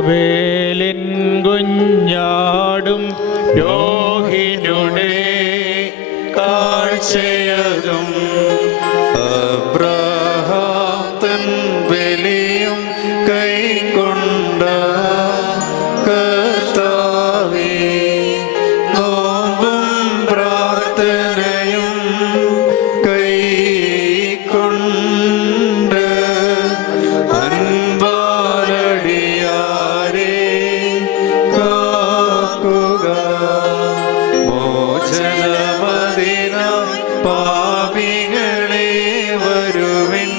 ആബേലിൻ കുഞ്ഞാടും യോഹിനുടെ കാഴ്ചയതും Abraham തൻ ബലിയും കൈക്കൊണ്ട കർത്താവേ, നോമ്പും പ്രാർത്ഥനയും കൈക്കൊണ്ട് അൻപാലടിയാരെ കാക്കുക. മോചനമതിനായി പാപികളെ വരുവിൻ,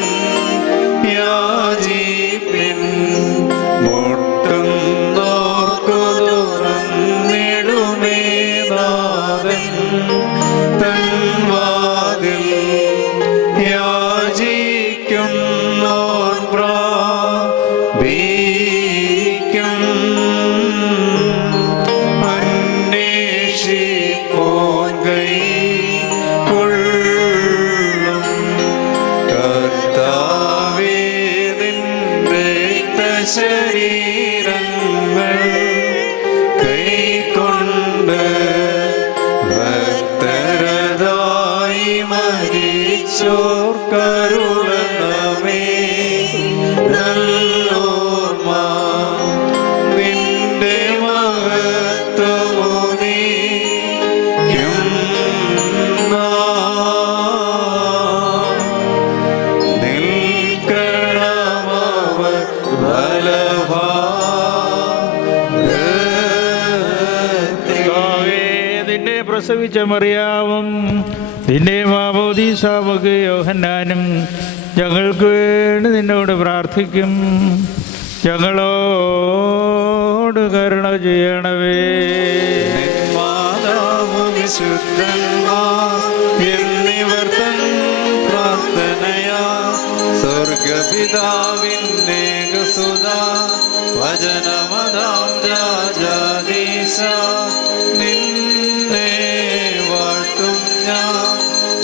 യാചിപ്പിൻ, മുട്ടുന്നോർക്കു തുറന്നിടുമേ നാഥൻ തൻ വാതിൽ. യാചിക്കുന്നോർ പ്രാപിക്കും, അന്വേഷിപ്പോൻ കൈക്കൊള്ളും. കർത്താവേ, നിന്റെ ശരീരങ്ങൾ കൈക്കൊണ്ട് ഭക്തരതായി മരിച്ചോർ കരുണമേ. നല്ലോർമ്മ നിന്റെ മഹത്വമുനിക്കും നിൽക്കണമവർ ബലഭാഗത്തിൽ. നിന്നെ പ്രസവിച്ച മറിയാവും നിന്റെ മാമോദീസാമക്ക് യോഹന്നാനും ഞങ്ങൾക്ക് വേണ്ടി നിന്നോട് പ്രാർത്ഥിക്കും. ഞങ്ങളോട് കരുണ ചെയ്യണമേ. മാതാവ് വിശുദ്ധന്മാർ എന്നിവർ തൻ പ്രാർത്ഥനയാ സ്വർഗപിതാവിന്റെ സുത വചനമതാം രാജാധീശ നിന്നെ വാഴ്ത്തും ഞാൻ.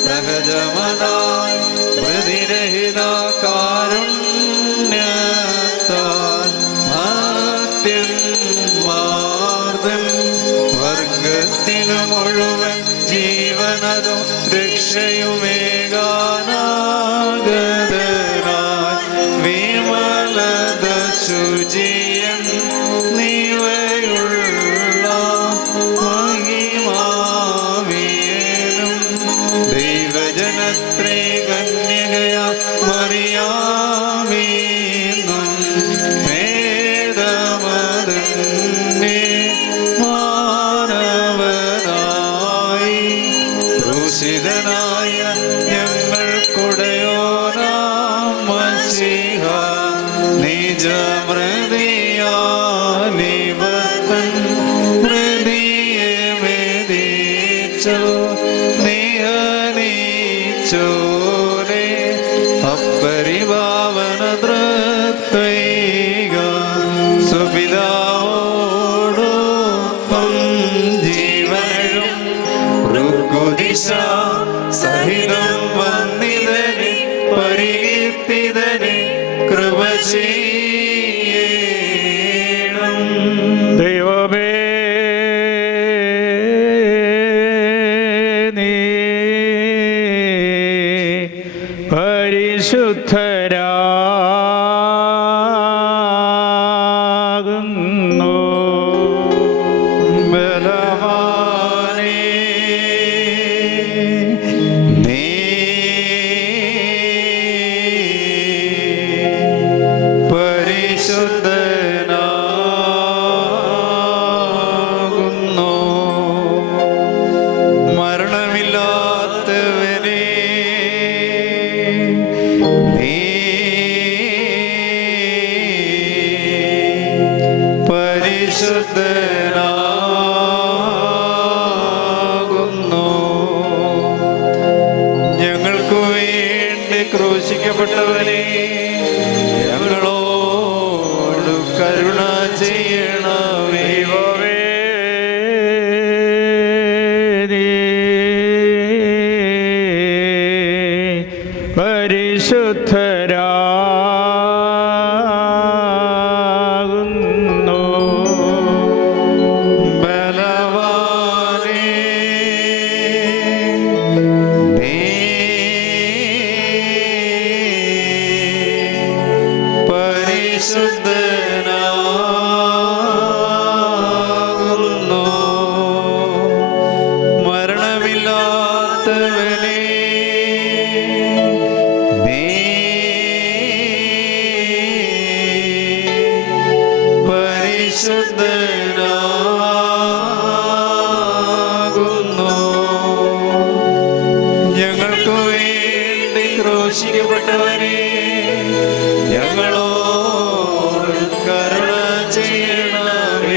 സഹജമതായി പ്രതിരഹിത കാരുണ്യത്താൽ ഭക്തന്മാർദ്ദൻ വർഗത്തിനു മുഴുവൻ ജീവനതും രക്ഷയുമേകാനാഗതനായി വിമലത ശുചിയൻ നീവയുള്ള മഹിമാവിയേനും ദൈവജനത്രേ കന്യകയാ മറിയാമീന്നും വേദമതന്നെ മാനവനായി ക്രൂശിതനായ ഞങ്ങൾക്കുടയോനാം മശീഹ നിജമൃതിയാലിവത്തൻ ഹൃദിയെ വേദിച്ചോ നിഹനിച്ചോനെ അപ്പരിഭാവന തൃത്വൈക സുപിതാവോടൊപ്പം ജീവനും ഋക്കുദിശ സഹിതം വന്നിതനെ പരികീർത്തിതനെ കൃപ ചെയ്യണം. ദൈവമേ, നീ പരിശുദ്ധരാകുന്നു. ബലവാനേ, നീ പരിശുദ്ധനാകുന്നു. മരണമില്ലാത്തവനേ, നീ പരിശുദ്ധനാകുന്നു. ഞങ്ങൾക്കു വേണ്ടി ക്രൂശിക്കപ്പെട്ടവനെ ഞങ്ങളോട് കരുണ ചെയ്യണമേ. ദൈവമേ, നീ പരിശുദ്ധരാകുന്നു. പരിശുദ്ധനാകുന്നു. മരണമില്ലാത്തവനേ, നീ പരിശുദ്ധനാകുന്നു. ഞങ്ങൾക്ക് വേണ്ടി ക്രൂശിക്കപ്പെട്ടവനേ, ഞങ്ങളോട് കരുണ ചെയ്യണമേ.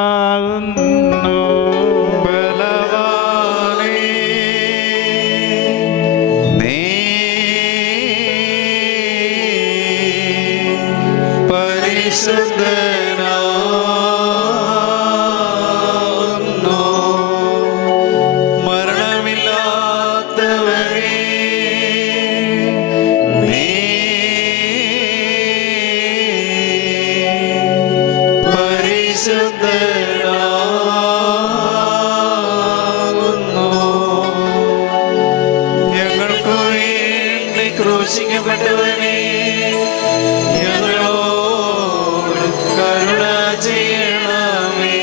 പരിശുദ്ധരാകുന്നു. ബലവാനേ, നീ പരിശുദ്ധനാകുന്നു. മരണമില്ലാത്തവനേ, നീ പരിശുദ്ധനാകുന്നു. ഞങ്ങൾക്ക് വേണ്ടി ക്രൂശിക്കപ്പെട്ടവനേ, ഞങ്ങളോട് കരുണ ചെയ്യണമേ.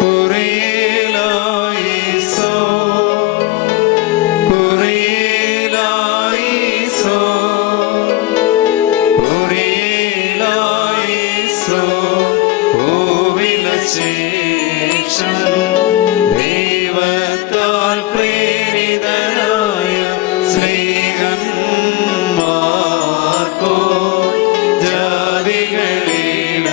കുറിയലായിസോ, കുറിയലായിസോ, കുറിയലായിസോ. ശേഷം ദൈവത്താൽ പ്രേരിതനായ സ്നേഹന്മാർക്കോ ജാതികളിടയിൽ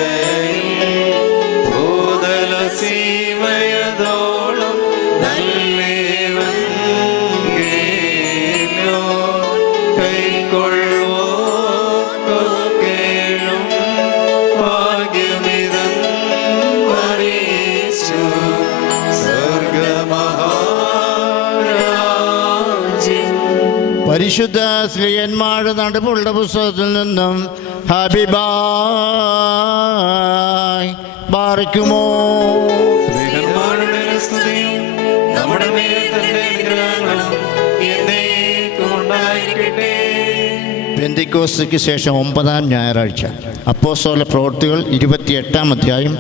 ഭൂതല സീമയതോളം നല്ലേവങ്കേലോ കൈക്കൊള്ളുവോർക്കൊക്കെയും ഭാഗ്യമിതം പരിശുദ്ധ ശ്രീയന്മാരുടെ നടുവുള്ള പുസ്തകത്തിൽ നിന്നും ഹബീബായ് ബാറിക്കുമോ. സ്നേഹന്മാരുടെ സ്തുതിയും നമ്മുടെ മേൽ തന്റെ അനുഗ്രഹങ്ങളും എന്നേക്കും ഉണ്ടായിരിക്കട്ടെ. പെന്തിക്കോസ്തിക്ക് ശേഷം 9-ാം ഞായറാഴ്ച. അപ്പോസ്തല പ്രവൃത്തികൾ 28-ാം അധ്യായം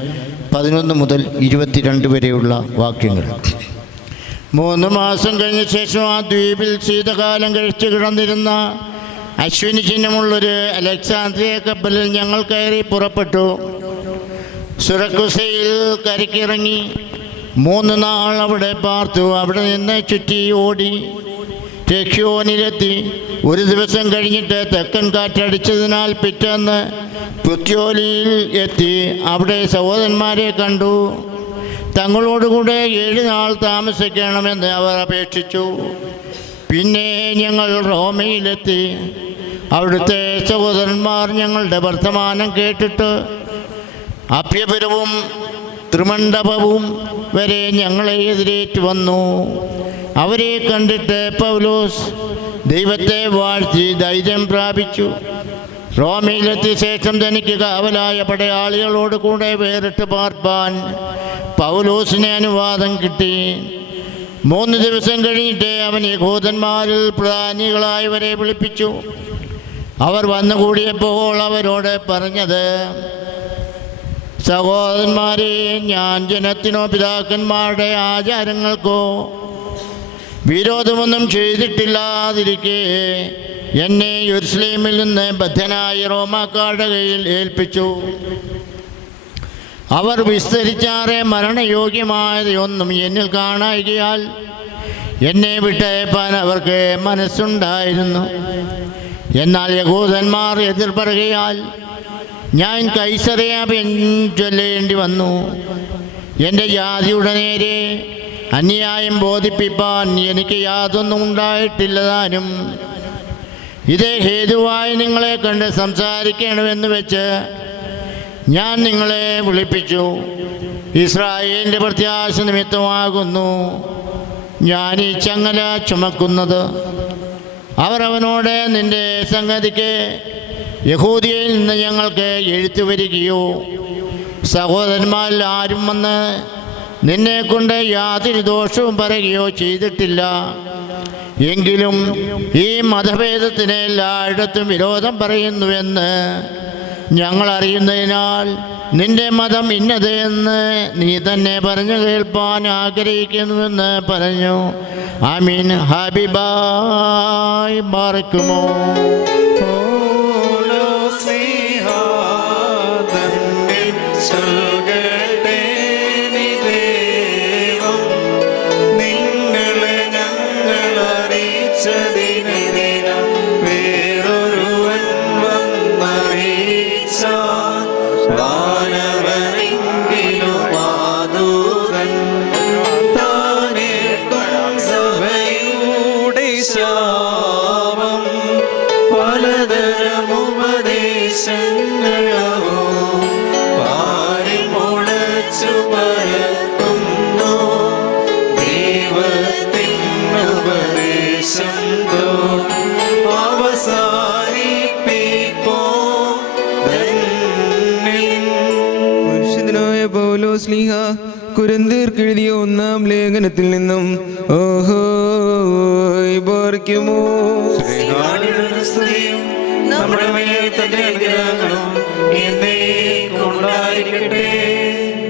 11 മുതൽ 22 വരെയുള്ള വാക്യങ്ങൾ. 3 മാസം കഴിഞ്ഞ ശേഷം ആ ദ്വീപിൽ ശീതകാലം കഴിച്ചു കിടന്നിരുന്ന അശ്വിനി ചിഹ്നമുള്ളൊരു അലക്സാന്ദ്രിയ കപ്പലിൽ ഞങ്ങൾ കയറി പുറപ്പെട്ടു. സുറക്കുസയിൽ കരക്കിറങ്ങി 3 നാൾ അവിടെ പാർത്തു. അവിടെ നിന്ന് ചുറ്റി ഓടി രക്ഷ്യോനിലെത്തി. 1 ദിവസം കഴിഞ്ഞിട്ട് തെക്കൻ കാറ്റടിച്ചതിനാൽ പിറ്റേന്ന് പുത്യോലിയിൽ എത്തി. അവിടെ സഹോദരന്മാരെ കണ്ടു. തങ്ങളോടുകൂടെ 7 നാൾ താമസിക്കണമെന്ന് അവർ അപേക്ഷിച്ചു. പിന്നെ ഞങ്ങൾ റോമയിലെത്തി. അവിടുത്തെ സഹോദരന്മാർ ഞങ്ങളുടെ വർത്തമാനം കേട്ടിട്ട് അഭ്യപുരവും ത്രിമണ്ഡപവും വരെ ഞങ്ങളെ എതിരേറ്റ് വന്നു. അവരെ കണ്ടിട്ട് പൗലോസ് ദൈവത്തെ വാഴ്ത്തി ധൈര്യം പ്രാപിച്ചു. റോമയിലെത്തിയ ശേഷം തനിക്ക് കാവലായ പടയാളികളോട് കൂടെ വേറിട്ട് പാർപ്പാൻ പൗലോസിന് അനുവാദം കിട്ടി. 3 ദിവസം കഴിഞ്ഞിട്ട് അവൻ യഹൂദന്മാരിൽ പ്രധാനികളായവരെ വിളിപ്പിച്ചു. അവർ വന്നുകൂടിയപ്പോൾ അവരോട് പറഞ്ഞത്, സഹോദരന്മാരെ, ഞാൻ ജനത്തിനോ പിതാക്കന്മാരുടെ ആചാരങ്ങൾക്കോ വിരോധമൊന്നും ചെയ്തിട്ടില്ലാതിരിക്കെ എന്നെ യെരൂശലേമിൽ നിന്ന് ബദ്ധനായ റോമാക്കാരുടെ കയ്യിൽ ഏൽപ്പിച്ചു. അവർ വിസ്തരിച്ചാറെ മരണയോഗ്യമായതൊന്നും എന്നിൽ കാണായികയാൽ എന്നെ വിട്ടയപ്പാൻ അവർക്ക് മനസ്സുണ്ടായിരുന്നു. എന്നാൽ യഹൂദന്മാർ എതിർപ്പറകയാൽ ഞാൻ കൈസറിയ ചൊല്ലേണ്ടി വന്നു. എൻ്റെ ജാതിയുടെ നേരെ അന്യായം ബോധിപ്പിപ്പാൻ എനിക്ക് യാതൊന്നും ഉണ്ടായിട്ടില്ലതാനും. ഇതേ ഹേതുവായി നിങ്ങളെ കണ്ട് സംസാരിക്കണമെന്ന് വെച്ച് ഞാൻ നിങ്ങളെ വിളിപ്പിച്ചു. ഇസ്രായേലിൻ്റെ പ്രത്യാശ നിമിത്തമാകുന്നു ഞാൻ ഈ ചങ്ങല ചുമക്കുന്നത്. അവർ അവനോട്, നിന്റെ സംഗതിക്ക് യഹൂദിയയിൽ നിന്ന് ഞങ്ങൾക്ക് എഴുത്തു വരികയോ സഹോദരന്മാരിൽ ആരും വന്ന് നിന്നെക്കൊണ്ട് യാതൊരു ദോഷവും പറയുകയോ ചെയ്തിട്ടില്ല. എങ്കിലും ഈ മതഭേദത്തിന് എല്ലായിടത്തും വിരോധം പറയുന്നുവെന്ന് ഞങ്ങൾ അറിയുന്നതിനാൽ നിന്റെ മതം ഇന്നത് എന്ന് നീ തന്നെ പറഞ്ഞു കേൾപ്പാൻ ആഗ്രഹിക്കുന്നുവെന്ന് പറഞ്ഞു. ആമീൻ. ഹബീബായി ബാറക്കുമോ. ശ്ലീഹ കുരിന്ത്യർക്കെഴുതിയ 1-ാം ലേഖനത്തിൽ നിന്നും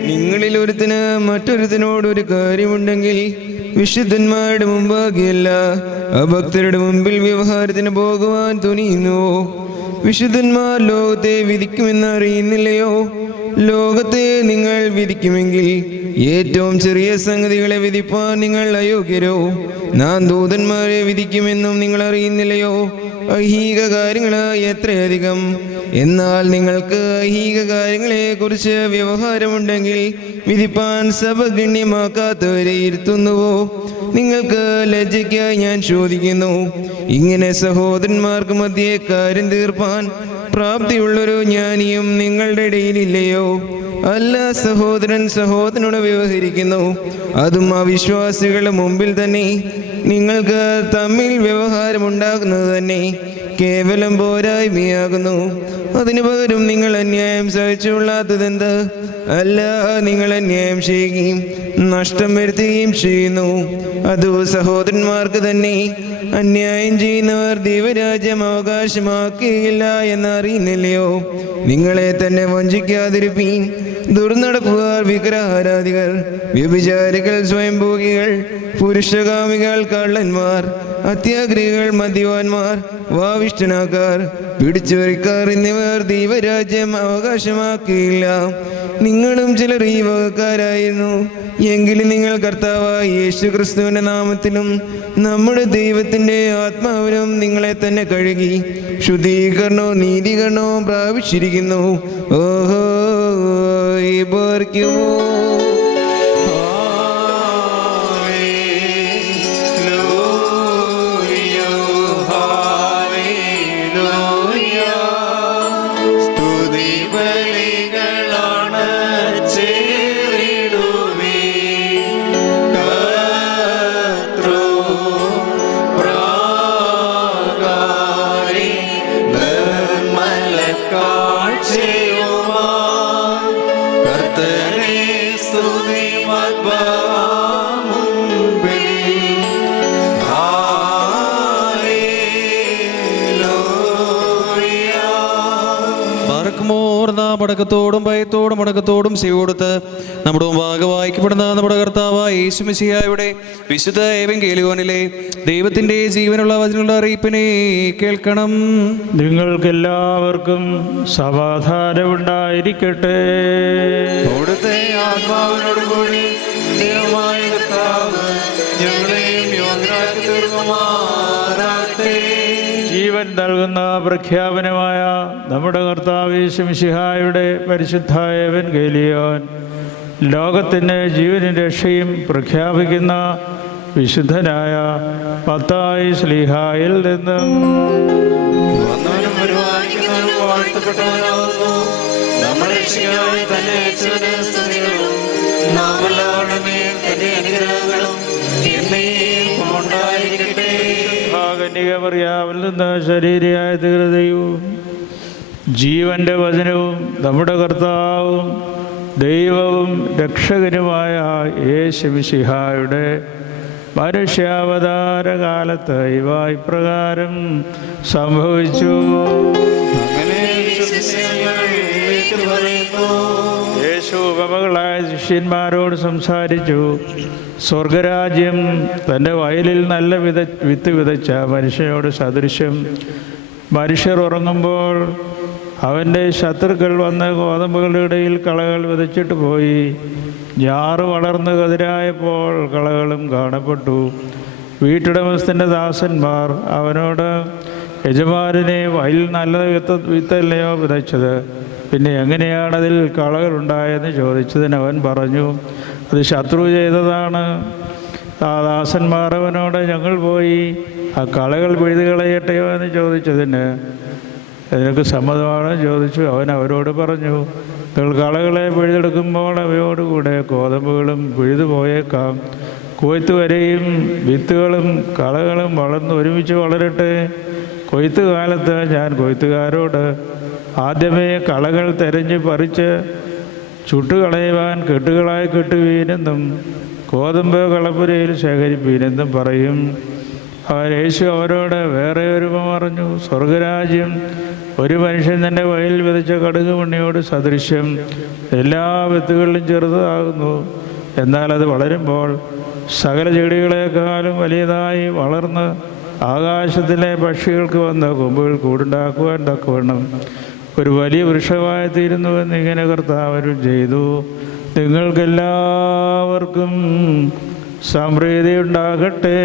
നിങ്ങളിൽ ഒരുത്തിന് മറ്റൊരുത്തിനോട് ഒരു കാര്യമുണ്ടെങ്കിൽ വിശുദ്ധന്മാരുടെ മുമ്പാകെയല്ല അഭക്തരുടെ മുമ്പിൽ വ്യവഹാരത്തിന് പോകുവാൻ തുനിയുന്നുവോ? വിശുദ്ധന്മാർ ലോകത്തെ വിധിക്കുമെന്ന് അറിയുന്നില്ലയോ? ലോകത്തെ നിങ്ങൾ വിധിക്കുമെങ്കിൽ ഏറ്റവും ചെറിയ സംഗതികളെ വിധിപ്പാൻ നിങ്ങൾ അയോഗ്യരോ? നാം ദൂതന്മാരെ വിധിക്കുമെന്നും നിങ്ങൾ അറിയുന്നില്ലയോ? ഐഹിക കാര്യങ്ങൾ എത്രയധികം! എന്നാൽ നിങ്ങൾക്ക് ഐഹിക കാര്യങ്ങളെ കുറിച്ച് വ്യവഹാരമുണ്ടെങ്കിൽ വിധിപ്പാൻ സഭ ഗണ്യമാക്കാത്തവരെ ഇരുത്തുന്നുവോ? നിങ്ങൾക്ക് ലജ്ജയ്ക്കായി ഞാൻ ചോദിക്കുന്നു, ഇങ്ങനെ സഹോദരന്മാർക്ക് മധ്യേ കാര്യം തീർപ്പാൻ പ്രാപ്തിയുള്ളൊരു ജ്ഞാനിയും നിങ്ങളുടെ ഇടയിലില്ലയോ? അല്ല, സഹോദരൻ സഹോദരനോട് വ്യവഹരിക്കുന്നു, അതും അവിശ്വാസികളുടെ മുമ്പിൽ തന്നെ. നിങ്ങൾക്ക് തമ്മിൽ വ്യവഹാരമുണ്ടാകുന്നത് തന്നെ കേവലം പോരായ്മയാകുന്നു. അതിനു പകരം നിങ്ങൾ അന്യായം സഹിച്ചുകൊള്ളാത്തതെന്ത്? അല്ല, നിങ്ങൾ അന്യായം ചെയ്യുകയും നഷ്ടം വരുത്തുകയും ചെയ്യുന്നു. അത് സഹോദരന്മാർക്ക് തന്നെ. അന്യായം ചെയ്യുന്നവർ ദൈവരാജ്യം അവകാശമാക്കുകയില്ല എന്നറിയുന്നില്ലയോ? നിങ്ങളെ തന്നെ വഞ്ചിക്കാതിരിപ്പീൻ. ദുർനടപ്പുകാർ, വിഗ്രഹാരാധികർ, വ്യഭിചാരികൾ, സ്വയംഭോഗികൾ, പുരുഷകാമികൾ, കള്ളന്മാർ, അത്യാഗ്രഹികൾ, മദ്യവാന്മാർ, വാവിഷ്ടനാക്കാർ, പിടിച്ചുവരിക്കാർ എന്നിവർ ദൈവരാജ്യം അവകാശമാക്കിയില്ല. നിങ്ങളും ചിലർ ഈ വകക്കാരായിരുന്നു. എങ്കിലും നിങ്ങൾ കർത്താവായ യേശു ക്രിസ്തുവിൻ്റെ നാമത്തിലും നമ്മുടെ ദൈവത്തിൻ്റെ ആത്മാവിനും നിങ്ങളെ തന്നെ കഴുകി ശുദ്ധീകരണവും നീതീകരണവും പ്രാപിച്ചിരിക്കുന്നു. ഓഹോ ഇബർക്കുമോ. മടക്കത്തോടും ഭയത്തോടും മടക്കത്തോടും ചെയ്തുകൊടുത്ത് നമ്മുടെ മുമ്പാകെ വായിക്കപ്പെടുന്ന നമ്മുടെ കർത്താവായ യേശു മിശിഹായുടെ വിശുദ്ധ ഏവങ്കേലിയോനിലെ ദൈവത്തിൻ്റെ ജീവനുള്ള വചനങ്ങളുടെ അറിയിപ്പിനെ കേൾക്കണം. നിങ്ങൾക്കെല്ലാവർക്കും സമാധാനമുണ്ടായിരിക്കട്ടെ. അവിടുത്തെ ആത്മാവിനോടുകൂടി ദൈവമായ കർത്താവ് ഞങ്ങളെയും യോഗ്യരാക്കി തീർക്കുമാറാകട്ടെ. ജീവൻ നൽകുന്ന പ്രഖ്യാപനമായ നമ്മുടെ കർത്താവ് യേശു മിശിഹായുടെ പരിശുദ്ധ ഏവങ്കേലിയോൻ ലോകത്തിന് ജീവനും രക്ഷയും പ്രഖ്യാപിക്കുന്ന വിശുദ്ധനായ മത്തായി ശ്ലീഹായിൽ നിന്നും കന്യകമറിയാമിൽ നിന്ന് ശരീരയായ തീർന്നയും ജീവന്റെ വചനവും നമ്മുടെ കർത്താവും ദൈവവും രക്ഷകനുമായ യേശുമിശിഹായുടെ മനുഷ്യാവതാര കാലത്ത് ഇവ ഇപ്രകാരം സംഭവിച്ചു. യേശു ഉപമകളായ ശിഷ്യന്മാരോട് സംസാരിച്ചു. സ്വർഗരാജ്യം തൻ്റെ വയലിൽ നല്ല വിത്ത് വിതച്ച മനുഷ്യനോട് സദൃശ്യം. മനുഷ്യർ ഉറങ്ങുമ്പോൾ അവൻ്റെ ശത്രുക്കൾ വന്ന് ഗോതമ്പുകളുടെ ഇടയിൽ കളകൾ വിതച്ചിട്ട് പോയി. ഞാറ് വളർന്ന് കതിരായപ്പോൾ കളകളും കാണപ്പെട്ടു. വീട്ടുടമസ്ഥൻ്റെ ദാസന്മാർ അവനോട്, യജമാനനെ വയലിൽ നല്ല വിത്തല്ലയോ വിതച്ചത്, പിന്നെ എങ്ങനെയാണതിൽ കളകളുണ്ടായെന്ന് ചോദിച്ചതിന് അവൻ പറഞ്ഞു, അത് ശത്രു ചെയ്തതാണ്. ആ ദാസന്മാർ അവനോട്, ഞങ്ങൾ പോയി ആ കളകൾ പിഴുതു കളയട്ടെയോ എന്ന് ചോദിച്ചതിന് നിനക്ക് സമ്മതമാണോ ചോദിച്ചു. അവൻ അവരോട് പറഞ്ഞു, നിങ്ങൾ കളകളെ പിഴുതെടുക്കുമ്പോൾ അവയോടുകൂടെ ഗോതമ്പുകളും പിഴുതു പോയേക്കാം. കൊയ്ത്ത് വരെയും വിത്തുകളും കളകളും വളർന്ന് ഒരുമിച്ച് വളരട്ടെ. കൊയ്ത്ത് കാലത്ത് ഞാൻ കൊയ്ത്തുകാരോട്, ആദ്യമേ കളകൾ തെരഞ്ഞ് പറിച്ച് ചുട്ടുകളയുവാൻ കെട്ടുകളായി കെട്ടുവീനെന്നും ഗോതമ്പ് കളപ്പുരയിൽ ശേഖരിപ്പീനെന്നും പറയും. യേശു അവരോട് വേറെ ഒരു ഉപമ പറഞ്ഞു. സ്വർഗരാജ്യം ഒരു മനുഷ്യൻ തൻ്റെ വയലിൽ വിതച്ച കടുക് മണിയോട് സദൃശ്യം. എല്ലാ വിത്തുകളിലും ചെറുതാകുന്നു, എന്നാൽ അത് വളരുമ്പോൾ സകല ചെടികളെക്കാളും വലിയതായി വളർന്ന് ആകാശത്തിലെ പക്ഷികൾക്ക് വന്ന് കൊമ്പുകൾ കൂടുണ്ടാക്കുവാൻ തക്കവണ്ണം ഒരു വലിയ വൃക്ഷമായി തീരുന്നുവെന്ന് ഇങ്ങനെ കർത്താവരും ചെയ്തു. നിങ്ങൾക്കെല്ലാവർക്കും സമൃദ്ധി ഉണ്ടാകട്ടെ.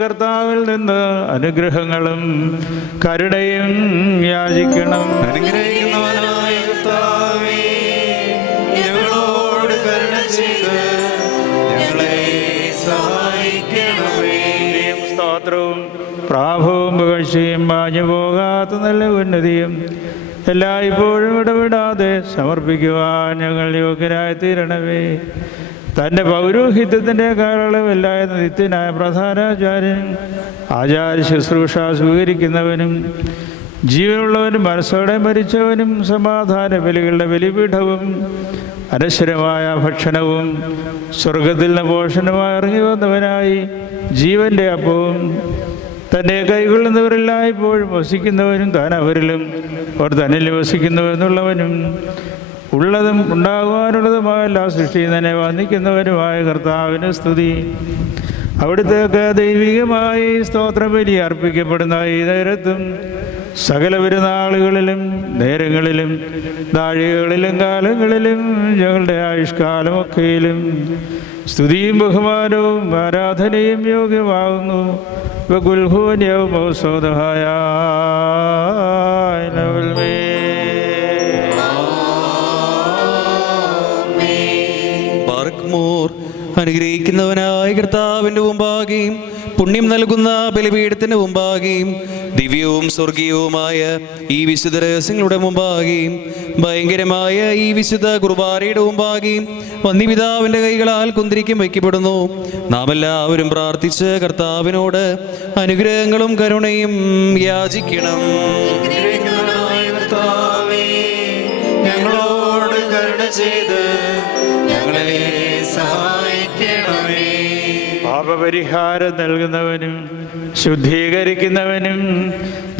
കർത്താവിൽ നിന്ന് അനുഗ്രഹങ്ങളും കരുണയും യാചിക്കണം. അനുഗ്രഹിക്കുന്നവനായ കർത്താവേ, ഞങ്ങളോട് കരുണ ചെയ്ത് ഞങ്ങളെ സഹായിക്കണമേ. സ്തോത്രവും പ്രാഭവും പുകഴ്ചയും മാഞ്ഞു പോകാത്ത നല്ല ഉന്നതിയും എല്ലായ്പ്പോഴും ഇടപെടാതെ സമർപ്പിക്കുവാൻ ഞങ്ങൾ യോഗ്യരായി തീരണമേ. തൻ്റെ പൗരോഹിത്യത്തിൻ്റെ കാലയളവില്ലായ നിത്യനായ പ്രധാനാചാര്യൻ, ആചാര്യ ശുശ്രൂഷ സ്വീകരിക്കുന്നവനും ജീവനുള്ളവനും മനസ്സോടെ മരിച്ചവനും സമാധാന ബലികളുടെ ബലിപീഠവും അനശ്വരമായ ഭക്ഷണവും സ്വർഗത്തിൽ നിന്ന് പോഷണമായി ഇറങ്ങി വന്നവനായി ജീവൻ്റെ അപ്പവും തൻ്റെ കൈകൊള്ളുന്നവരെല്ലായ്പ്പോഴും വസിക്കുന്നവനും താൻ അവരിലും അവർ തന്നിൽ വസിക്കുന്നുവെന്നുള്ളവനും ഉള്ളതും ഉണ്ടാകുവാനുള്ളതുമായ എല്ലാ സൃഷ്ടിയും തന്നെ വന്ദിക്കുന്നവനുമായ കർത്താവിന് സ്തുതി. അവിടുത്തേക്ക് ദൈവികമായി സ്തോത്രബലി അർപ്പിക്കപ്പെടുന്ന ഈ നേരത്തും സകല പെരുന്നാളുകളിലും നേരങ്ങളിലും നാഴികകളിലും കാലങ്ങളിലും ഞങ്ങളുടെ ആയുഷ്കാലമൊക്കെയിലും സ്തുതിയും ബഹുമാനവും ആരാധനയും യോഗ്യമാകുന്നു. അനുഗ്രഹിക്കുന്നവനായ കർത്താവിൻ്റെ മുമ്പാകെയും പുണ്യം നൽകുന്ന ബലിപീഠത്തിൻ്റെ മുമ്പാകെയും ദിവ്യവും സ്വർഗീയവുമായ ഈ വിശുദ്ധ രഹസ്യങ്ങളുടെ മുമ്പാകെയും ഭയങ്കരമായ ഈ വിശുദ്ധ കുർബാനയുടെ മുമ്പാകെയും വന്യപിതാവിൻ്റെ കൈകളാൽ കുന്തിരിക്കും വയ്ക്കപ്പെടുന്നു. നാം എല്ലാവരും പ്രാർത്ഥിച്ച് കർത്താവിനോട് അനുഗ്രഹങ്ങളും കരുണയും യാചിക്കണം. ഞങ്ങളോട് കരുണ ചെയ്ത് ഞങ്ങളെ സഹായിക്കണമേ. പാപപരിഹാരം നൽകുന്നവനും ശുദ്ധീകരിക്കുന്നവനും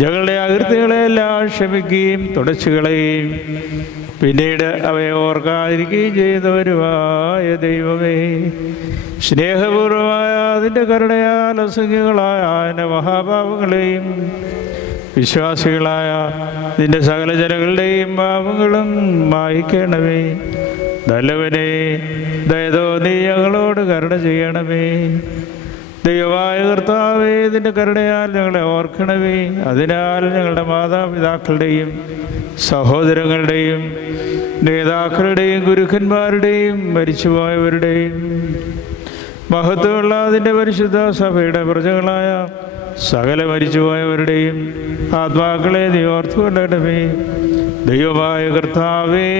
ഞങ്ങളുടെ അകൃത്യങ്ങളെല്ലാം ക്ഷമിക്കുകയും തുടച്ചു കളയുകയും പിന്നീട് അവയെ ഓർക്കാതിരിക്കുകയും ചെയ്യുന്നവരുമായ ദൈവമേ, സ്നേഹപൂർവമായ അതിൻ്റെ കരുണയാൽ അസംഖ്യങ്ങളായ അതിൻ്റെ മഹാപാപങ്ങളെയും വിശ്വാസികളായ നിന്റെ സകല ജനങ്ങളുടെയും പാപങ്ങളും മായിക്കണമേ. നല്ലവനെ, ദയതോ നീ ഞങ്ങളോട് കരുണ ചെയ്യണമേ. ദൈവമായ കർത്താവേ, നിന്റെ കരുണയാൽ ഞങ്ങളെ ഓർക്കണമേ. അതിനാൽ ഞങ്ങളുടെ മാതാപിതാക്കളുടെയും സഹോദരങ്ങളുടെയും നേതാക്കളുടെയും ഗുരുക്കന്മാരുടെയും മരിച്ചുപോയവരുടെയും മഹത്വമുള്ള അതിൻ്റെ പരിശുദ്ധ സഭയുടെ പ്രജകളായ സകല മരിച്ചുപോയവരുടെയും ആത്മാക്കളെ നീ ഓർത്തുകൊള്ളണമേ. ദൈവമായ കർത്താവേ,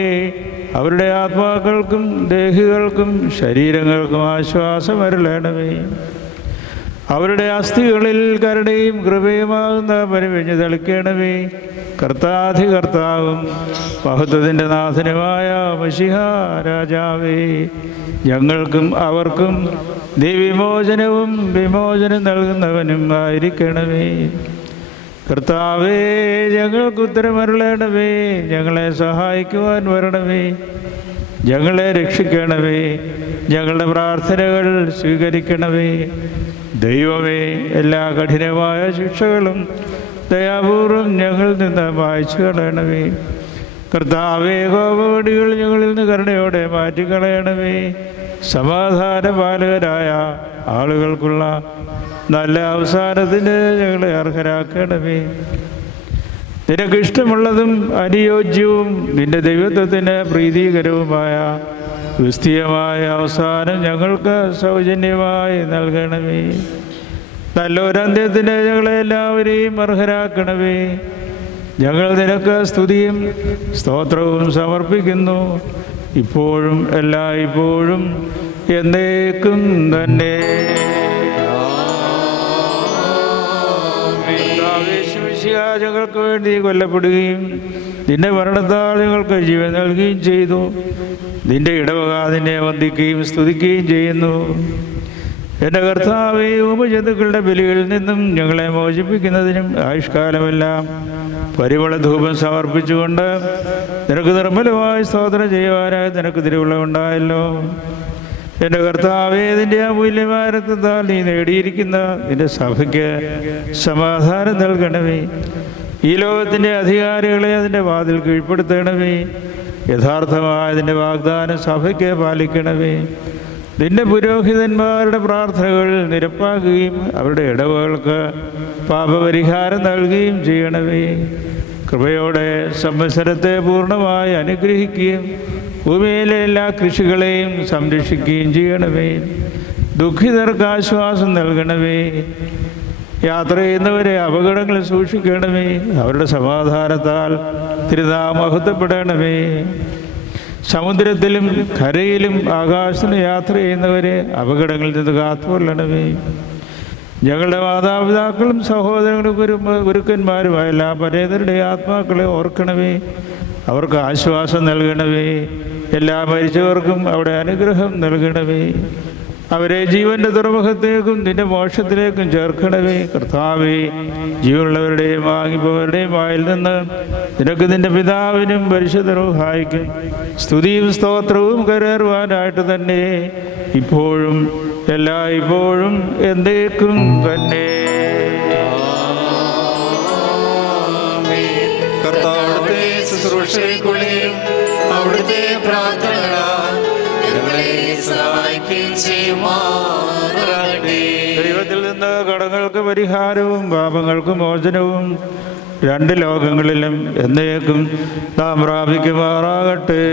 അവരുടെ ആത്മാക്കൾക്കും ദേഹികൾക്കും ശരീരങ്ങൾക്കും ആശ്വാസം അരുളണമേ. അവരുടെ അസ്ഥികളിൽ കരുണയും കൃപയുമാകുന്ന പരിവെഞ്ഞ് തെളിക്കണമേ. കർത്താധികർത്താവും മഹത്വത്തിൻ്റെ നാഥനുമായ മശിഹാ രാജാവേ, ഞങ്ങൾക്കും അവർക്കും നീ വിമോചനവും വിമോചനം നൽകുന്നവനും ആയിരിക്കണമേ. കർത്താവേ, ഞങ്ങൾക്ക് ഉത്തരമരുളണമേ. ഞങ്ങളെ സഹായിക്കുവാൻ വരണമേ. ഞങ്ങളെ രക്ഷിക്കണമേ. ഞങ്ങളുടെ പ്രാർത്ഥനകൾ സ്വീകരിക്കണമേ. ദൈവമേ, എല്ലാ കഠിനമായ ശിക്ഷകളും ദയാപൂർവം ഞങ്ങളിൽ നിന്ന് മായ്ച്ചു കളയണമേ. കർത്താവേ, കോപവടികൾ ഞങ്ങളിൽ നിന്ന് കരുണയോടെ മാറ്റിക്കളയണമേ. സമാധാന പാലകരായ ആളുകൾക്കുള്ള നല്ല അവസാനത്തിന് ഞങ്ങളെ അർഹരാക്കണമേ. നിനക്കിഷ്ടമുള്ളതും അനുയോജ്യവും നിന്റെ ദൈവത്വത്തിന് പ്രീതികരവുമായ ക്രിസ്തീയമായ അവസാനം ഞങ്ങൾക്ക് സൗജന്യമായി നൽകണമേ. നല്ലൊരന്ത്യത്തിന് ഞങ്ങളെ എല്ലാവരെയും അർഹരാക്കണമേ. ഞങ്ങൾ നിനക്ക് സ്തുതിയും സ്തോത്രവും സമർപ്പിക്കുന്നു, ഇപ്പോഴും എല്ലായ്പ്പോഴും എന്നേക്കും തന്നെ. ഞങ്ങൾക്ക് വേണ്ടി കൊല്ലപ്പെടുകയും നിന്റെ മരണത്താൽ ഞങ്ങൾക്ക് ജീവൻ നൽകുകയും ചെയ്തു. നിന്റെ ഇടവക നിന്നെ വന്ദിക്കുകയും സ്തുതിക്കുകയും ചെയ്യുന്നു. എൻ്റെ കർത്താവേ, ഉപജന്തുക്കളുടെ ബലികളിൽ നിന്നും ഞങ്ങളെ മോചിപ്പിക്കുന്നതിനും ആയുഷ്കാലമെല്ലാം പരിമള ധൂപം സമർപ്പിച്ചുകൊണ്ട് നിനക്ക് നിർമ്മലമായി സ്തോത്രം ചെയ്യുവാനായി നിനക്ക് തിരുവുള്ളമുണ്ടായല്ലോ. എൻ്റെ കർത്താവേ, നിന്റെ അമൂല്യമായ രക്തത്താൽ നീ നേടിയിരിക്കുന്ന നിന്റെ സഭയ്ക്ക് സമാധാനം നൽകണമേ. ഈ ലോകത്തിൻ്റെ അധികാരികളെ അതിൻ്റെ വാതിൽ കീഴ്പ്പെടുത്തണമേ. യഥാർത്ഥമായ നിന്റെ വാഗ്ദാനം സഭയ്ക്ക് പാലിക്കണമേ. നിന്റെ പുരോഹിതന്മാരുടെ പ്രാർത്ഥനകൾ നിരപ്പാക്കുകയും അവരുടെ ഇടവുകൾക്ക് പാപപരിഹാരം നൽകുകയും ചെയ്യണമേ. കൃപയോടെ സംവത്സരത്തെ പൂർണ്ണമായി അനുഗ്രഹിക്കുകയും ഭൂമിയിലെ എല്ലാ കൃഷികളെയും സംരക്ഷിക്കുകയും ചെയ്യണമേ. ദുഃഖിതർക്ക് ആശ്വാസം നൽകണമേ. യാത്ര ചെയ്യുന്നവരെ അപകടങ്ങൾ സൂക്ഷിക്കണമേ. അവരുടെ സമാധാനത്താൽ തിരുനാമം മഹത്വപ്പെടണമേ. സമുദ്രത്തിലും കരയിലും ആകാശത്തിലും യാത്ര ചെയ്യുന്നവരെ അപകടങ്ങളിൽ നിന്ന് കാത്തുകൊള്ളണമേ. ഞങ്ങളുടെ മാതാപിതാക്കളും സഹോദരങ്ങളും ഗുരുക്കന്മാരുമായ എല്ലാ പരേതരുടെ ആത്മാക്കളെ ഓർക്കണമേ. അവർക്ക് ആശ്വാസം നൽകണമേ. എല്ലാ മരിച്ചവർക്കും അവിടെ അനുഗ്രഹം നൽകണമേ. അവരെ ജീവന്റെ തുറമുഖത്തേക്കും നിന്റെ മോക്ഷത്തിലേക്കും ചേർക്കണമേ. കർത്താവേ, ജീവനുള്ളവരുടെയും വാങ്ങിപ്പോവരുടെയും വായിൽ നിന്ന് നിനക്ക് നിന്റെ പിതാവിനും പരിശുദ്ധ റൂഹായിക്കും സ്തുതിയും സ്തോത്രവും കരേറുവാനായിട്ട് തന്നെ ഇപ്പോഴും എല്ലായ്പ്പോഴും എന്നേക്കും തന്നെ. കർത്താവിന്റെ ശുശ്രൂഷയ്ക്കുള്ളിലും അവിടുത്തെ പ്രാർത്ഥനകളാൽ ഞങ്ങളെ സഹായിക്കുകയും ചെയ്യുമാറാകട്ടെ. ദൈവത്തിൽ നിന്ന് കടങ്ങൾക്ക് പരിഹാരവും പാപങ്ങൾക്ക് മോചനവും രണ്ട് ലോകങ്ങളിലും എന്നേക്കും നാം പ്രാപിക്കുമാറാകട്ടെ.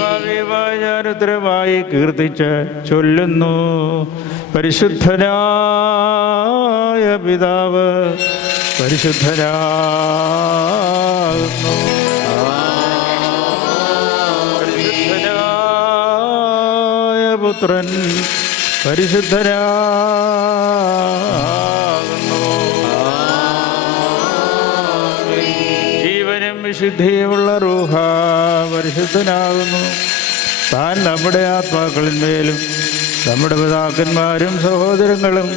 ഭാവിയുമായി ഞാൻ ഉത്തരമായി കീർത്തിച്ച് ചൊല്ലുന്നു. പരിശുദ്ധനായ പിതാവ് പരിശുദ്ധനാകുന്നു. പരിശുദ്ധനായ പുത്രൻ പരിശുദ്ധനാകുന്നു. ജീവനും വിശുദ്ധിയുമുള്ള റൂഹ പരിശുദ്ധനാകുന്നു. താൻ നമ്മുടെ ആത്മാക്കളിന്മേലും നമ്മുടെ പിതാക്കന്മാരും സഹോദരങ്ങളും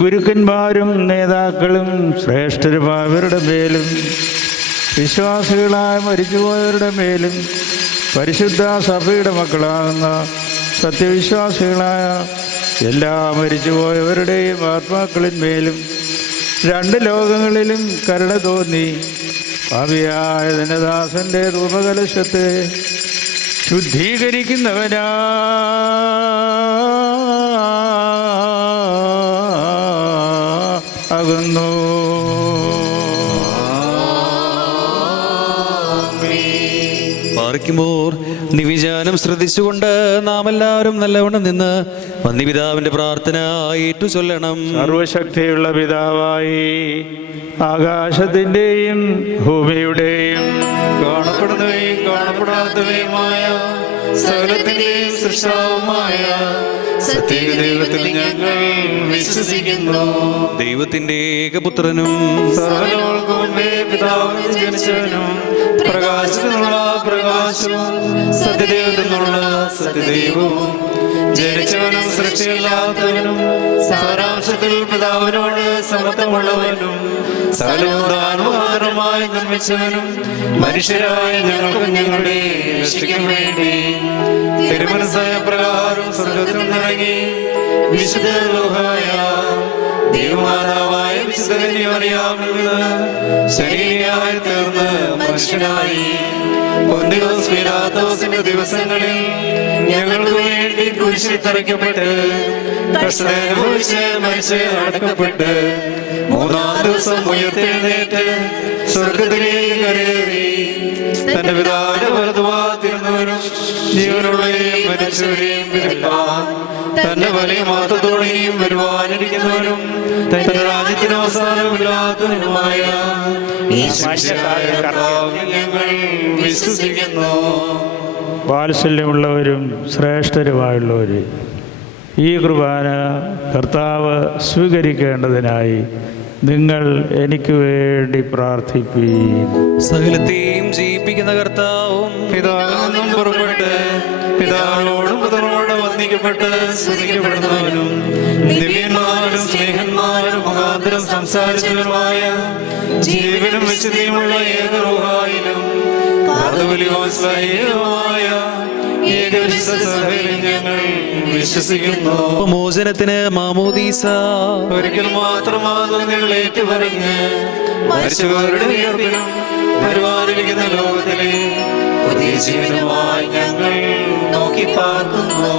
ഗുരുക്കന്മാരും നേതാക്കളും ശ്രേഷ്ഠരുമായവരുടെ മേലും വിശ്വാസികളായ മരിച്ചുപോയവരുടെ മേലും പരിശുദ്ധ സഭയുടെ മക്കളാകുന്ന സത്യവിശ്വാസികളായ എല്ലാ മരിച്ചുപോയവരുടെയും ആത്മാക്കളിന്മേലും രണ്ട് ലോകങ്ങളിലും കരുണ തോന്നി പാപിയായ ധനദാസൻ്റെ ധൂപകലശത്തെ ശുദ്ധീകരിക്കുന്നവനാ ആകുന്നു. പാർക്കുമ്പോൾ നിവിചാനം ശ്രദ്ധിച്ചുകൊണ്ട് നാം എല്ലാവരും നല്ലവണ്ണം നിന്ന് വന്യപിതാവിന്റെ പ്രാർത്ഥന ഏറ്റു ചൊല്ലണം. സർവശക്തിയുള്ള പിതാവായി ആകാശത്തിൻ്റെയും ഭൂമിയുടെയും കാണപ്പെടുന്നവയും കാണപ്പെടാത്തവയുമായ സകലത്തിന്റെയും സൃഷ്ടാവുമായ സത്യേക ദൈവത്തിൽ ഞങ്ങൾ വിശ്വസിക്കുന്നു. ദൈവത്തിന്റെ ഏകപുത്രനും സർവ്വലോകങ്ങൾക്ക് മുമ്പേ പിതാവിൽ ജനിച്ചവനും പ്രകാശത്തിൽ നിന്നുള്ള പ്രകാശവും സത്യദൈവത്തിൽ നിന്നുള്ള സത്യദൈവവും ജനിച്ചവനും സൃഷ്ടിയില്ലാത്തവനും സാരാംശത്തിൽ പിതാവിനോട് സമത്വമുള്ളവനും സകലമുദാനുമായി നിർമ്മിച്ചവനും മനുഷ്യരായ ഞങ്ങൾക്ക് ഞങ്ങളുടെ രക്ഷയ്ക്കും വേണ്ടി തിരുമനസ്സായ പ്രകാരം സ്വർഗത്തിൽ നിന്നിറങ്ങി വിശുദ്ധ റൂഹായ ദൈവമാതാവായ വിശുദ്ധ കന്യകമറിയാമെന്ന് ശരീരയായി തീർന്ന് മനുഷ്യനായി പൊന്തിയോസ് പീലാത്തോസിന്റെ ദിവസങ്ങളിൽ ഞങ്ങൾക്ക് വേണ്ടി കുരിശിൽ തറയ്ക്കപ്പെട്ട് കഷ്ടമനുഭവിച്ച് മരിച്ച് അടക്കപ്പെട്ട് മൂന്നാം ദിവസം ഉയർത്തെഴുന്നേറ്റ് സ്വർഗത്തിലേക്ക് കയറി തന്റെ പിതാവിന്റെ വലതുഭാഗത്തിരുന്നവരും ജീവനുള്ളവരെയും മരിച്ചവരെയും വിധിപ്പാൻ തന്റെ വലിയ മഹത്വത്തോടെയും വരുവാനിരിക്കുന്നവരും തന്റെ രാജ്യത്തിന് അവസാനമില്ലാത്തവനുമായ ഞങ്ങൾ വിശ്വസിക്കുന്നു. വാത്സല്യമുള്ളവരും ശ്രേഷ്ഠരുമായുള്ളവരും ഈ കുർബാന കർത്താവ് സ്വീകരിക്കേണ്ടതിനായി നിങ്ങൾ എനിക്ക് വേണ്ടി പ്രാർത്ഥിപ്പീൻ. സകലത്തെയും ജയിപ്പിക്കുന്ന കർത്താവും പിതാവിൽ നിന്നും പുറപ്പെട്ട് പിതാവിനോടും പുത്രനോടും വന്ദിക്കപ്പെട്ട് സ്തുതിക്കപ്പെടുന്നവനും ദിവ്യന്മാരും സ്നേഹന്മാരും മുഖാന്തരം സംസാരിച്ചവരുമായ ജീവനും വിശുദ്ധിയുമുള്ള ഏക റൂഹായിലും ഏകവിശ്വസഭയിൽ ഞങ്ങൾ വിശ്വസിക്കുന്നു. മോചനത്തിന് മാമോദീസ ഒരിക്കൽ മാത്രമാകും നിങ്ങൾ ഏറ്റുപറഞ്ഞ് മരിച്ചവരുടെ ഉയർപ്പിലും വരുവാനിരിക്കുന്ന ലോകത്തിലെ പുതിയ ജീവനുമായി ഞങ്ങൾ നോക്കി പാർക്കുന്നു.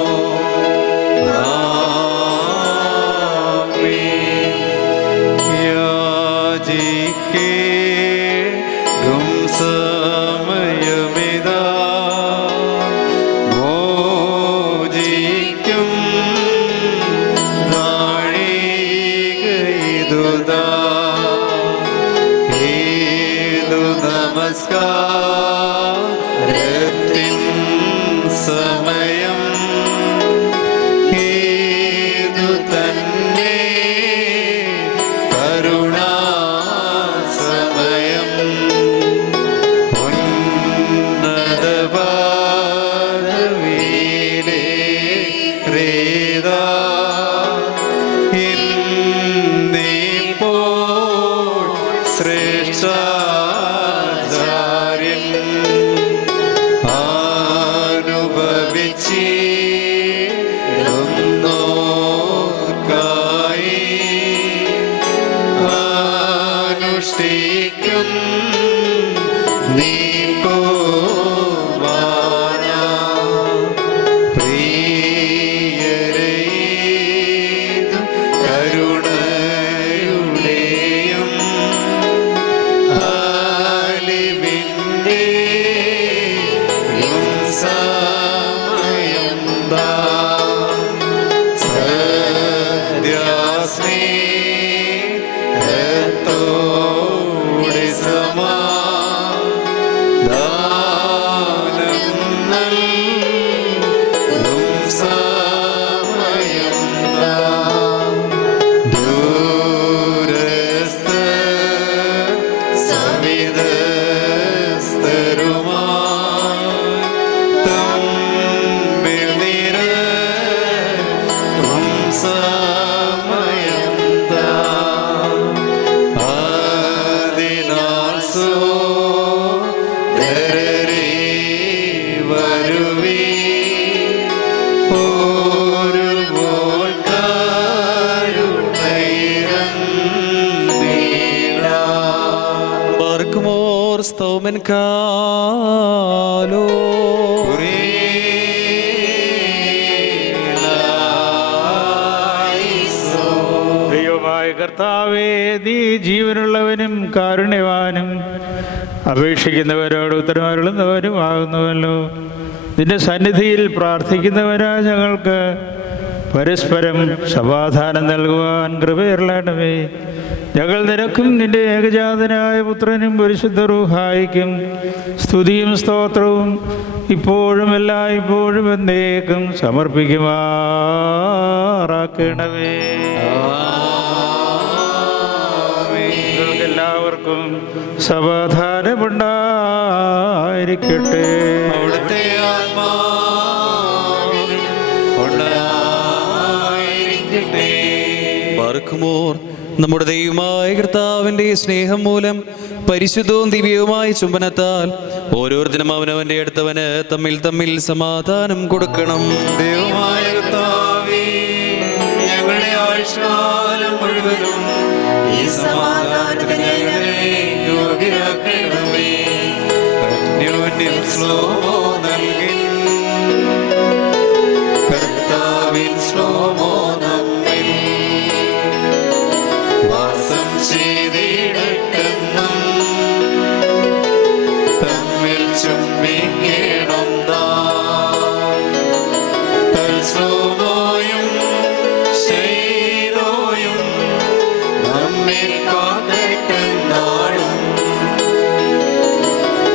ഓമൻ കാലോ. ദൈവമായ കർത്താവേ, നീ ജീവനുള്ളവനും കാരുണ്യവാനും അപേക്ഷിക്കുന്നവരോട് ഉത്തരമരുളുന്നവരുമാകുന്നുവല്ലോ. നിന്റെ സന്നിധിയിൽ പ്രാർത്ഥിക്കുന്നവരാ ഞങ്ങൾക്ക് പരസ്പരം സമാധാനം നൽകുവാൻ കൃപയരുളണമേ. ഞങ്ങൾ നിനക്കും നിന്റെ ഏകജാതനായ പുത്രനും പരിശുദ്ധ റൂഹായിക്കും സ്തുതിയും സ്തോത്രവും ഇപ്പോഴും എല്ലായ്പ്പോഴും എന്നേക്കും സമർപ്പിക്കുമാറാക്കണമേ. നിങ്ങൾക്കെല്ലാവർക്കും സമാധാനമുണ്ടായിരിക്കട്ടെ. അവിടുത്തെ ആത്മാവിൽ ഉണ്ടായിരിക്കട്ടെ. ബാർക്കുമോർ നമ്മുടെ ദൈവമായ കർത്താവിൻ്റെ സ്നേഹം മൂലം പരിശുദ്ധവും ദിവ്യവുമായ ചുംബനത്താൽ ഓരോരുത്തരും അവനവൻ്റെ അടുത്തവന് തമ്മിൽ തമ്മിൽ സമാധാനം കൊടുക്കണം. ദൈവമായ കർത്താവേ, ഞങ്ങളുടെ ആയുഷ്കാലം മുഴുവനും ഈ സമാധാനത്തിന് ഞങ്ങളെ യോഗ്യരാക്കണമേ. അന്യോന്യം ശ്ലോമോ നൽകി കർത്താവിൻ ശ്ലോമോ നമ്മിൽ വാസം ചെയ്തിടട്ടെന്നും തമ്മിൽ ചുംബിക്കണം നാം. തൽശ്ലോമോയും ശൈലോയും നമ്മെ കാക്കട്ടെന്നാളും.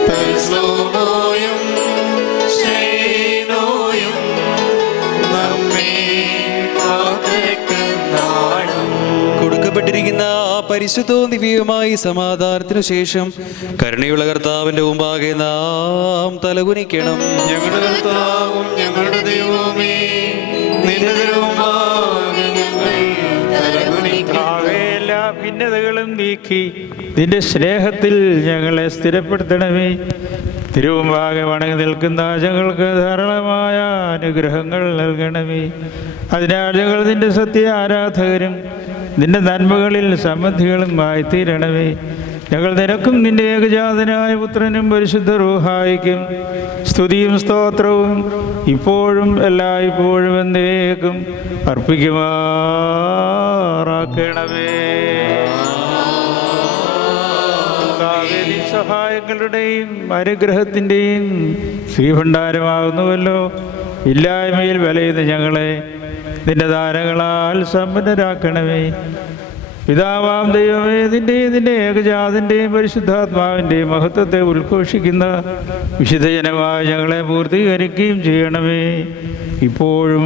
തൽശ്ലോമോയും ശൈലോയും നമ്മെ കാക്കട്ടെന്നാളും. കൊടുക്കപ്പെട്ടിരിക്കുന്ന ആ പരിശുദ്ധവും ദിവ്യവുമായി സമാധാനത്തിനു ശേഷം കരുണയുള്ള കർത്താവിൻ്റെ മുമ്പാകെ നാം തലകുനിക്കണം. ഞങ്ങളുടെ കർത്താവും ഞങ്ങളുടെ ദൈവമേ, നിന്റെ തിരുമുമ്പാകെ ഞങ്ങൾ തലകുനിക്കുന്നു. എല്ലാ ഭിന്നതകളും നീക്കി നിന്റെ സ്നേഹത്തിൽ ഞങ്ങളെ സ്ഥിരപ്പെടുത്തണമേ. തിരുമുമ്പാകെ വണങ്ങി നിൽക്കുന്ന ഞങ്ങൾക്ക് ധാരാളമായ അനുഗ്രഹങ്ങൾ നൽകണമേ. അതിനാൽ ഞങ്ങൾ നിന്റെ സത്യ ആരാധകരും നിന്റെ നന്മകളിൽ സംബന്ധികളുമായി തീരണമേ. ഞങ്ങൾ നിനക്കും നിന്റെ ഏകജാതനായ പുത്രനും പരിശുദ്ധ റൂഹായിക്കും സ്തുതിയും സ്തോത്രവും ഇപ്പോഴും എല്ലായ്പ്പോഴും എന്നേക്കും അർപ്പിക്കുമാറാക്കണമേ. സഹായങ്ങളുടെയും അനുഗ്രഹത്തിൻ്റെയും ശ്രീഭണ്ഡാരമാകുന്നുവല്ലോ. ഇല്ലായ്മയിൽ വലയുന്ന ഞങ്ങളെ നിന്റെ ദാനങ്ങളാൽ സമ്പന്നരാക്കണമേ. പിതാവാം ദൈവമേ, നിന്റെ ഏകജാതൻ്റെയും പരിശുദ്ധാത്മാവിൻ്റെയും മഹത്വത്തെ ഉദ്ഘോഷിക്കുന്ന വിശുദ്ധജനമായി ഞങ്ങളെ പൂർത്തീകരിക്കുകയും ചെയ്യണമേ. ഇപ്പോഴും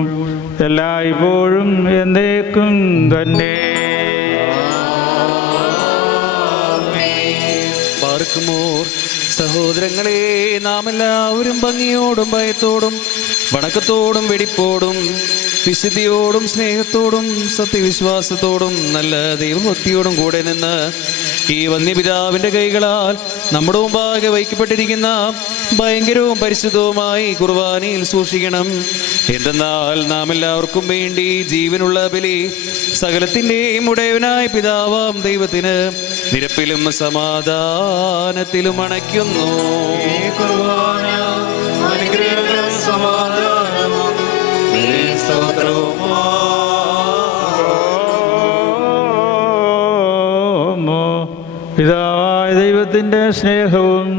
എല്ലായ്പ്പോഴും എന്നേക്കും തന്നെ. ബാർക്കുമോർ സഹോദരങ്ങളെ, നാം എല്ലാവരും ഭംഗിയോടും ഭയത്തോടും വണക്കത്തോടും വെടിപ്പോടും വിശുദ്ധിയോടും സ്നേഹത്തോടും സത്യവിശ്വാസത്തോടും നല്ല ദൈവഭക്തിയോടും കൂടെ നിന്ന് ഈ വന്യപിതാവിൻ്റെ കൈകളാൽ നമ്മുടെ മുമ്പാകെ വയ്ക്കപ്പെട്ടിരിക്കുന്ന ഭയങ്കരവും പരിശുദ്ധവുമായി കുർബാനയിൽ സൂക്ഷിക്കണം. എന്തെന്നാൽ നാം എല്ലാവർക്കും വേണ്ടി ജീവനുള്ള ബലി സകലത്തിൻ്റെയും ഉടയവനായ പിതാവാം ദൈവത്തിന് നിരപ്പിലും സമാധാനത്തിലും അണയ്ക്കുന്നു. ഈ കുർബാന അനുഗ്രഹവും സമാധാനവും പിതാവായ ദൈവത്തിൻ്റെ സ്നേഹവും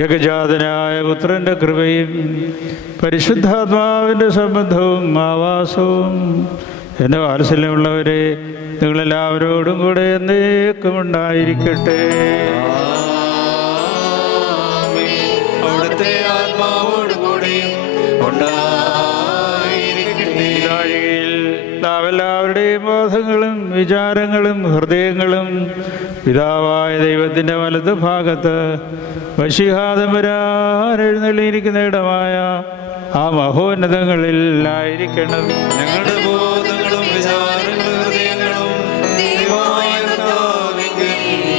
ഏകജാതനായ പുത്രൻ്റെ കൃപയും പരിശുദ്ധാത്മാവിൻ്റെ സംബന്ധവും ആവാസവും എൻ്റെ വാത്സല്യമുള്ളവരെ നിങ്ങളെല്ലാവരോടും കൂടെ എന്നേക്കും ഉണ്ടായിരിക്കട്ടെ. അവിടുത്തെ ആത്മാവോടുകൂടിയും ഉണ്ടായിരിക്കട്ടെ. നാം എല്ലാവരുടെയും ബോധങ്ങളും വിചാരങ്ങളും ഹൃദയങ്ങളും പിതാവായ ദൈവത്തിൻ്റെ വലതു ഭാഗത്ത് വശീഹാതമ്പരാൻ എഴുന്നള്ളിയിരിക്കുന്ന ഇടമായ ആ മഹോന്നതങ്ങളിൽ ആയിരിക്കണം. ഞങ്ങളുടെ ബോധങ്ങളും വിചാരങ്ങളും ഹൃദയങ്ങളും ദൈവമായ കർത്താവിങ്കൽ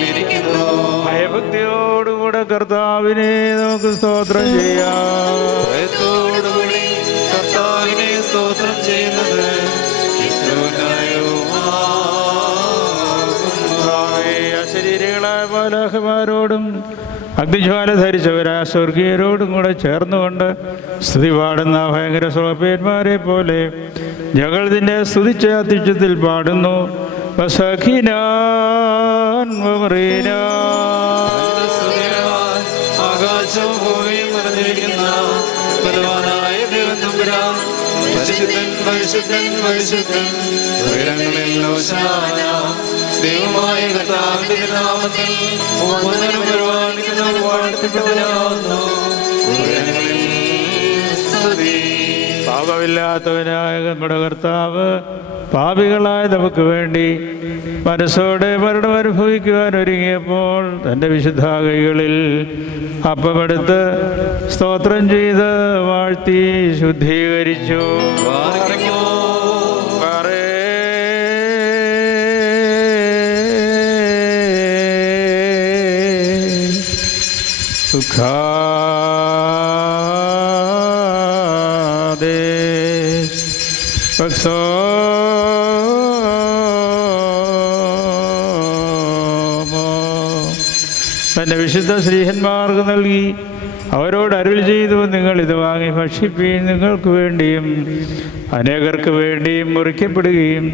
ഇരിക്കുന്നു. ഭയഭക്തിയോടുകൂടെ കർത്താവിനെ നമുക്ക് സ്തോത്രം ചെയ്യാം. ഭയത്തോടുകൂടി കർത്താവിനെ സ്തോത്രം ചെയ്യുന്നത് അശരീരികളായ മാലാഖമാരോടും അഗ്നിജ്വാല ധരിച്ചവരാ സ്വർഗീയരോടും കൂടെ ചേർന്നുകൊണ്ട് സ്തുതി പാടുന്ന ഭയങ്കര സ്രോപ്പേന്മാരെ പോലെ ഞങ്ങൾ നിന്നെ സ്തുതിച്ച അത്യുച്ചത്തിൽ പാടുന്നു. ആകാശവും ഭൂമിയും നിറഞ്ഞിരിക്കുന്ന ബലവാനായ ദൈവം തമ്പുരാൻ, പരിശുദ്ധൻ പരിശുദ്ധൻ പരിശുദ്ധൻ, ഉയരങ്ങളിൽ ഹോശാന. ദൈവമായ കർത്താവിന്റെ നാമത്തിൽ വന്ദനം പരിപാലിക്കുന്നവർ വാഴ്ത്തപ്പെട്ടവനാകുന്നു. ഉയരങ്ങളിൽ സ്തുതി. പാപമില്ലാത്തവനായ നമ്മുടെ കർത്താവ് പാപികളായ നമുക്ക് വേണ്ടി മനസ്സോടെ മരണം അനുഭവിക്കുവാൻ ഒരുങ്ങിയപ്പോൾ തൻ്റെ വിശുദ്ധ കൈകളിൽ അപ്പമെടുത്ത് സ്തോത്രം ചെയ്ത് വാഴ്ത്തി ശുദ്ധീകരിച്ചു. തൻ്റെ വിശുദ്ധ ശ്രീഹന്മാർക്ക് നൽകി അവരോട് അരുൾ ചെയ്തു, നിങ്ങൾ ഇത് വാങ്ങി ഭക്ഷിപ്പീൻ. നിങ്ങൾക്ക് വേണ്ടിയും അനേകർക്ക് വേണ്ടിയും മുറിക്കപ്പെടുകയും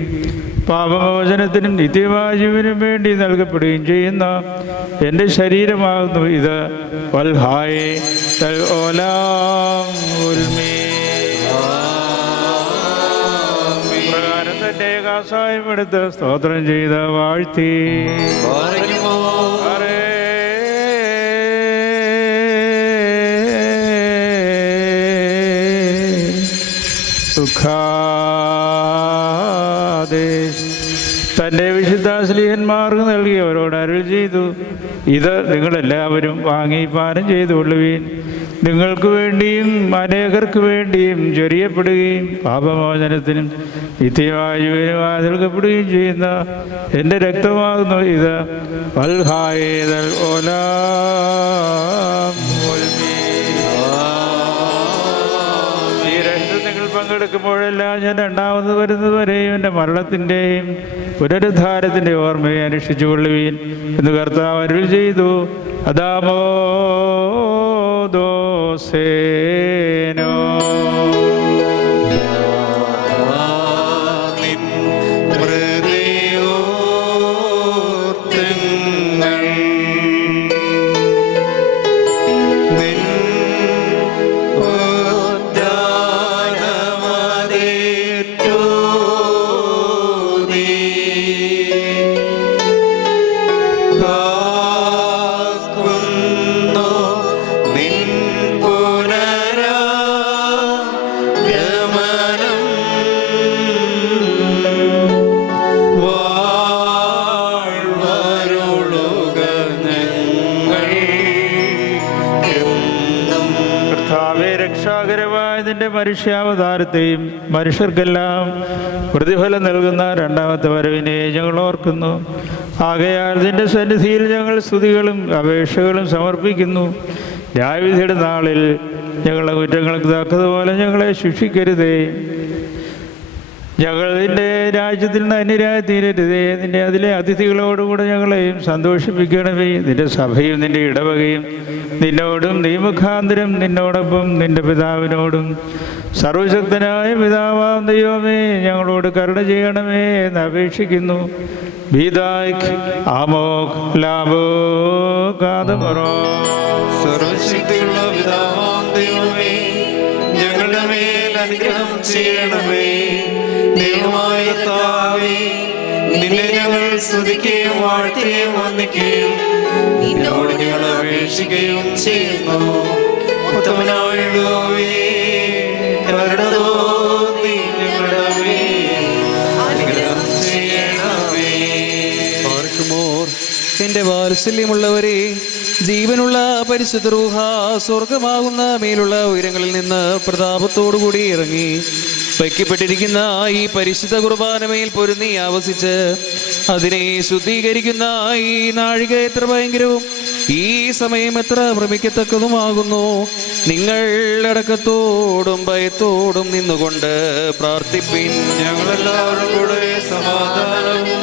പാപമോചനത്തിനും നിത്യമായ ജീവനും വേണ്ടി നൽകപ്പെടുകയും ചെയ്യുന്ന എൻ്റെ ശരീരമാകുന്നു ഇത്. വൽഹായ് തൽ ഓലാം ഉൽമീ. പ്രകാരം തൻ്റെ കാസായം എടുത്ത് സ്തോത്രം ചെയ്ത് വാഴ്ത്തി തൻ്റെ വിശുദ്ധ ശ്ലീഹന്മാർക്ക് നൽകി അവരോട് അരുൾ ചെയ്തു, ഇത് നിങ്ങളെല്ലാവരും വാങ്ങി പാനം ചെയ്തുകൊള്ളുവീൻ. നിങ്ങൾക്ക് വേണ്ടിയും അനേകർക്ക് വേണ്ടിയും ചൊരിയപ്പെടുകയും പാപമോചനത്തിനും നിത്യവായുവിനും നൽകപ്പെടുകയും ചെയ്യുന്ന എൻ്റെ രക്തമാകുന്നു ഇത്. വൽഹായേദൽ ഓലാം. പങ്കെടുക്കുമ്പോഴെല്ലാം ഞാൻ രണ്ടാമത് വരുന്നതുവരെയും എൻ്റെ മരണത്തിൻ്റെയും പുനരുദ്ധാരത്തിൻ്റെ ഓർമ്മയെ അനുഷ്ഠിച്ചു കൊള്ളുവീൻ എന്ന് കർത്താവ് അരുൾ ചെയ്തു. അദാമോ ദോസേനോ. രക്ഷാകരമായതിൻ്റെ മനുഷ്യാവതാരത്തെയും മനുഷ്യർക്കെല്ലാം പ്രതിഫലം നൽകുന്ന രണ്ടാമത്തെ വരവിനെ ഞങ്ങൾ ഓർക്കുന്നു. ആകയാൽ നിന്റെ സന്നിധിയിൽ ഞങ്ങൾ സ്തുതികളും അപേക്ഷകളും സമർപ്പിക്കുന്നു. ന്യായവിധിയുടെ നാളിൽ ഞങ്ങളുടെ കുറ്റങ്ങൾക്ക് തക്കതുപോലെ ഞങ്ങളെ ശിക്ഷിക്കരുതേ. ഞങ്ങൾ നിന്റെ രാജ്യത്തിൽ നിന്ന് അന്യരായി തീരരുതേ. നിന്റെ അതിലെ അതിഥികളോടുകൂടെ ഞങ്ങളെയും സന്തോഷിപ്പിക്കണമേ. നിന്റെ സഭയും നിന്റെ ഇടവകയും നിന്നോടും നീ മുഖാന്തരം നിന്നോടൊപ്പം നിന്റെ പിതാവിനോടും സർവശക്തനായ പിതാവാം ദൈവമേ ഞങ്ങളോട് കരുണ ചെയ്യണമേ എന്ന് അപേക്ഷിക്കുന്നു. സർവശക്തിയുള്ള പിതാവാം ദൈവമേ ഞങ്ങളുടെ മേൽ അനുഗ്രഹം ചെയ്യണമേ. ദൈവമായ കർത്താവേ, നിന്നെ ഞങ്ങൾ സ്തുതിക്കുകയും വാഴ്ത്തുകയും വന്ദിക്കുകയും നിന്നോട് ഞങ്ങൾ അപേക്ഷിക്കുകയും ചെയ്യുന്നു. ഉത്തമനായ യഹോവേ, കരുണ തോന്നി ഞങ്ങളുടെ മേൽ അനുഗ്രഹം ചെയ്യണമേ. എൻ്റെ വാത്സല്യമുള്ളവരെ, ജീവനുള്ള പരിശുദ്ധ റൂഹ സ്വർഗമാകുന്ന മേലുള്ള ഉയരങ്ങളിൽ നിന്ന് പ്രതാപത്തോടുകൂടി ഇറങ്ങി വയ്ക്കപ്പെട്ടിരിക്കുന്ന ഈ പരിശുദ്ധ കുർബാനമേൽ പൊരുന്നി ആവസിച്ച് അതിനെ ശുദ്ധീകരിക്കുന്ന ഈ നാഴിക എത്ര ഭയങ്കരവും ഈ സമയം എത്ര ഭ്രമിക്കത്തക്കതുമാകുന്നു. നിങ്ങൾ അടക്കത്തോടും ഭയത്തോടും നിന്നുകൊണ്ട് പ്രാർത്ഥിപ്പിൻ. ഞങ്ങളെല്ലാവരും കൂടെ സമാധാനവും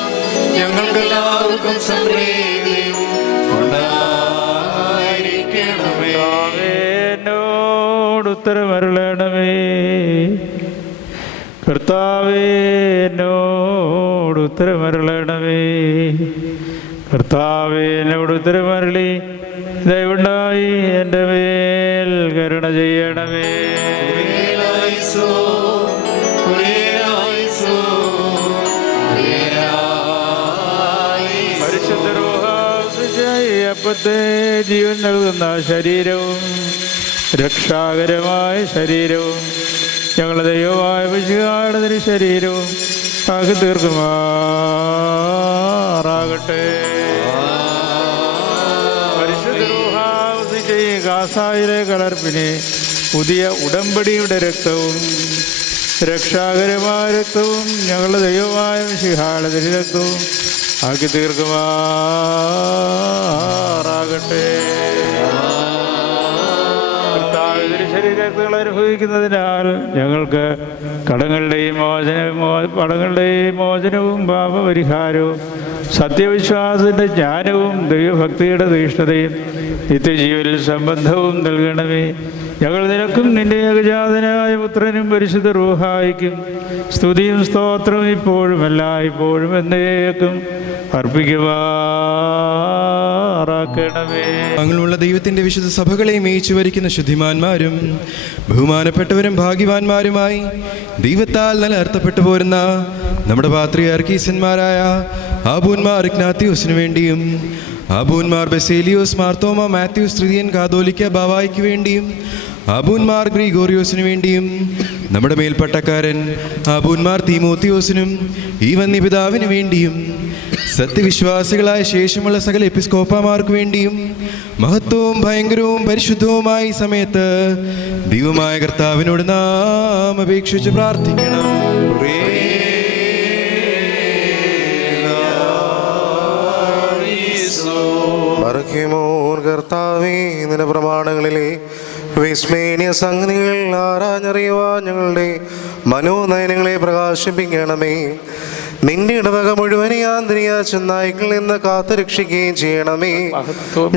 ഞങ്ങൾക്കെല്ലാവർക്കും സമൃദ്ധിയും ഉണ്ടായിരിക്കട്ടെ. എന്നോട് ഉത്തരമരുളണമേ. കർത്താവേ എന്നോട് ഉത്തരമരുളണമേ. കർത്താവേ എന്നോട് ഉത്തരമരുളി ദയവുണ്ടായി എൻ്റെ മേൽ കരുണ ചെയ്യണമേ. പരിശുദ്ധ റൂഹ അപ്പത്തെ ജീവൻ നൽകുന്ന ശരീരവും രക്ഷാകരമായ ശരീരവും ഞങ്ങളുടെ ദൈവമായ വിശുദ്ധിയുടെ ശരീരവും ആക്കി തീർക്കുമാറാകട്ടെ. പരിശുദ്ധ റൂഹ ഗാസായിലെ കലർപ്പിനെ പുതിയ ഉടമ്പടിയുടെ രക്തവും രക്ഷാകരമായ രക്തവും ഞങ്ങളുടെ ദൈവമായ വിശുദ്ധിയുടെ രക്തവും ആക്കി തീർക്കുമാറാകട്ടെ. ശരീരങ്ങൾ അനുഭവിക്കുന്നതിനാൽ ഞങ്ങൾക്ക് കടങ്ങളുടെയും മോചനവും പാപപരിഹാരവും സത്യവിശ്വാസത്തിൻ്റെ ജ്ഞാനവും ദൈവഭക്തിയുടെ തീഷ്ണതയും നിത്യജീവനിൽ സംബന്ധവും നൽകണമേ. ഞങ്ങൾ നിനക്കും നിന്റെ ഏകജാതനായ പുത്രനും പരിശുദ്ധ റൂഹായിക്കും സ്തുതിയും സ്തോത്രവും ഇപ്പോഴും എല്ലായ്പ്പോഴും എന്നേക്കും അർപ്പിക്കുവാറാക്കണമേ. അങ്ങനെയുള്ള ദൈവത്തിൻ്റെ വിശുദ്ധ സഭകളെ മേയിച്ചു വരിക്കുന്ന ശുദ്ധിമാന്മാരും ബഹുമാനപ്പെട്ടവരും ഭാഗ്യവാന്മാരുമായി ദൈവത്താൽ നിലനിർത്തപ്പെട്ടു പോരുന്ന നമ്മുടെ പാത്രിയാർക്കീസന്മാരായ ആബൂന്മാർ ഇഗ്നാത്തിയോസിനു വേണ്ടിയും ആബൂന്മാർ ബസേലിയോസ് മാർത്തോമ മാത്യൂസ് തൃതീയൻ കാതോലിക്ക ബാവായ്ക്ക് വേണ്ടിയും ആബൂന്മാർ ഗ്രിഗോറിയോസിനു വേണ്ടിയും നമ്മുടെ മേൽപ്പട്ടക്കാരൻ ആബൂന്മാർ തീമോത്തിയോസിനും ഈ വന്യപിതാവിന് വേണ്ടിയും സത്യവിശ്വാസികളായ ശേഷമുള്ള സകല എപ്പിസ്കോപ്പമാർക്ക് വേണ്ടിയും മഹത്വവും ഭയങ്കരവും പരിശുദ്ധവുമായ ഈ സമയത്ത് ദൈവമായ കർത്താവിനോട് നാം അപേക്ഷിച്ച് പ്രാർത്ഥിക്കണം. കർത്താവേ, നിന്റെ പ്രമാണങ്ങളിലെ വിസ്മേന്യ സംഗതികൾ ആരാഞ്ഞറിയുവാൻ ഞങ്ങളുടെ മനോനയനങ്ങളെ പ്രകാശിപ്പിക്കണമേ. നിന്റെ ഇടവക മുഴുവൻ ആന്തരിക ചെന്നായ്ക്കളിൽ നിന്ന് കാത്തുരക്ഷിക്കുകയും ചെയ്യണമേ.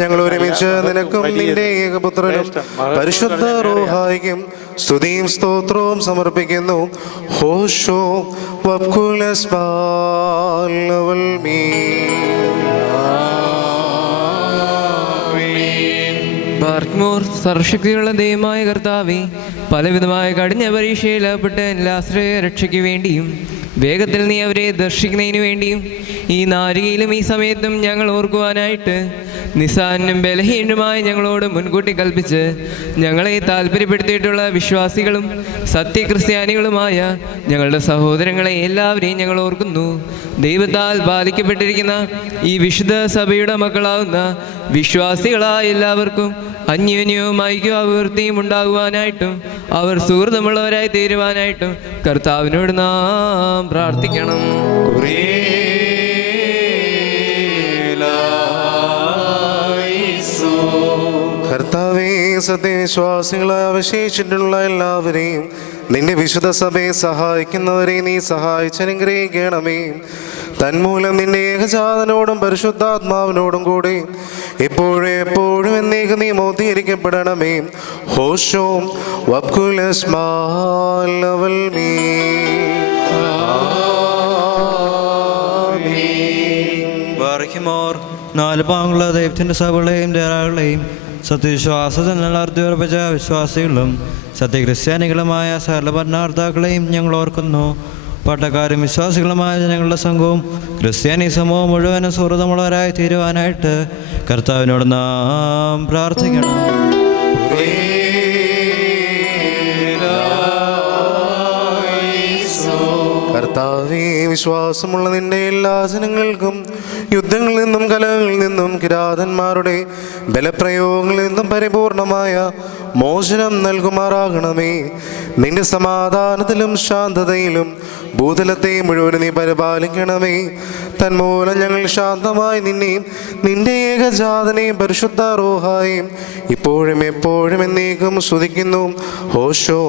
ഞങ്ങൾ ഒരുമിച്ച് നിനക്കും നിന്റെ ഏകപുത്രനും പരിശുദ്ധ റൂഹായിക്കും സ്തുതിയും സ്തോത്രവും സമർപ്പിക്കുന്നു. ഹോഷോ സർവശക്തിയുള്ള ദൈവമായ കർത്താവേ, പലവിധമായ കഠിന പരീക്ഷയിൽ അകപ്പെട്ട എല്ലാ ആശ്രയ രക്ഷയ്ക്ക് വേണ്ടിയും വേഗത്തിൽ നീ അവരെ ദർശിക്കുന്നതിന് വേണ്ടിയും ഈ നാരികയിലും ഈ സമയത്തും ഞങ്ങൾ ഓർക്കുവാനായിട്ട് നിസ്സാരനും ബലഹീനനുമായി ഞങ്ങളോട് മുൻകൂട്ടി കൽപ്പിച്ച് ഞങ്ങളെ താല്പര്യപ്പെടുത്തിയിട്ടുള്ള വിശ്വാസികളും സത്യക്രിസ്ത്യാനികളുമായ ഞങ്ങളുടെ സഹോദരങ്ങളെ എല്ലാവരെയും ഞങ്ങൾ ഓർക്കുന്നു. ദൈവത്താൽ പാലിക്കപ്പെട്ടിരിക്കുന്ന ഈ വിശുദ്ധ സഭയുടെ മക്കളാവുന്ന വിശ്വാസികളായ എല്ലാവർക്കും അന്യോന്യവും ഐക്യവും അഭിവൃദ്ധിയും ഉണ്ടാകുവാനായിട്ടും അവർ സുഹൃത്തുമുള്ളവരായി തീരുവാനായിട്ടും കർത്താവിനോട് നാം പ്രാർത്ഥിക്കണം. കർത്താവേ, സത്യവിശ്വാസികളായി അവശേഷിച്ചിട്ടുള്ള എല്ലാവരെയും നിന്റെ വിശുദ്ധ സഭയെ സഹായിക്കുന്നവരെ നീ സഹായിച്ചനുഗ്രഹിക്കണമേ. തന്മൂലം നിന്റെ ഏകജാതനോടും പരിശുദ്ധാത്മാവിനോടും കൂടി ഇപ്പോഴും എപ്പോഴും എന്നേക്ക് നീ മോദീകരിക്കപ്പെടണമേ. ഹോഷോ നാല് പാങ്ങുള്ള ദൈവത്തിൻ്റെ സഭകളെയും ധാരാളെയും സത്യവിശ്വാസത്തിൽ നിലനിർത്തിയുറപ്പിച്ച വിശ്വാസികളും സത്യക്രിസ്ത്യാനികളുമായ സകല ഭരണകർത്താക്കളെയും ഞങ്ങൾ ഓർക്കുന്നു. പട്ടക്കാരും വിശ്വാസികളുമായ ജനങ്ങളുടെ സംഘവും ക്രിസ്ത്യാനി സമൂഹം മുഴുവനും സുഹൃതമുള്ളവരായി തീരുവാനായിട്ട് കർത്താവിനോട് നാം പ്രാർത്ഥിക്കണം. കർത്താവേ, വിശ്വാസമുള്ള നിന്റെ എല്ലാ ജനങ്ങൾക്കും യുദ്ധങ്ങളിൽ നിന്നും കലഹങ്ങളിൽ നിന്നും കിരാതന്മാരുടെ ബലപ്രയോഗങ്ങളിൽ നിന്നും പരിപൂർണമായ മോചനം നൽകുമാറാകണമേ. നിന്റെ സമാധാനത്തിലും ശാന്തതയിലും ഭൂതലത്തെ മുഴുവൻ നീ പരിപാലിക്കണമേ. തന്മൂലം ഞങ്ങൾ ശാന്തമായി നിന്നെയും നിന്റെ ഏകജാതനെയും പരിശുദ്ധ റൂഹായും ഇപ്പോഴും എപ്പോഴും എന്നേക്കും സ്തുതിക്കുന്നു. ഹോഷോ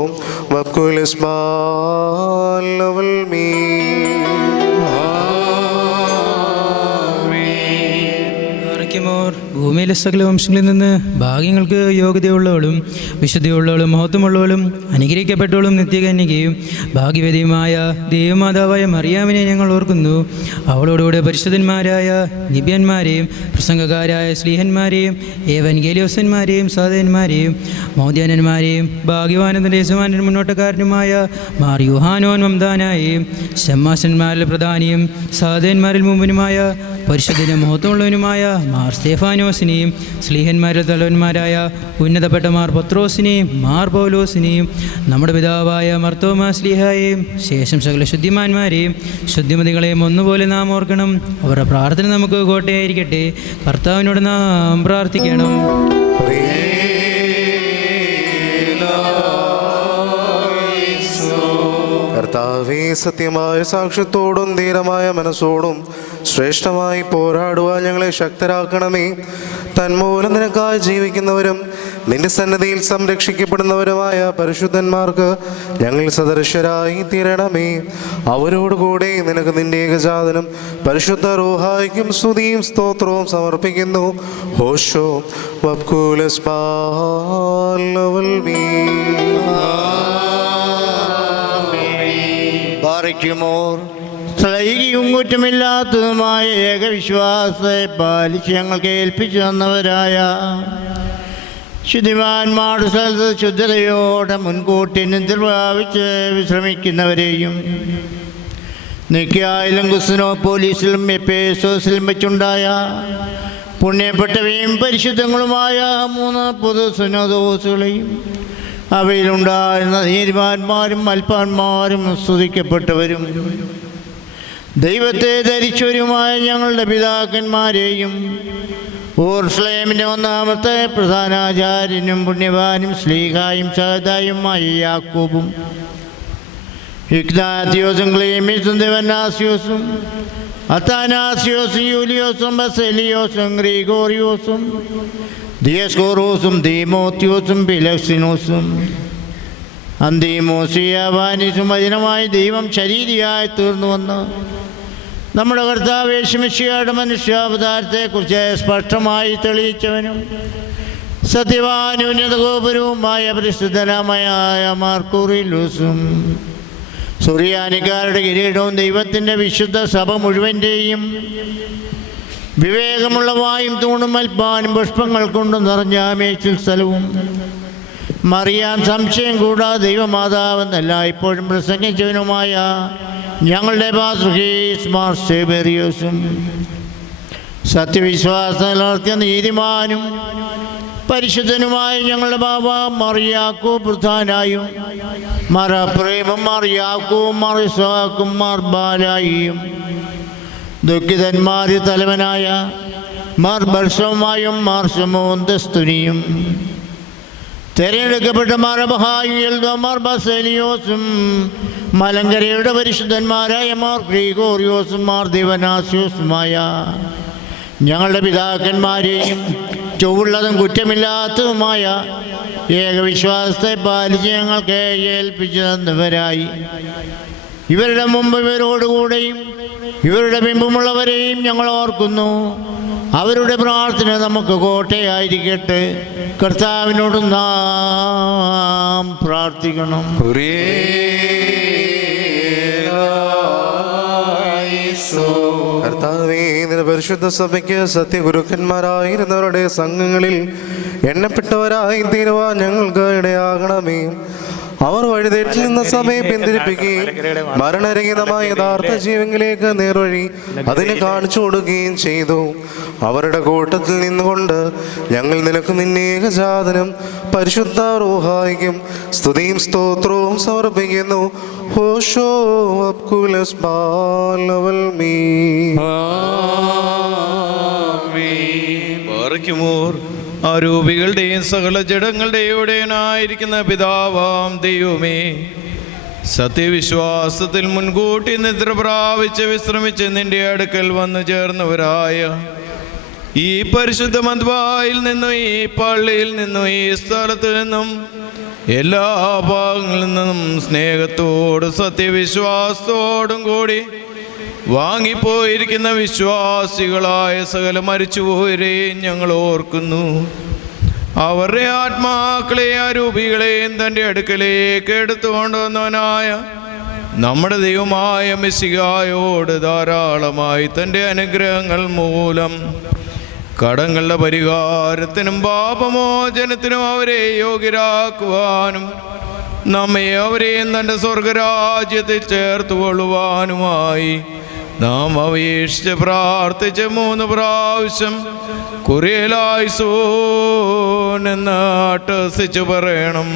ഭൂമിയിലെ സകല വംശങ്ങളിൽ നിന്ന് ഭാഗ്യങ്ങൾക്ക് യോഗ്യതയുള്ളവളും വിശുദ്ധിയുള്ളവളും മഹത്വമുള്ളവളും അനുഗ്രഹിക്കപ്പെട്ടവളും നിത്യകന്യകയും ഭാഗ്യവതിയുമായ ദൈവമാതാവായ മറിയാമിനെ ഞങ്ങൾ ഓർക്കുന്നു. അവളോടുകൂടെ പരിശുദ്ധന്മാരായ നിബ്യന്മാരെയും പ്രസംഗക്കാരായ സ്ലീഹന്മാരെയും ഏവൻഗേലിയോസന്മാരെയും സാധകന്മാരെയും മൗദ്യാനന്മാരെയും ഭാഗ്യവാനന്ദൻ്റെ യജമാനനും മുന്നോട്ടക്കാരനുമായ മാർ യോഹാനോൻ മംദാനായെയും ശമ്മാസന്മാരിൽ പ്രധാനിയും സാധകന്മാരിൽ മുമ്പിനുമായ പരിശുദ്ധനും മഹത്വമുള്ളവനുമായ മാർ സ്തേഫാനോസിനെയും സ്ലീഹന്മാരിൽ തലവന്മാരായ ഉന്നതപ്പെട്ട മാർ പത്രോസിനെയും മാർ പൗലോസിനെയും നമ്മുടെ പിതാവായ മർത്തോമാ സ്ലീഹായെയും ശേഷം സകല ശുദ്ധിമാന്മാരെയും ശുദ്ധിമതികളെയും ഒന്നുപോലെ നാം ഓർക്കണം. അവരുടെ പ്രാർത്ഥന നമുക്ക് കോട്ടയായിരിക്കട്ടെ. കർത്താവിനോട് നാം പ്രാർത്ഥിക്കണം. കർത്താവേ, സത്യമായ സാക്ഷ്യത്തോടും ധീരമായ മനസ്സോടും ശ്രേഷ്ഠമായി പോരാടുവാൻ ഞങ്ങളെ ശക്തരാക്കണമേ. തന്മൂലം നിനക്കായി ജീവിക്കുന്നവരും നിന്റെ സന്നദ്ധിയിൽ സംരക്ഷിക്കപ്പെടുന്നവരുമായ പരിശുദ്ധന്മാർക്ക് ഞങ്ങൾ സദൃശരായി തീരണമേ. അവരോടുകൂടെ നിനക്ക് നിന്റെ ഏകജാതനും പരിശുദ്ധ റൂഹായ്ക്കും സ്തുതിയും സ്തോത്രവും സമർപ്പിക്കുന്നു. ഹോഷോ വബ്കൂലസ് പാലവൽ മീ ബാറയ്ക്കുമോർ സ്ലൈകിയും കുറ്റമില്ലാത്തതുമായ ഏകവിശ്വാസത്തെ പാലിച്ച് ഞങ്ങൾക്ക് ഏൽപ്പിച്ചു തന്നവരായ ശുദ്ധിമാന്മാരുടെ സ്ഥലത്ത് ശുദ്ധതയോടെ മുൻകൂട്ടി നിദ്ര പ്രാപിച്ച് വിശ്രമിക്കുന്നവരെയും നിക്കായിലും കുസ്തോപോലീസിലും എഫേസോസിലും വെച്ചുണ്ടായ പുണ്യപ്പെട്ടവയും പരിശുദ്ധങ്ങളുമായ 3 പൊതു സുന്നതോസുകളെയും അവയിലുണ്ടായിരുന്ന നീതിമാന്മാരും അല്പാന്മാരും സ്തുതിക്കപ്പെട്ടവരും ദൈവത്തെ ധരിച്ചവരുമായ ഞങ്ങളുടെ പിതാക്കന്മാരെയും യെരൂശലേമിൻ്റെ 1-ാമത്തെ പ്രധാനാചാര്യനും പുണ്യവാനും ശ്ലീഹായും സഹദായുമായ യാക്കോബും ഇഗ്നാത്യോസും ക്ലീമീസും ദിവന്നാസ്യോസും അത്താനാസ്യോസും യൂലിയോസും ബസേലിയോസും ഗ്രിഗോറിയോസും ദിയസ്കോറോസും ദീമോത്യോസും പിലക്സിനോസും അന്തീമോസിയാവാനിസും വചനമായി ദൈവം ശരീരിയായി തീർന്നുവന്ന് നമ്മുടെ കർത്താവ് യേശുമിശിഹായുടെ മനുഷ്യാവതാരത്തെക്കുറിച്ച് സ്പഷ്ടമായി തെളിയിച്ചവനും സത്യവാനുന്നത ഗോപുരവുമായ പരിശുദ്ധനാമയ മാർക്കൂറിലൂസും സുറിയാനിക്കാരുടെ കിരീടവും ദൈവത്തിൻ്റെ വിശുദ്ധ സഭ മുഴുവൻ്റെയും വിവേകമുള്ള വായും തൂണും അൽപ്പാനും പുഷ്പങ്ങൾ കൊണ്ടും നിറഞ്ഞ മേച്ചിൽ സ്ഥലവും മറിയാൻ സംശയം കൂടാതെ ദൈവമാതാവെന്നല്ല ഇപ്പോഴും പ്രസംഗിച്ചവനുമായ ഞങ്ങളുടെ പാത്രീസ് മാർ സേബേറിയോസും സത്യവിശ്വാസം നിലനിർത്തിയ നീതിമാനും പരിശുദ്ധനുമായ ഞങ്ങളുടെ ബാബ മറിയാക്കൂ പ്രധാനായും മറപ്രേമം മറിയാക്കും മറിസാക്കും മാർബാലായിയും ദുഃഖിതന്മാരിൽ തലവനായ മാർ ബർഷവുമായും മാർ ശമോന്തസ്തുനിയും തിരഞ്ഞെടുക്കപ്പെട്ട മാർ ബസേലിയോസും മലങ്കരയുടെ പരിശുദ്ധന്മാരായ മാർ ഗ്രിഗോറിയോസും മാർ ദിവനാസ്യോസുമായ ഞങ്ങളുടെ പിതാക്കന്മാരെയും ചൊവ്വുള്ളതും കുറ്റമില്ലാത്തതുമായ ഏകവിശ്വാസത്തെ പാലിച്ച് ഞങ്ങൾക്ക് ഏൽപ്പിച്ചു തന്നവരായി ഇവരുടെ മുമ്പ് ഇവരോടുകൂടെയും ഇവരുടെ ബിംബമുള്ളവരെയും ഞങ്ങൾ ഓർക്കുന്നു. അവരുടെ പ്രാർത്ഥന നമുക്ക് കോട്ടയായിരിക്കട്ടെ. കർത്താവിനോട് നാം പ്രാർത്ഥിക്കണം. കർത്താവേ, നിന്റെ പരിശുദ്ധ സഭയ്ക്ക് സത്യഗുരുക്കന്മാരായിരുന്നവരുടെ സംഘങ്ങളിൽ എണ്ണപ്പെട്ടവരായി തീരുവാൻ ഞങ്ങൾക്ക് ഇടയാകണമേ. അവർ വഴിതെറ്റിൽ നിന്ന സഭയെ പിന്തിരിപ്പിക്കുകയും മരണരഹിതമായ യഥാർത്ഥ ജീവനിലേക്ക് നേർവഴി അതിന് കാണിച്ചു കൊടുക്കുകയും ചെയ്തു. അവരുടെ കൂട്ടത്തിൽ നിന്നുകൊണ്ട് ഞങ്ങൾ നിനക്ക് നിന്നെ ഏകജാതനും പരിശുദ്ധ റൂഹായിക്കും സ്തുതിയും സ്തോത്രവും സമർപ്പിക്കുന്നു. ഹോഷോ അബ്കുലസ് ബാലവൽ മീ ആരൂപികളുടെയും സകല ജഡങ്ങളുടെയും ഉടയനായിരിക്കുന്ന പിതാവാം ദൈവമേ, സത്യവിശ്വാസത്തിൽ മുൻകൂട്ടി നിദ്ര പ്രാപിച്ച് വിശ്രമിച്ച് നിന്റെ അടുക്കൽ വന്നു ചേർന്നവരായ ഈ പരിശുദ്ധ മദ്ബായിൽ നിന്നും ഈ പള്ളിയിൽ നിന്നും ഈ സ്ഥലത്ത് നിന്നും എല്ലാ ഭാഗങ്ങളിൽ നിന്നും സ്നേഹത്തോടും സത്യവിശ്വാസത്തോടും കൂടി വാങ്ങിപ്പോയിരിക്കുന്ന വിശ്വാസികളായ സകല മരിച്ചുപോയവരെയും ഞങ്ങൾ ഓർക്കുന്നു. അവരുടെ ആത്മാക്കളെ അരൂപികളെയും തൻ്റെ അടുക്കലേക്ക് എടുത്തുകൊണ്ടുവന്നവനായ നമ്മുടെ ദൈവമായ മെസ്സിഹായോട് ധാരാളമായി തൻ്റെ അനുഗ്രഹങ്ങൾ മൂലം കടങ്ങളുടെ പരിഹാരത്തിനും പാപമോചനത്തിനും അവരെ യോഗ്യരാക്കുവാനും നമ്മെ അവരെയും തൻ്റെ സ്വർഗരാജ്യത്തിൽ ചേർത്തുകൊള്ളുവാനുമായി നാം അപേക്ഷിച്ച് പ്രാർത്ഥിച്ച് 3 പ്രാവശ്യം കുറിയലായിസോൻ എന്ന് അട്ടഹസിച്ച് പറയണം.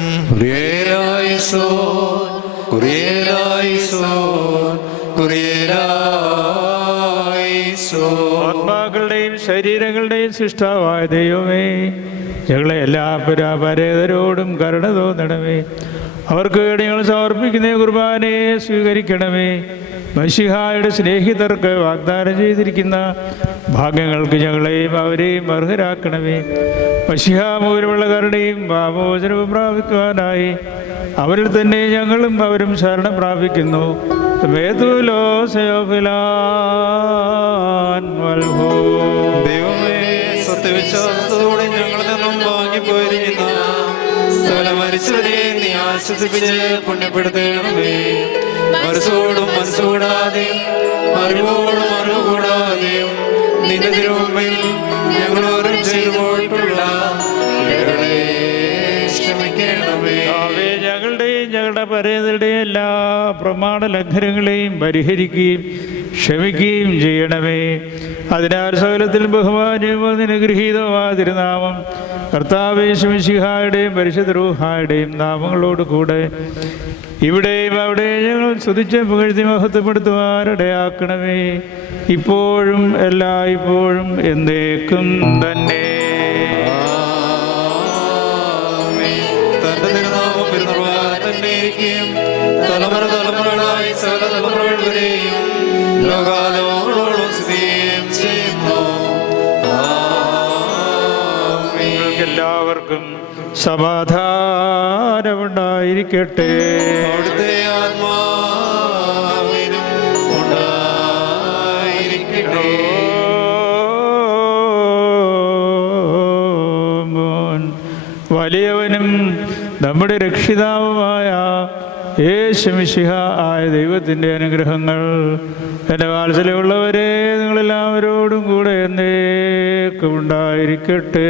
ആത്മാക്കളുടെയും ശരീരങ്ങളുടെയും സൃഷ്ടാവായ ദൈവമേ, ഞങ്ങളെ എല്ലാ പരേതരോടും കരുണ തോന്നണമേ. അവർക്ക് വേണ്ടി ഞങ്ങൾ സമർപ്പിക്കുന്ന കുർബാനയെ സ്വീകരിക്കണമേ. മശിഹായുടെ സ്നേഹിതർക്ക് വാഗ്ദാനം ചെയ്തിരിക്കുന്ന ഭാഗ്യങ്ങൾക്ക് ഞങ്ങളെയും അവരെയും അർഹരാക്കണമേ. മശിഹാ മൂലമുള്ള കരുണയും പാപമോചനവും പ്രാപിക്കുവാനായി അവരിൽ തന്നെ ഞങ്ങളും അവരും ശരണം പ്രാപിക്കുന്നു. ദൈവമേ, സത്യവിശ്വാസത്തോടെ ഞങ്ങളിൽ നിന്നും വാങ്ങിപ്പോയിരിക്കുന്ന സകല മരിച്ചവരെ നീ ആശ്വസിപ്പിച്ച് പുണ്യപ്പെടുത്തണമേ. മനസ്സോടും മനസ്സുകൂടാതെയും അറിവോടും അറിവ് കൂടാതെയും നിന്റെ തിരുമുമ്പിൽ ഞങ്ങളോരും ചെയ്തു പോയിട്ടുള്ള ക്ഷമിക്കണമേ. ഞങ്ങളുടെയും ഞങ്ങളുടെ പരേതരുടെയും എല്ലാ പ്രമാണ ലംഘനങ്ങളെയും പരിഹരിക്കുകയും ക്ഷമിക്കുകയും ചെയ്യണമേ. അതിനാൽ സകലത്തിൽ ബഹുമാന്യവും അനുഗ്രഹീതവുമായ തിരുനാമം കർത്താവേ മിശിഹായുടെയും പരിശുദ്ധ റൂഹായുടെയും നാമങ്ങളോട് കൂടെ ഇവിടെയും അവിടെയും ഞങ്ങൾ സ്തുതിച്ച് പുകഴ്ത്തി മഹത്വപ്പെടുത്തുവാനിടയാക്കണമേ. ഇപ്പോഴും എല്ലായ്പ്പോഴും എന്നേക്കും തന്നെ. തലമുറ തലമുറകളായി സകല തലമുറകൾ വരെയും ലോകാലോകളോളം സ്ഥിതിയും ചെയ്യുന്നു. എല്ലാവർക്കും സമാധാനമുണ്ടായിരിക്കട്ടെ. അവിടുത്തെ ആത്മാവിനും ഉണ്ടായിരിക്കട്ടെ. വലിയവനും നമ്മുടെ രക്ഷിതാവുമായ യേശുമിശിഹ ആയ ദൈവത്തിൻ്റെ അനുഗ്രഹങ്ങൾ എൻ്റെ വാത്സല്യമുള്ളവരെ നിങ്ങളെല്ലാവരോടും കൂടെ എന്നേക്കും ഉണ്ടായിരിക്കട്ടെ.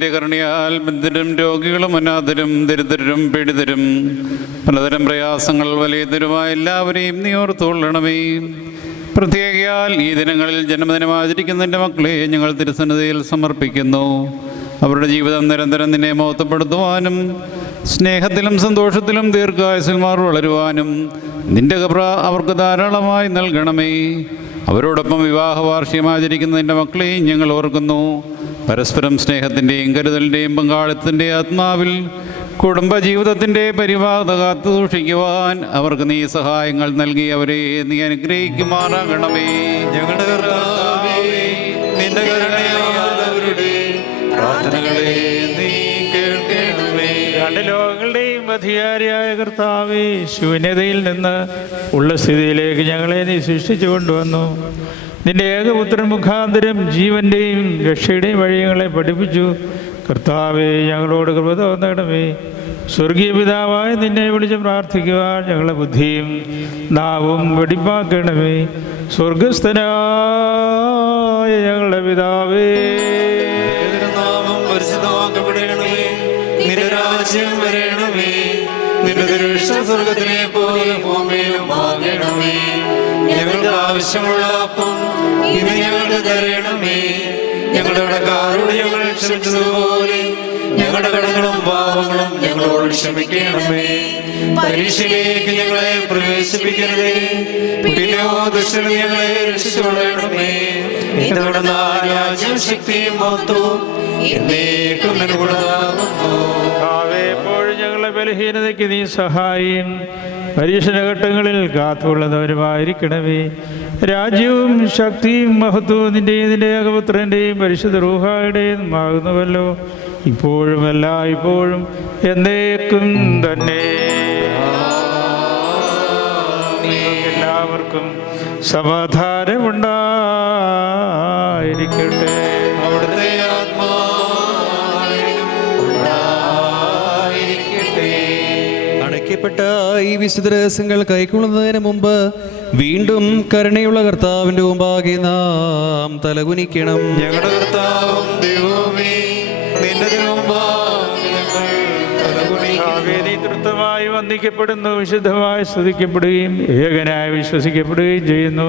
നിന്റെ കരുണയാൽ ബന്ധിതരും രോഗികളും അനാഥരും ദരിദ്രരും പീഡിതരും പലതരം പ്രയാസങ്ങൾ വലിയതരുമായ എല്ലാവരെയും നീ ഓർത്തുകൊള്ളണമേ. പ്രത്യേകയാൽ ഈ ദിനങ്ങളിൽ ജന്മദിനം ആചരിക്കുന്ന എൻ്റെ മക്കളെ ഞങ്ങൾ തിരുസന്നിധിയിൽ സമർപ്പിക്കുന്നു. അവരുടെ ജീവിതം നിരന്തരം നിന്നെ മഹത്വപ്പെടുത്തുവാനും സ്നേഹത്തിലും സന്തോഷത്തിലും ദീർഘായുസ്സന്മാർ വളരുവാനും നിന്റെ കൃപ അവർക്ക് ധാരാളമായി നൽകണമേ. അവരോടൊപ്പം വിവാഹ വാർഷികം ആചരിക്കുന്ന നിൻ്റെ മക്കളെയും ഞങ്ങൾ ഓർക്കുന്നു. പരസ്പരം സ്നേഹത്തിൻ്റെയും കരുതലിൻ്റെയും പങ്കാളിത്തത്തിൻ്റെയും ആത്മാവിൽ കുടുംബജീവിതത്തിൻ്റെ പരിപാത കാത്തു സൂക്ഷിക്കുവാൻ അവർക്ക് നീ സഹായങ്ങൾ നൽകി അവരെ നീ അനുഗ്രഹിക്കുമാറാകണമേ. ഞങ്ങളുടെ കർത്താവേ, നിന്റെ കരുണയാൽ അവരുടെ പ്രാർത്ഥനകളെ നീ കേൾക്കണമേ. രണ്ട് ലോകങ്ങളുടെയും അധികാരിയായ കർത്താവേ, ശൂന്യതയിൽ നിന്ന് ഉള്ള സ്ഥിതിയിലേക്ക് ഞങ്ങളെ നീ സൃഷ്ടിച്ചു കൊണ്ടുവന്നു. നിന്റെ ഏകപുത്രൻ മുഖാന്തരം ജീവൻ്റെയും രക്ഷയുടെയും വഴികളെ പഠിപ്പിച്ചു. കർത്താവേ, ഞങ്ങളോട് കൃപ തോന്നണമേ. സ്വർഗീയ പിതാവായി നിന്നെ വിളിച്ച് പ്രാർത്ഥിക്കുവാൻ ഞങ്ങളെ ബുദ്ധിയും നാവും വെടിപ്പാക്കണമേ. സ്വർഗസ്ഥനായ ഞങ്ങളുടെ പിതാവേ, നാമം പരിശുദ്ധമാക്കപ്പെടണമേ. നിന്റെ രാജ്യം വരണമേ. നിന്റെ തിരുവിഷ്ടം സ്വർഗത്തിലെ പോലെ ഭൂമിയിലും ആകണമേ. ഞങ്ങൾക്ക് ആവശ്യമുള്ള അപ്പം ഇന്ന് ഞങ്ങൾക്ക് തരണമേ. ഞങ്ങളുടെ കടക്കാരോട് ഞങ്ങൾ ക്ഷമിച്ചതുപോലെ ഞങ്ങളുടെ കടങ്ങളും പാപങ്ങളും ഞങ്ങളോട് ക്ഷമിക്കണമേ. പരീക്ഷയിലേക്ക് ഞങ്ങളെ പ്രവേശിപ്പിക്കരുതേ, പിന്നെയോ ദുഷ്ടനിൽ ഞങ്ങളെ രക്ഷിച്ചുകൊള്ളണമേ. നിങ്ങളുടെ രാജ്യം ശക്തിയും മഹത്വവും എന്നേക്കും നിനക്കുള്ളതാകുന്നു. എപ്പോഴും ഞങ്ങളുടെ ബലഹീനതയ്ക്ക് നീ സഹായിയും പരീക്ഷണഘട്ടങ്ങളിൽ കാത്തുകൊള്ളുന്നവരുമായിരിക്കണമേ. രാജ്യവും ശക്തിയും മഹത്വവും നിന്റെ ഏകപുത്രൻ്റെയും പരിശുദ്ധ റൂഹായുടെയും ആകുന്നുവല്ലോ, ഇപ്പോഴും എല്ലായ്പ്പോഴും എന്നേക്കും തന്നെ. എല്ലാവർക്കും സമാധാനമുണ്ടായിരിക്കട്ടെ. അവിടുത്തെ അണയ്ക്കപ്പെട്ട ഈ വിശുദ്ധ രഹസ്യങ്ങൾ കൈക്കൊള്ളുന്നതിന് മുമ്പ് വീണ്ടും കരുണയുള്ള കർത്താവിൻ്റെ മുമ്പാകെ നാം തലകുനിക്കണം. ഞങ്ങളുടെ കർത്താവും ദൈവമേ, നിന്റെ തിരുമുമ്പാകെ ഞങ്ങൾ തലകുനിക്കുന്നു. തൃത്വമായി വന്ദിക്കപ്പെടുന്നു, വിശുദ്ധമായി സ്തുതിക്കപ്പെടുകയും ഏകനായി വിശ്വസിക്കപ്പെടുകയും ചെയ്യുന്നു.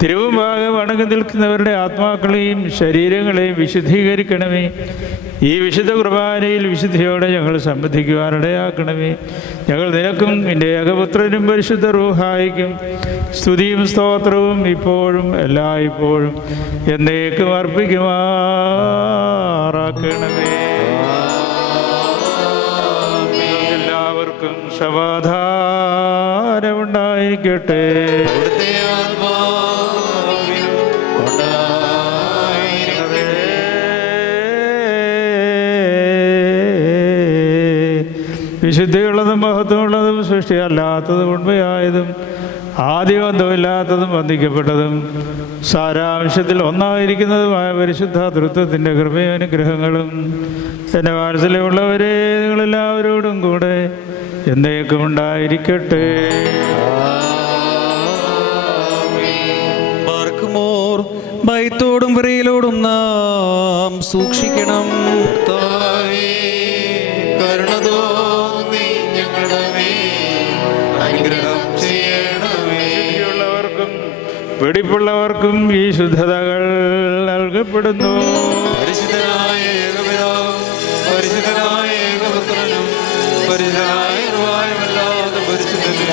തിരുവുമ്പാകെ വണങ്ങി നിൽക്കുന്നവരുടെ ആത്മാക്കളെയും ശരീരങ്ങളെയും വിശുദ്ധീകരിക്കണമേ. ഈ വിശുദ്ധ കുർബാനയിൽ വിശുദ്ധിയോടെ ഞങ്ങൾ സംബന്ധിക്കുവാനിടയാക്കണമേ. ഞങ്ങൾ നിനക്കും നിന്റെ ഏകപുത്രനും പരിശുദ്ധ റൂഹായിക്കും സ്തുതിയും സ്തോത്രവും ഇപ്പോഴും എല്ലായ്പ്പോഴും എന്നേക്കും അർപ്പിക്കുമാറാക്കണമേ. എല്ലാവർക്കും സമാധാനമുണ്ടായിരിക്കട്ടെ. വിശുദ്ധിയുള്ളതും മഹത്വമുള്ളതും സൃഷ്ടിയല്ലാത്തതും ഉണ്മയായതും ആദ്യബന്ധമില്ലാത്തതും വന്ദിക്കപ്പെട്ടതും സാരാംശത്തിൽ ഒന്നായിരിക്കുന്നതുമായ പരിശുദ്ധ തൃത്വത്തിൻ്റെ കൃപയും അനുഗ്രഹങ്ങളും എൻ്റെ വാത്സല്യമുള്ളവരെ നിങ്ങളെല്ലാവരോടും കൂടെ എന്നേക്കും ഉണ്ടായിരിക്കട്ടെ. പാർക്കുമോർ ഭയത്തോടും വിറയലോടും നാം സൂക്ഷിക്കണം. വെടിപ്പുള്ളവർക്കും ഈ ശുദ്ധതകൾ നൽകപ്പെടുന്നു. പരിശുദ്ധനായ ഏകപിതാവും പരിശുദ്ധനായ ഏകപുത്രനും പരിശുദ്ധനായ റുഹായുമല്ലാതെ പരിശുദ്ധനില്ല.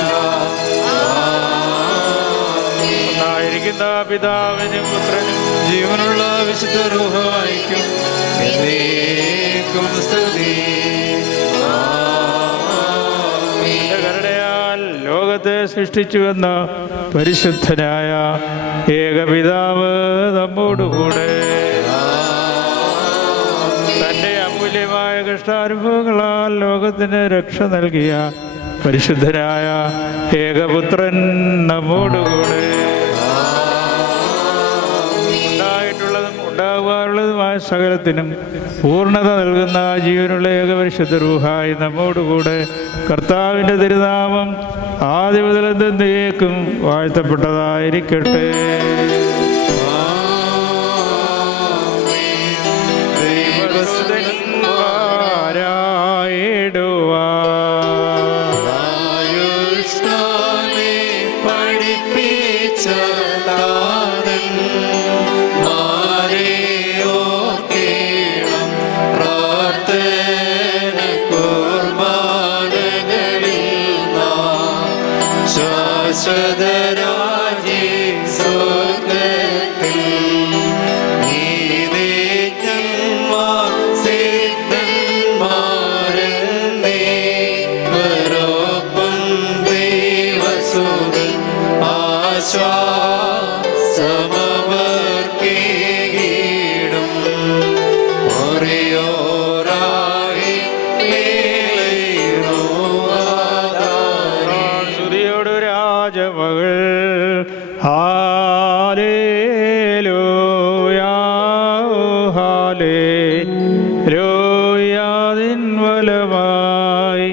ഒന്നായിരിക്കുന്ന പിതാവിനും പുത്രനും ജീവനുള്ള വിശുദ്ധ റൂഹായിക്കും എന്നേക്കും സ്തുതി. കരുണയാൽ ലോകത്തെ സൃഷ്ടിച്ചുവെന്ന പരിശുദ്ധനായ ഏകപിതാവ് നമ്മോടുകൂടെ തൻ്റെ അമൂല്യമായ കഷ്ടാനുഭവങ്ങളാൽ ലോകത്തിന് രക്ഷ നൽകിയ പരിശുദ്ധനായ ഏകപുത്രൻ നമ്മോടുകൂടെ ഉണ്ടായിട്ടുള്ളതും ഉണ്ടാകുവാനുള്ളതുമായ സകലത്തിനും പൂർണ്ണത നൽകുന്ന ജീവനുള്ള ഏകപരിശുദ്ധ റൂഹായി നമ്മോടുകൂടെ കർത്താവിൻ്റെ തിരുനാമം ആദ്യം മുതൽ എന്നേക്കും വാഴ്ത്തപ്പെട്ടതായിരിക്കട്ടെ. ദൈവസ്തുതൻ ഹാലേലൂയാ ഹാലേലൂയാതിൻ വലമായി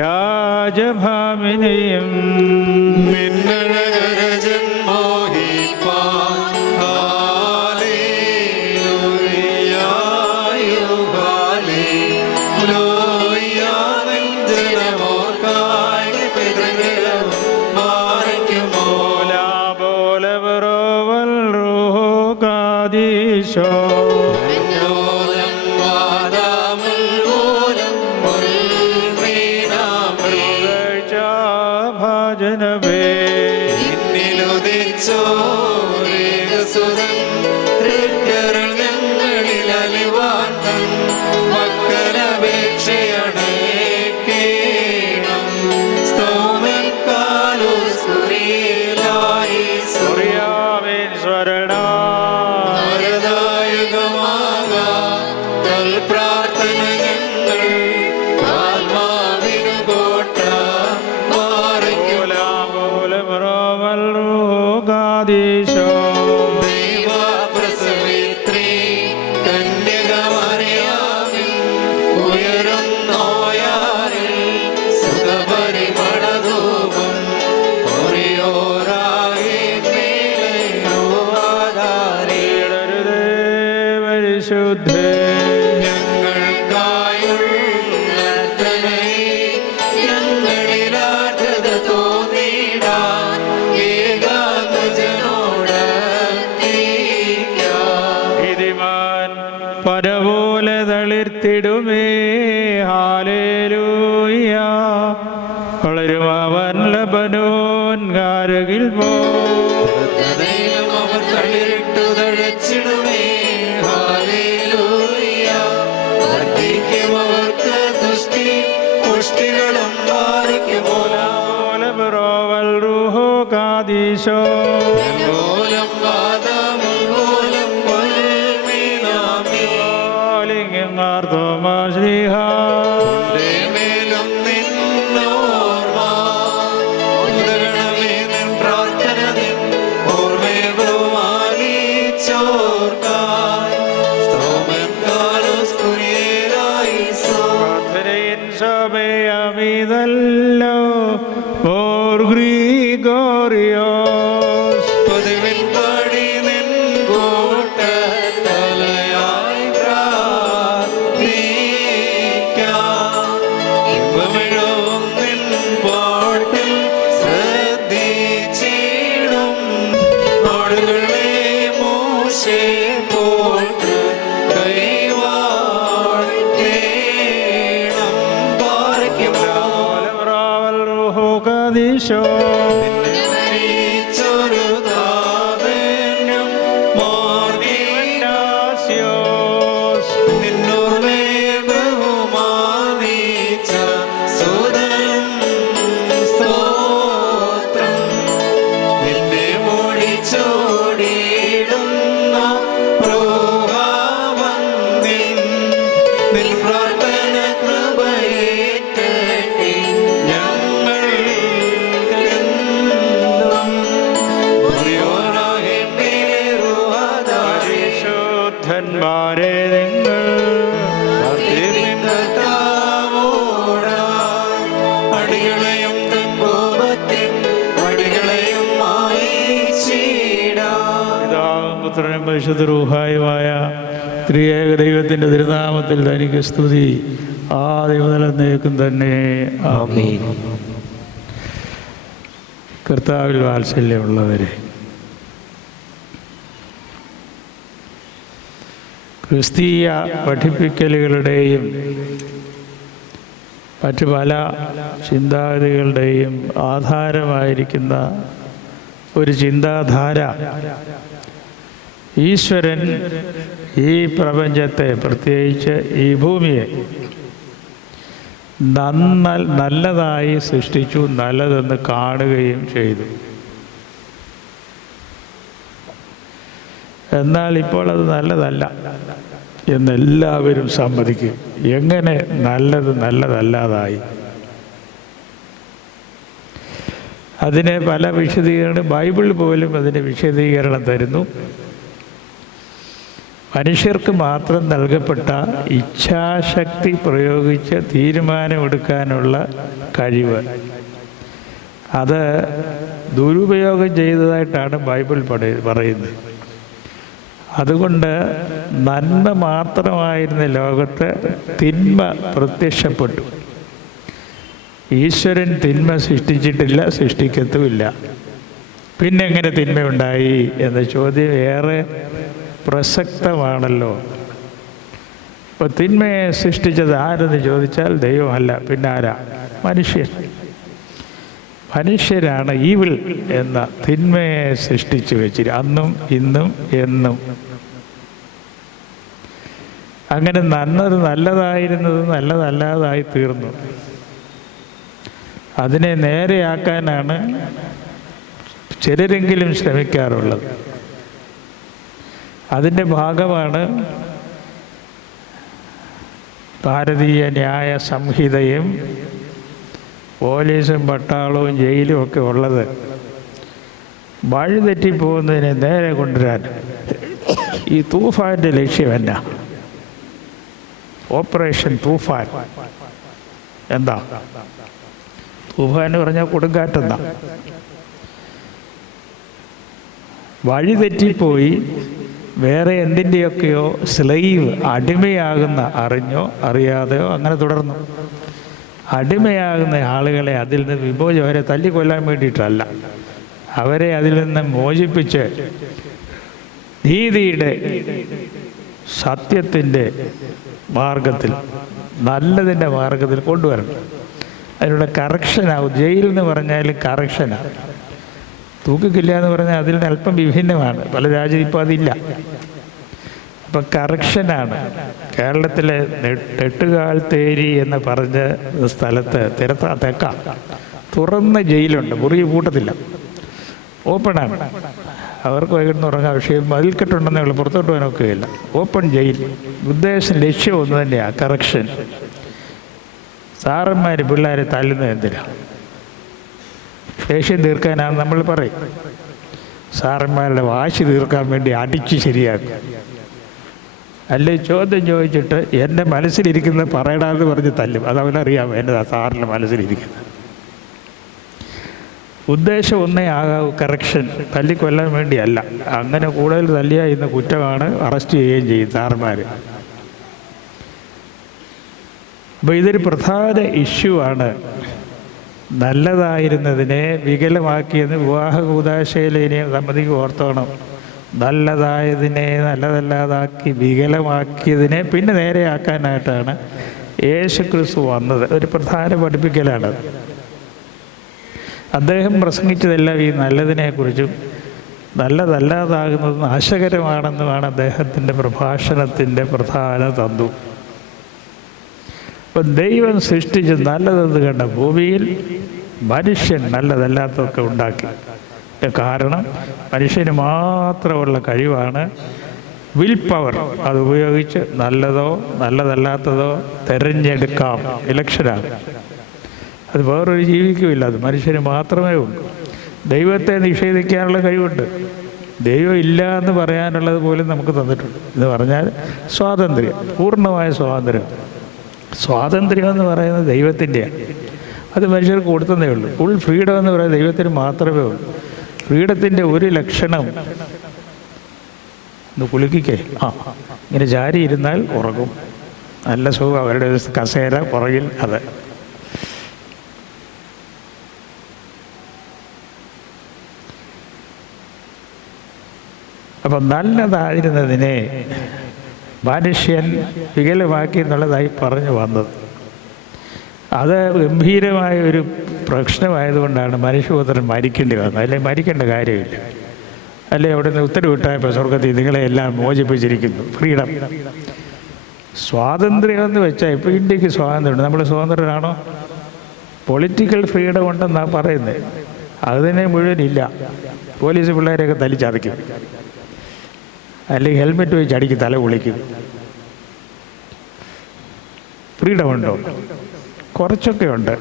രാജഭാമിനിയും പരപോലെ തളിർത്തിടുമേ ഹാലേലൂയ വളരും അവൻ ലബനോൻ കാരകിൽ പോ കാദീശോ ല്ലോ ഓർ ഗ്രിഗോറിയോസ് ഈശോ പരിശുദ്ധ റൂഹായുമായ ത്രിയേക ദൈവത്തിൻ്റെ തിരുനാമത്തിൽ തനിക്ക് സ്തുതി ആദ്യമുതലെന്നേക്കും തന്നെ ആമേൻ. കർത്താവിൽ വാത്സല്യമുള്ളവരെ, ക്രിസ്തീയ പഠിപ്പിക്കലുകളുടെയും മറ്റു പല ചിന്താഗതികളുടെയും ആധാരമായിരിക്കുന്ന ഒരു ചിന്താധാര ഈശ്വരൻ ഈ പ്രപഞ്ചത്തെ, പ്രത്യേകിച്ച് ഈ ഭൂമിയെ നല്ലതായി സൃഷ്ടിച്ചു, നല്ലതെന്ന് കാണുകയും ചെയ്തു. എന്നാൽ ഇപ്പോൾ അത് നല്ലതല്ല എന്നെല്ലാവരും സമ്മതിക്കും. എങ്ങനെ നല്ലത് നല്ലതല്ലാതായി? അതിന് പല വിശദീകരണം, ബൈബിൾ പോലും അതിന് വിശദീകരണം തരുന്നു. മനുഷ്യർക്ക് മാത്രം നൽകപ്പെട്ട ഇച്ഛാശക്തി പ്രയോഗിച്ച് തീരുമാനമെടുക്കാനുള്ള കഴിവ്, അത് ദുരുപയോഗം ചെയ്തതായിട്ടാണ് ബൈബിൾ പറയുന്നത്. അതുകൊണ്ട് നന്മ മാത്രമായിരുന്ന ലോകത്ത് തിന്മ പ്രത്യക്ഷപ്പെട്ടു. ഈശ്വരൻ തിന്മ സൃഷ്ടിച്ചിട്ടില്ല, സൃഷ്ടിക്കത്തുമില്ല. പിന്നെ എങ്ങനെ തിന്മയുണ്ടായി എന്ന ചോദ്യം ഏറെ പ്രസക്തമാണല്ലോ. ഇപ്പോൾ തിന്മയെ സൃഷ്ടിച്ചത് ആരെന്ന് ചോദിച്ചാൽ ദൈവമല്ല, പിന്നെ ആരാ? മനുഷ്യരാണ് ഈവിൾ എന്ന തിന്മയെ സൃഷ്ടിച്ചു വെച്ചിരിക്കുക, അന്നും ഇന്നും എന്നും. അങ്ങനെ നല്ലതായിരുന്നത് നല്ലതല്ലാതായി തീർന്നു. അതിനെ നേരെയാക്കാനാണ് ചിലരെങ്കിലും ശ്രമിക്കാറുള്ളത്. അതിൻ്റെ ഭാഗമാണ് ഭാരതീയ ന്യായ സംഹിതയും പോലീസും പട്ടാളവും ജയിലും ഒക്കെ ഉള്ളത്. വഴിതെറ്റിപ്പോകുന്നതിനെ നേരെ കൊണ്ടുവരാൻ ഈ തൂഫാൻ്റെ ലക്ഷ്യം എന്നാ? ഓപ്പറേഷൻ തൂഫാൻ എന്താ? തൂഫാൻ എന്ന് പറഞ്ഞാൽ കൊടുങ്കാറ്റെന്താ? വഴിതെറ്റിപ്പോയി വേറെ എന്തിൻ്റെയൊക്കെയോ സ്ലൈവ്, അടിമയാകുന്ന, അറിഞ്ഞോ അറിയാതെയോ അങ്ങനെ തുടർന്നു. അടിമയാകുന്ന ആളുകളെ അതിൽ നിന്ന് വിമോചനം, അവരെ തല്ലിക്കൊല്ലാൻ വേണ്ടിയിട്ടല്ല, അവരെ അതിൽ നിന്ന് മോചിപ്പിച്ച് നീതിയുടെ, സത്യത്തിൻ്റെ മാർഗത്തിൽ, നല്ലതിൻ്റെ മാർഗത്തിൽ കൊണ്ടുവരണം. അതിനുള്ള കറക്ഷനാവും. ജയിൽ എന്ന് പറഞ്ഞാൽ കറക്ഷനാണ്. തൂക്കിക്കില്ല എന്ന് പറഞ്ഞാൽ അതിൽ നിന്ന് അല്പം വിഭിന്നമാണ്. പല രാജ്യത്തും ഇപ്പോൾ അതില്ല. അപ്പം കറക്ഷനാണ്. കേരളത്തിലെ നെട്ടുകാൽ തേരി എന്ന് പറഞ്ഞ സ്ഥലത്ത് തെക്ക തുറന്ന ജയിലുണ്ട്. മുറി കൂട്ടത്തില്ല, ഓപ്പണാണ്. അവർക്ക് വൈകിട്ട് ഉറങ്ങാൻ വിഷയം മതിൽക്കെട്ടുണ്ടെന്നേ ഉള്ളൂ, പുറത്തോട്ട് പോകാൻ ഒക്കുകയില്ല. Open jail. ഉദ്ദേശം, ലക്ഷ്യം ഒന്ന് തന്നെയാണ്, കറക്ഷൻ. സാറന്മാർ പിള്ളേരെ തല്ലുന്നത് എന്തിനാണ്? ദേഷ്യം തീർക്കാനാണ് നമ്മൾ പറയും. സാറന്മാരുടെ വാശി തീർക്കാൻ വേണ്ടി അടിച്ച് ശരിയാക്കും. അല്ലെ ചോദ്യം ചോദിച്ചിട്ട് എൻ്റെ മനസ്സിലിരിക്കുന്നത് പറയടാന്ന് പറഞ്ഞ് തല്ലും. അതവനറിയാം എന്നതാ സാറിൻ്റെ മനസ്സിലിരിക്കുന്നത്. ഉദ്ദേശം ഒന്നേ ആകാവൂ, കറക്ഷൻ. തല്ലിക്കൊല്ലാൻ വേണ്ടിയല്ല. അങ്ങനെ കൂടുതൽ തല്ലിയാൽ ഇന്ന് കുറ്റമാണ്, അറസ്റ്റ് ചെയ്യുകയും ചെയ്യും സാറന്മാർ. അപ്പോൾ ഇതൊരു പ്രധാന ഇഷ്യൂ ആണ്. നല്ലതായിരുന്നതിനെ വികലമാക്കിയെന്ന് വിവാഹ കൂദാശയിലെ സമ്മതിക്ക് ഓർത്തോണം. നല്ലതായതിനെ നല്ലതല്ലാതാക്കി വികലമാക്കിയതിനെ പിന്നെ നേരെയാക്കാനായിട്ടാണ് യേശുക്രിസ്തു വന്നത്. ഒരു പ്രധാന പഠിപ്പിക്കലാണത്. അദ്ദേഹം പ്രസംഗിച്ചതെല്ലാം ഈ നല്ലതിനെക്കുറിച്ചും നല്ലതല്ലാതാകുന്നത് നാശകരമാണെന്നുമാണ് അദ്ദേഹത്തിൻ്റെ പ്രഭാഷണത്തിൻ്റെ പ്രധാന തന്തു. അപ്പം ദൈവം സൃഷ്ടിച്ച് നല്ലതെന്ന് കണ്ട ഭൂമിയിൽ മനുഷ്യൻ നല്ലതല്ലാത്തതൊക്കെ ഉണ്ടാക്കി. കാരണം മനുഷ്യന് മാത്രമുള്ള കഴിവാണ് വിൽ പവർ. അതുപയോഗിച്ച് നല്ലതോ നല്ലതല്ലാത്തതോ തിരഞ്ഞെടുക്കാം. ഇലക്ഷനാണ്. അത് വേറൊരു ജീവിക്കുമില്ല, അത് മനുഷ്യന് മാത്രമേ ഉള്ളൂ. ദൈവത്തെ നിഷേധിക്കാനുള്ള കഴിവുണ്ട്. ദൈവം ഇല്ല എന്ന് പറയാനുള്ളത് പോലും നമുക്ക് തന്നിട്ടുണ്ട്. എന്ന് പറഞ്ഞാൽ സ്വാതന്ത്ര്യം, പൂർണ്ണമായ സ്വാതന്ത്ര്യം. സ്വാതന്ത്ര്യം എന്ന് പറയുന്നത് ദൈവത്തിൻ്റെയാണ്. അത് മനുഷ്യർക്ക് കൊടുത്തതേ ഉള്ളൂ. ഫുൾ ഫ്രീഡം എന്ന് പറയുന്നത് ദൈവത്തിന് മാത്രമേ ഉള്ളൂ. ഫ്രീഡത്തിൻ്റെ ഒരു ലക്ഷണം, ഒന്ന് കുലുക്കിക്കേ, ഇങ്ങനെ ചാരി ഇരുന്നാൽ ഉറങ്ങും, നല്ല സുഖം. അവരുടെ കസേര പുറകിൽ. അത് അപ്പം നല്ലതായിരുന്നതിനെ മനുഷ്യൻ വികലമാക്കി എന്നുള്ളതായി പറഞ്ഞു വന്നത്. അത് ഗംഭീരമായ ഒരു പ്രശ്നമായതുകൊണ്ടാണ് മനുഷ്യപുത്രൻ മരിക്കേണ്ടി വന്നത്. അല്ലെങ്കിൽ മരിക്കേണ്ട കാര്യമില്ല. അല്ലെ അവിടെ നിന്ന് ഉത്തരവിട്ടായപ്പോൾ സ്വർഗത്തിൽ നിങ്ങളെ എല്ലാം മോചിപ്പിച്ചിരിക്കുന്നു. ഫ്രീഡം, സ്വാതന്ത്ര്യം എന്ന് വെച്ചാൽ ഇപ്പോൾ ഇന്ത്യക്ക് സ്വാതന്ത്ര്യമുണ്ട്. നമ്മൾ സ്വതന്ത്രരാണോ? പൊളിറ്റിക്കൽ ഫ്രീഡം ഉണ്ടെന്നാണ് പറയുന്നത്. അതിനെ മുഴുവനില്ല. പോലീസ് പിള്ളേരെയൊക്കെ തല്ലിച്ചതയ്ക്കും, അല്ലെങ്കിൽ ഹെൽമെറ്റ് വെച്ച് അടിക്കും, തല പൊളിക്കും. ഫ്രീഡം ഉണ്ടോ? കുറച്ചൊക്കെ ഉണ്ട്.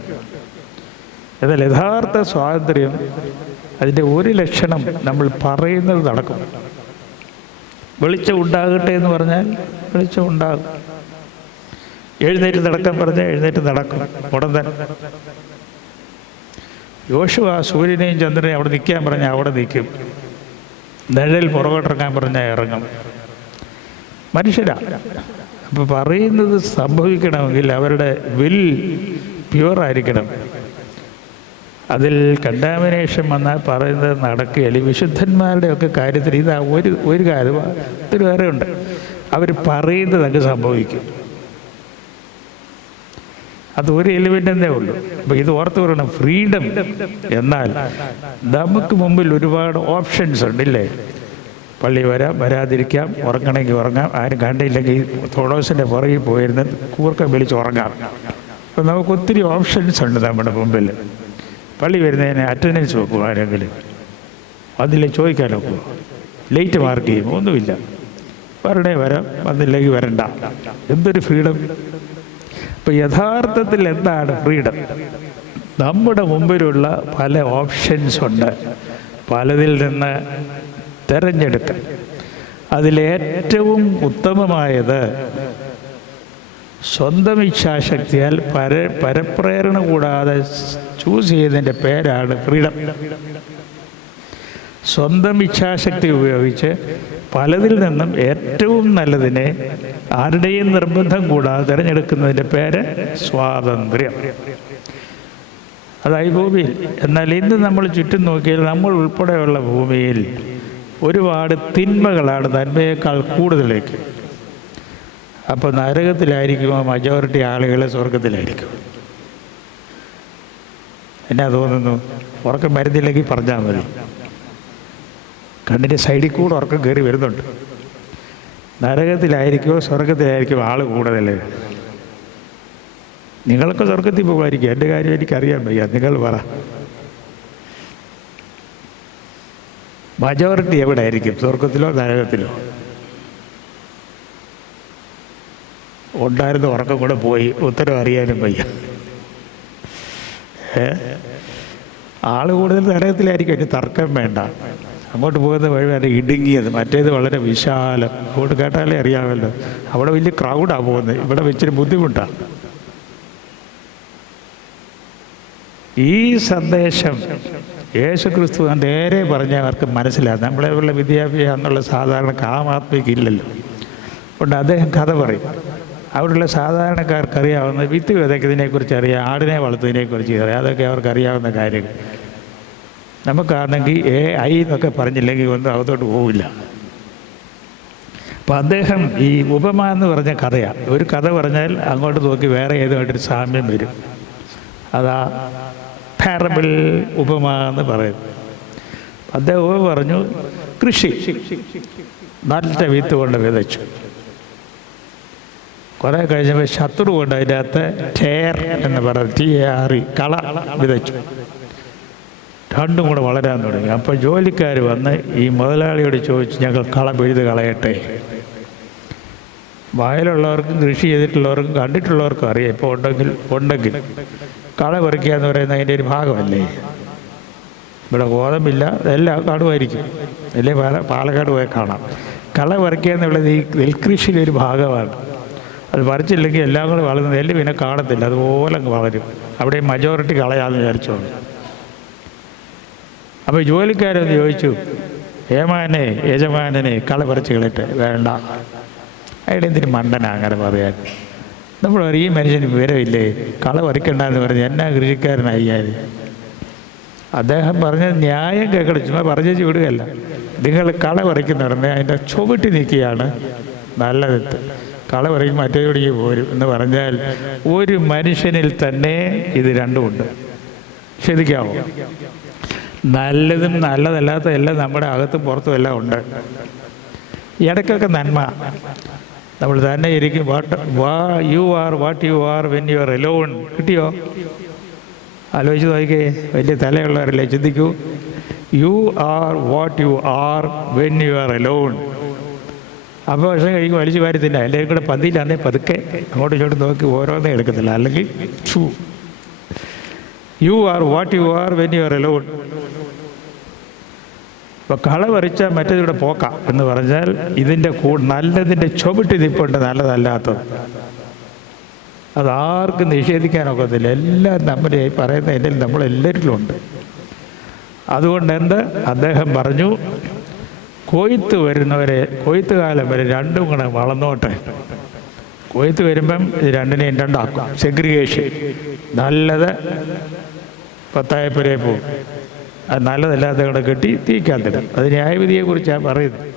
എന്നാൽ യഥാർത്ഥ സ്വാതന്ത്ര്യം അതിൻ്റെ ഒരു ലക്ഷണം നമ്മൾ പറയുന്നത് നടക്കും. വെളിച്ചം ഉണ്ടാകട്ടെ എന്ന് പറഞ്ഞാൽ വെളിച്ചം ഉണ്ടാകും. എഴുന്നേറ്റ് നടക്കാൻ പറഞ്ഞാൽ എഴുന്നേറ്റ് നടക്കും ഉടൻ. യോശുവ സൂര്യനെയും ചന്ദ്രനെയും അവിടെ നിൽക്കാൻ പറഞ്ഞാൽ അവിടെ നിൽക്കും. നിഴൽ പുറകോട്ടിറങ്ങാൻ പറഞ്ഞാൽ ഇറങ്ങും. മനുഷ്യരാ. അപ്പോൾ പറയുന്നത് സംഭവിക്കണമെങ്കിൽ അവരുടെ വിൽ പ്യുവറായിരിക്കണം. അതിൽ കണ്ടാമിനേഷൻ വന്നാൽ പറയുന്നത് നടക്കുകയില്ല. വിശുദ്ധന്മാരുടെയൊക്കെ കാര്യത്തിൽ ഇതാ ഒരു കാര്യം ഒത്തിരി വേറെ ഉണ്ട്. അവർ പറയുന്നത് അങ്ങ് സംഭവിക്കും. അത് ഒരു എലിമെൻ്റ് എന്നേ ഉള്ളൂ. അപ്പോൾ ഇത് ഓർത്ത് പറയണം, ഫ്രീഡം എന്നാൽ നമുക്ക് മുമ്പിൽ ഒരുപാട് ഓപ്ഷൻസ് ഉണ്ടില്ലേ. പള്ളി വരാം, വരാതിരിക്കാം, ഉറങ്ങണമെങ്കിൽ ഉറങ്ങാം, ആരും കണ്ടില്ലെങ്കിൽ തോളോസിൻ്റെ പുറകിൽ പോയിരുന്ന് കൂർക്കം വിളിച്ച് ഉറങ്ങാം. അപ്പോൾ നമുക്ക് ഒത്തിരി ഓപ്ഷൻസ് ഉണ്ട് നമ്മുടെ മുമ്പിൽ. പള്ളി വരുന്നതിന് അറ്റൻഡൻസ് വെക്കും, ആരെങ്കിലും വന്നില്ലേ ചോദിക്കാൻ നോക്കുമോ, ലേറ്റ് മാർക്ക് ചെയ്യും, ഒന്നുമില്ല, വരണേ വരാം, വന്നില്ലെങ്കിൽ വരണ്ട. എന്തൊരു ഫ്രീഡം! അപ്പോൾ യഥാർത്ഥത്തിൽ എന്താണ് ഫ്രീഡം? നമ്മുടെ മുമ്പിലുള്ള പല ഓപ്ഷൻസ് ഉണ്ട്, പലതിൽ നിന്ന് തിരഞ്ഞെടുക്കാം. അതിലേറ്റവും ഉത്തമമായത് സ്വന്തം ഇച്ഛാശക്തിയാൽ പരപ്രേരണ കൂടാതെ ചൂസ് ചെയ്തതിൻ്റെ പേരാണ് ഫ്രീഡം. സ്വന്തം ഇച്ഛാശക്തി ഉപയോഗിച്ച് പലതിൽ നിന്നും ഏറ്റവും നല്ലതിനെ ആരുടെയും നിർബന്ധം കൂടാതെ തിരഞ്ഞെടുക്കുന്നതിൻ്റെ പേര് സ്വാതന്ത്ര്യം. അതായി ഭൂമിയിൽ. എന്നാൽ ഇന്ന് നമ്മൾ ചുറ്റും നോക്കിയാൽ നമ്മൾ ഉൾപ്പെടെയുള്ള ഭൂമിയിൽ ഒരുപാട് തിന്മകളാണ് നന്മയേക്കാൾ കൂടുതലേക്ക്. അപ്പോൾ നരകത്തിലായിരിക്കുമോ മജോറിറ്റി ആളുകൾ സ്വർഗത്തിലായിരിക്കും? എന്നാ തോന്നുന്നു? ഉറക്കം വരുന്നില്ലെങ്കിൽ പറഞ്ഞാൽ മതി. കണ്ണിൻ്റെ സൈഡിൽ കൂടെ ഉറക്കം കയറി വരുന്നുണ്ട്. നരകത്തിലായിരിക്കുമോ സ്വർഗത്തിലായിരിക്കുമോ ആൾ കൂടുതൽ? നിങ്ങളൊക്കെ സ്വർഗത്തിൽ പോകുമായിരിക്കും. എൻ്റെ കാര്യം എനിക്കറിയാൻ വയ്യ, നിങ്ങൾ പറ. മജോറിറ്റി എവിടെ ആയിരിക്കും, സ്വർഗത്തിലോ നരകത്തിലോ? ഉണ്ടായിരുന്ന ഉറക്കം കൂടെ പോയി, ഉത്തരം അറിയാനും വയ്യ. ആൾ കൂടുതൽ നരകത്തിലായിരിക്കും, അതിന് തർക്കം വേണ്ട. അങ്ങോട്ട് പോകുന്ന വഴി വരെ ഇടുങ്ങിയത്, മറ്റേത് വളരെ വിശാലം. അങ്ങോട്ട് കേട്ടാലേ അറിയാമല്ലോ, അവിടെ വലിയ ക്രൗഡാണ് പോകുന്നത്, ഇവിടെ വെച്ചിട്ട് ബുദ്ധിമുട്ടാണ്. ഈ സന്ദേശം യേശു ക്രിസ്തു നേരെ പറഞ്ഞാൽ അവർക്ക് മനസ്സിലാകും. നമ്മളെയുള്ള വിദ്യാഭ്യാസം എന്നുള്ള സാധാരണ കാമാത്മയ്ക്ക് ഇല്ലല്ലോ. അതുകൊണ്ട് അദ്ദേഹം കഥ പറയും. അവിടെയുള്ള സാധാരണക്കാർക്കറിയാവുന്ന വിത്ത് വിതയ്ക്കുന്നതിനെക്കുറിച്ച് അറിയാം, ആടിനെ വളർത്തുന്നതിനെക്കുറിച്ച് അറിയാം, അതൊക്കെ അവർക്കറിയാവുന്ന കാര്യങ്ങൾ. നമുക്കാണെങ്കിൽ AI എന്നൊക്കെ പറഞ്ഞില്ലെങ്കിൽ ഒന്നും അകത്തോട്ട് പോവില്ല. അപ്പം അദ്ദേഹം ഈ ഉപമ എന്ന് പറഞ്ഞ കഥയാണ്. ഒരു കഥ പറഞ്ഞാൽ അങ്ങോട്ട് നോക്കി വേറെ ഏതുമായിട്ടൊരു സാമ്യം വരും. അതാ പാരബിൾ ഉപമ എന്ന് പറയുന്നത്. അദ്ദേഹം ഉപമ പറഞ്ഞു, കൃഷി നല്ല വിത്ത് കൊണ്ട് വിതച്ചു. കുറേ കഴിഞ്ഞപ്പോൾ ശത്രു കൊണ്ട് അതിൻ്റെ അകത്ത് ടേർ എന്ന് പറയുന്നത് TARE കള വിതച്ചു. രണ്ടും കൂടെ വളരാൻ തുടങ്ങി. അപ്പോൾ ജോലിക്കാർ വന്ന് ഈ മുതലാളിയോട് ചോദിച്ചു, ഞങ്ങൾ കള പിഴുത് കളയട്ടെ? വയലുള്ളവർക്കും കൃഷി ചെയ്തിട്ടുള്ളവർക്കും കണ്ടിട്ടുള്ളവർക്കും അറിയാം. ഇപ്പോൾ ഉണ്ടെങ്കിൽ കള പറിക്കുക എന്ന് പറയുന്നത് അതിൻ്റെ ഒരു ഭാഗമല്ലേ. ഇവിടെ ഗോതമ്പില്ല, എല്ലാം കടുവായിരിക്കും, അല്ലേ? പാലക്കാട് പോയി കാണാം. കള പറിക്കുക എന്നുള്ളത് ഈ നെൽകൃഷിയിലെ ഒരു ഭാഗമാണ്. അത് പറിച്ചില്ലെങ്കിൽ എല്ലാം കൂടെ വളർന്ന് നെല്ല് പിന്നെ കാണത്തില്ല, അതുപോലെ അങ്ങ് വളരും. അവിടെ മജോറിറ്റി കളയാമെന്ന് വിചാരിച്ചോളൂ. അപ്പോൾ ജോലിക്കാരൊന്ന് ചോദിച്ചു, യജമാനനെ കള പറിച്ച് കളയട്ടെ? വേണ്ട. അയാൾ എന്തിന് മണ്ടനാ അങ്ങനെ പറയാൻ? നമ്മൾ ഈ മനുഷ്യന് വിവരമില്ലേ, കള പറിക്കണ്ടെന്ന് പറഞ്ഞ് എന്നാ കൃഷിക്കാരനായി? അദ്ദേഹം പറഞ്ഞ ന്യായം കേൾക്കണം, ചുമ്മാ പറഞ്ഞു വിടുകയല്ല. നിങ്ങൾ കള പറിക്കുന്നുടനെ അതിൻ്റെ ചുവട്ടി നിൽക്കുകയാണ് നല്ലത്. കള പറിക്കും മറ്റേയോടിക്ക് പോരും എന്ന് പറഞ്ഞാൽ ഒരു മനുഷ്യനിൽ തന്നെ ഇത് രണ്ടുമുണ്ട്. ശ്രദ്ധിക്കാമോ? നല്ലതും നല്ലതല്ലാത്ത എല്ലാം നമ്മുടെ അകത്തും പുറത്തും എല്ലാം ഉണ്ട്. ഇടയ്ക്കൊക്കെ നന്മ. നമ്മൾ തന്നെ ഇരിക്കും, you are what you are when you are Elon. കിട്ടിയോ? ആലോചിച്ച് നോക്കിക്കേ, വലിയ തലയുള്ളവരല്ലേ, ചിന്തിക്കൂ. You are what you are when you are Elon. അപ്പോൾ പക്ഷേ കഴിക്കും വലിച്ചു വാരത്തില്ല. എല്ലാവരും കൂടെ പന്തിയിലാന്നേ പതുക്കെ അങ്ങോട്ടും ഇങ്ങോട്ടും നോക്കി ഓരോന്നേ എടുക്കത്തില്ല, അല്ലെങ്കിൽ you are what you are when you are alone. ഇപ്പോൾ കള പറിച്ചാൽ മറ്റേതിവിടെ പോക്കാം എന്ന് പറഞ്ഞാൽ ഇതിൻ്റെ നല്ലതിൻ്റെ ചുവട്ടി നിൽപ്പുണ്ട്, നല്ലതല്ലാത്തത്. അതാർക്കും നിഷേധിക്കാനൊക്കത്തില്ല. എല്ലാം നമ്മുടെ പറയുന്ന എന്നിൽ നമ്മളെല്ലാവരിലും ഉണ്ട്. അതുകൊണ്ട് അദ്ദേഹം പറഞ്ഞു, കൊയ്ത്ത് വരുന്നവരെ, കൊയ്ത്ത് കാലം വരെ രണ്ടും കൂടെ വളർന്നോട്ടെ. കൊയ്ത്ത് വരുമ്പം ഇത് രണ്ടിനെയും രണ്ടാക്കും, സെഗ്രിഗേഷൻ. നല്ലത് പത്തായപ്പുരയെ പോകും, അത് നല്ലതല്ലാത്ത കൂടെ കെട്ടി തീക്കാത്തിടും. അത് ന്യായവിധിയെക്കുറിച്ചാണ് പറയുന്നത്.